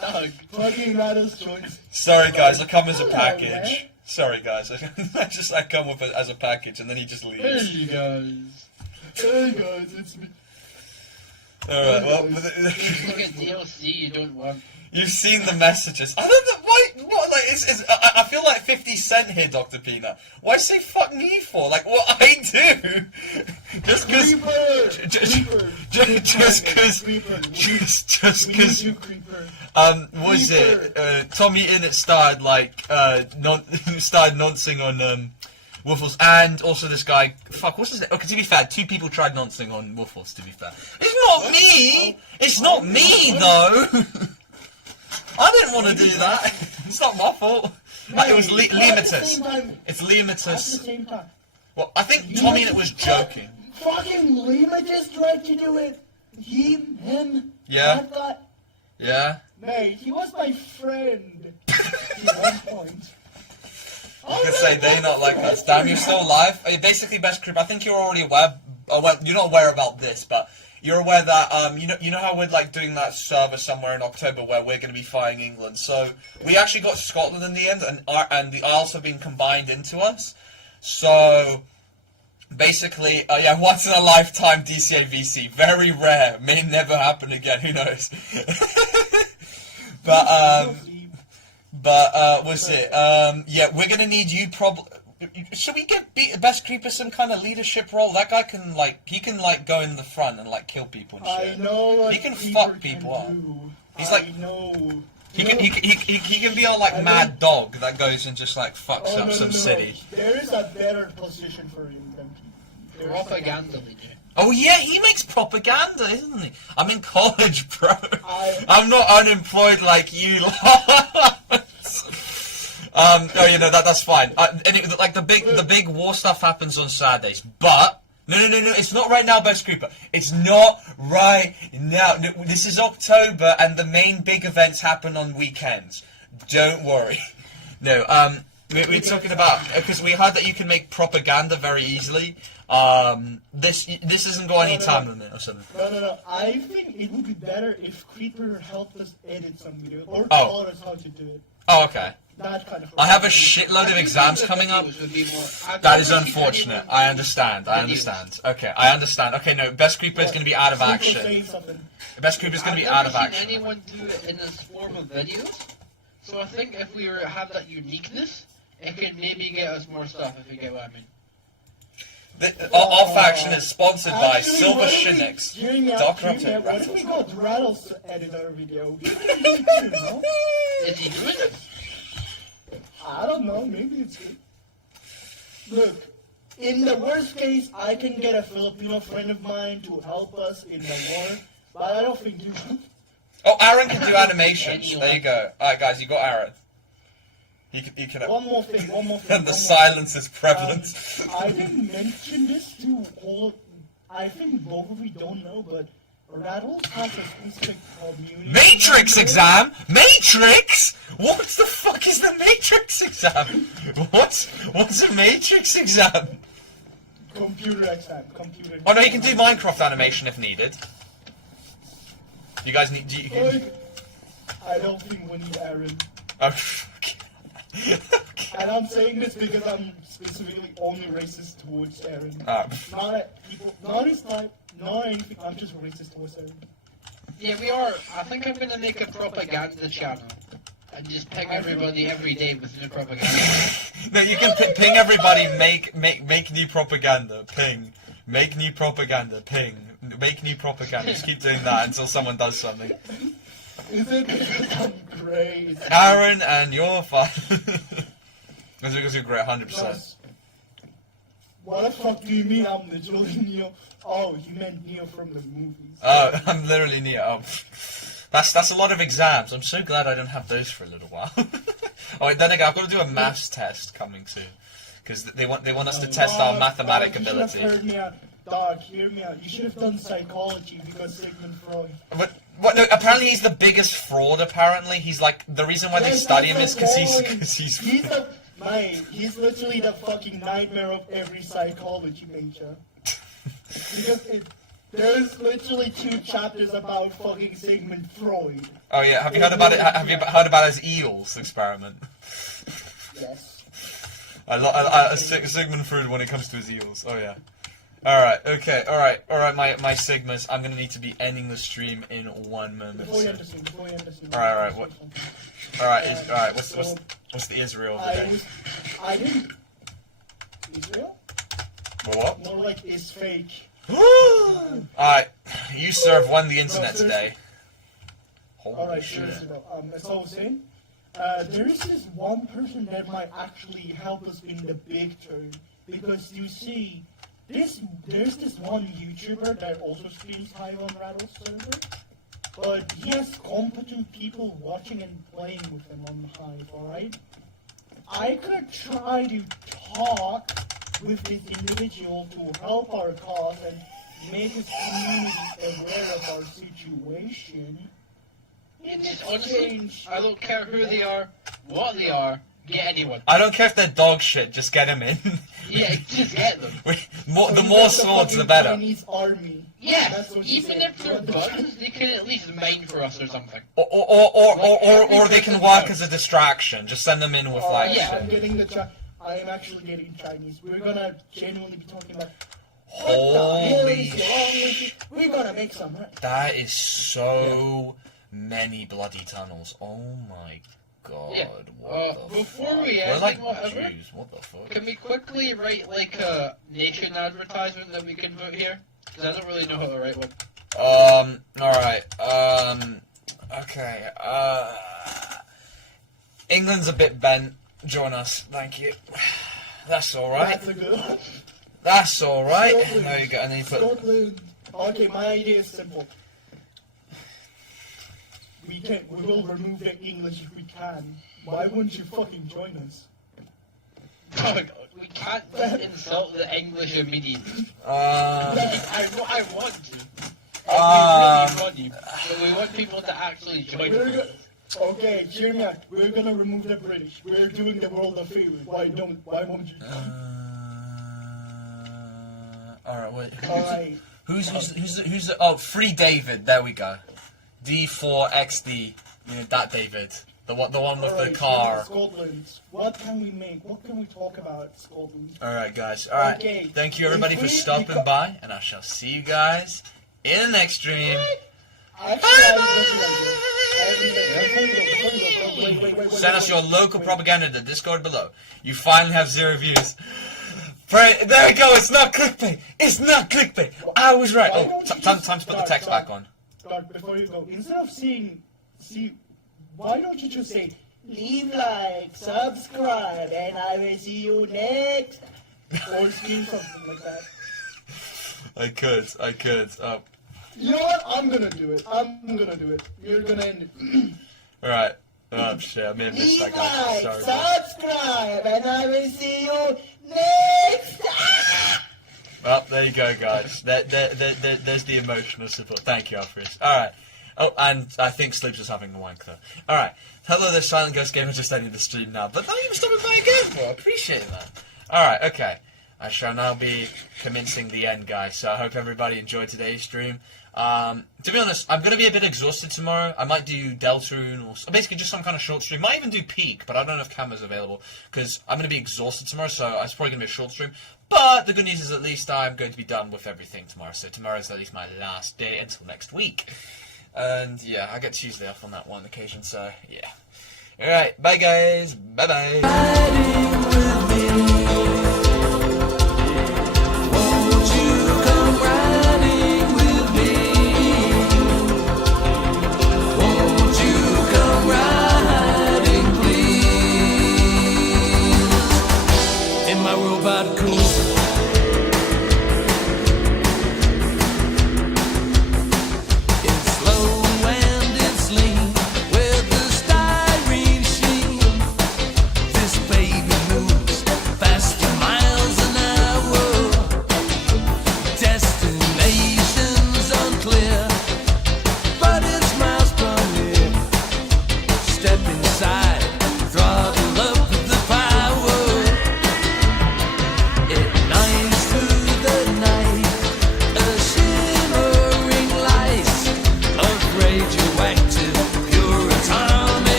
Doug. Fucking Rattle's choice. Sorry guys, I come as a package. Sorry guys, I come with it as a package and then he just leaves. Hey guys. Hey guys, it's me. Alright, well, It's like a DLC you don't want. you've seen the messages. I don't know, what, like, I feel like 50 Cent here, Dr. Peanut. Why say fuck me for? Like, what I do? Just cause, was it, Tommy Innit started, like, started noncing on, Waffles, and also this guy, fuck, what's his name? Okay, to be fair, 2 people tried noncing on Waffles, to be fair. It's not me! It's not me, though! I didn't want to do that. It's not my fault. It was Limatus. It's At the Limatus. same time. Well, I think Tommy was joking. Fucking Limatus tried to do it. Him. Yeah. That guy. Yeah? Mate, he was my friend. At one point. I was gonna say they not like us. Damn, you're still alive. Basically, best creep. I think you're already aware. Well, you're not aware about this, but you're aware that you know how we're like doing that server somewhere in October where we're going to be fighting England. So we actually got Scotland in the end, and the Isles have been combined into us. So basically, yeah, once in a lifetime DCA VC, very rare, may never happen again. Who knows? But was it? Yeah, we're gonna need you. Should we give Best Creeper some kind of leadership role? That guy can he can go in the front and kill people and shit. I know what he can fuck people up. He's like, he can be a mad dog that goes and just fucks up some city. There is a better position for him than Propaganda leader. Oh yeah, he makes propaganda, isn't he? I'm in college, bro. I'm not unemployed like you. No, you know that's fine. The big war stuff happens on Saturdays, but no, it's not right now, Best Creeper. It's not right now. No, this is October, and the main big events happen on weekends. Don't worry. No, we're talking about because we heard that you can make propaganda very easily. This isn't going any time limit or something. No. I think it would be better if Creeper helped us edit some video or taught us how to do it. Oh, okay. That kind of. I have a shitload of exams coming up. That is unfortunate. I understand. Okay, I understand. Okay, no, Best Creeper is going to be out of action. Best Creeper is going to be out of action. I've never seen anyone do it in this form of videos. So I think if we have that uniqueness, it can maybe get us more stuff, if you get what I mean. Our faction is sponsored by Silver Shinix. What if we got Rattles to edit our video? Is he doing it? I don't know, maybe it's good. Look, in the worst case, I can get a Filipino friend of mine to help us in the war, but I don't think you can. Oh, Aaron can do animations. There you go. Alright guys, you got Aaron. He can One more thing. And the silence is prevalent. I didn't mention this to all. I think both of you don't know, but Rattles has a specific community. Matrix exam? Matrix? What the fuck is the Matrix exam? What's a Matrix exam? Computer exam. Oh no, you can do Minecraft animation if needed. You guys need. I don't think we need Aaron. Oh, fuck. And I'm saying this because I'm specifically only racist towards Aaron. Not at people, not his type, not anything. I'm just racist towards Aaron. Yeah, we are. I think I'm gonna make a propaganda channel and just ping everybody every day with new propaganda. No, you can ping everybody. Make new propaganda. Ping. Make new propaganda. Ping. Make new propaganda. Just keep doing that until someone does something. Isn't it great? Aaron, and you're fine. That's because you're great, 100%. What the fuck do you mean I'm literally Neo? Oh, you meant Neo from the movies. Oh, I'm literally Neo. Oh, that's a lot of exams. I'm so glad I don't have those for a little while. Oh, wait, then again, I've got to do a maths test coming soon. Because they want us to test our mathematic ability. You should have heard me out. Dog, hear me out. You should have done psychology because Sigmund Freud. What? No, apparently he's the biggest fraud. Apparently he's the reason why they study him is because he's. He's literally the fucking nightmare of every psychology major. Because there's literally 2 chapters about fucking Sigmund Freud. Oh yeah, have you heard about it? Have you heard about his eels experiment? Yes. Sigmund Freud when it comes to his eels. Oh yeah. Alright, okay, alright, my Sigmas, I'm gonna need to be ending the stream in 1 moment. Alright, what's the Israel of the day? I didn't... Israel? What? More like is fake. Alright, you serve won the internet today. Holy shit. That's all I'm saying. There is this one person that might actually help us in the big turn. Because you see... There's this one YouTuber that also streams Hive on Rattle's server, but he has competent people watching and playing with him on Hive, alright? I could try to talk with this individual to help our cause and make his community aware of our situation. Honestly, I don't care who they are, what they are, Get anyone. I don't care if they're dog shit, just get them in. Yeah, just get them. The more swords, the better. Chinese army. Yeah, That's what you even say. if they're guns, they can at least mine for us or something. Or they can work as a distraction. Just send them in with like yeah. I'm shit. getting I am actually getting Chinese. We're gonna genuinely be talking about. Holy shit! We're gonna make some. That is so many bloody tunnels. Oh my god. Yeah. What the Before fuck? we We're end, like whatever, Jews. What the fuck? can we quickly write like a nation advertisement that we can put here? Because I don't really know how to write one. Alright. Okay. England's a bit bent. Join us. Thank you. That's alright. That's a good one. That's alright. Scotland. There you go. And then you put. Scotland. Okay, my idea is simple. We will remove the English if we can. Why wouldn't you fucking join us? Oh my god, we can't just insult the English immediately. I want to. We really want you, but we want people to actually join us. Okay, hear me out. We're gonna remove the British. We're doing the world a favor. Why won't you? Alright, wait. Alright. Who's the oh, Free David, there we go. D4XD, you know, that David. The one with the Alright, car. Scotland. What can we make? What can we talk about Scotland? Alright guys, alright. Okay. Thank you everybody for If we- stopping by, and I shall see you guys in the next stream. Send us your local propaganda to the Discord below. You finally have 0 views. There we go, it's not clickbait! It's not clickbait! I was right! Oh, time to put the text back on. But before you go, instead of why don't you just say, leave like, subscribe, and I will see you next, or do something like that. I could. You know what? I'm gonna do it. You're gonna end it. Alright. Oh shit, I may have missed that Leave guy. like, Sorry. subscribe, and I will see you next. Well, there you go, guys. There's the emotional support. Thank you, Alfred. Alright. Oh, and I think Sleeps is having a wank, though. Alright. Hello there, Silent Ghost Gamer, just ending the stream now. But thank you for stopping by again, bro. I appreciate that. Alright, okay. I shall now be commencing the end, guys. So I hope everybody enjoyed today's stream. To be honest, I'm going to be a bit exhausted tomorrow. I might do Deltarune or basically just some kind of short stream. Might even do Peak, but I don't know if Camera's available because I'm going to be exhausted tomorrow, so it's probably going to be a short stream. But the good news is at least I'm going to be done with everything tomorrow. So tomorrow is at least my last day until next week. And yeah, I get Tuesday off on that one occasion, so yeah. Alright, bye guys. Bye-bye. In my robot cool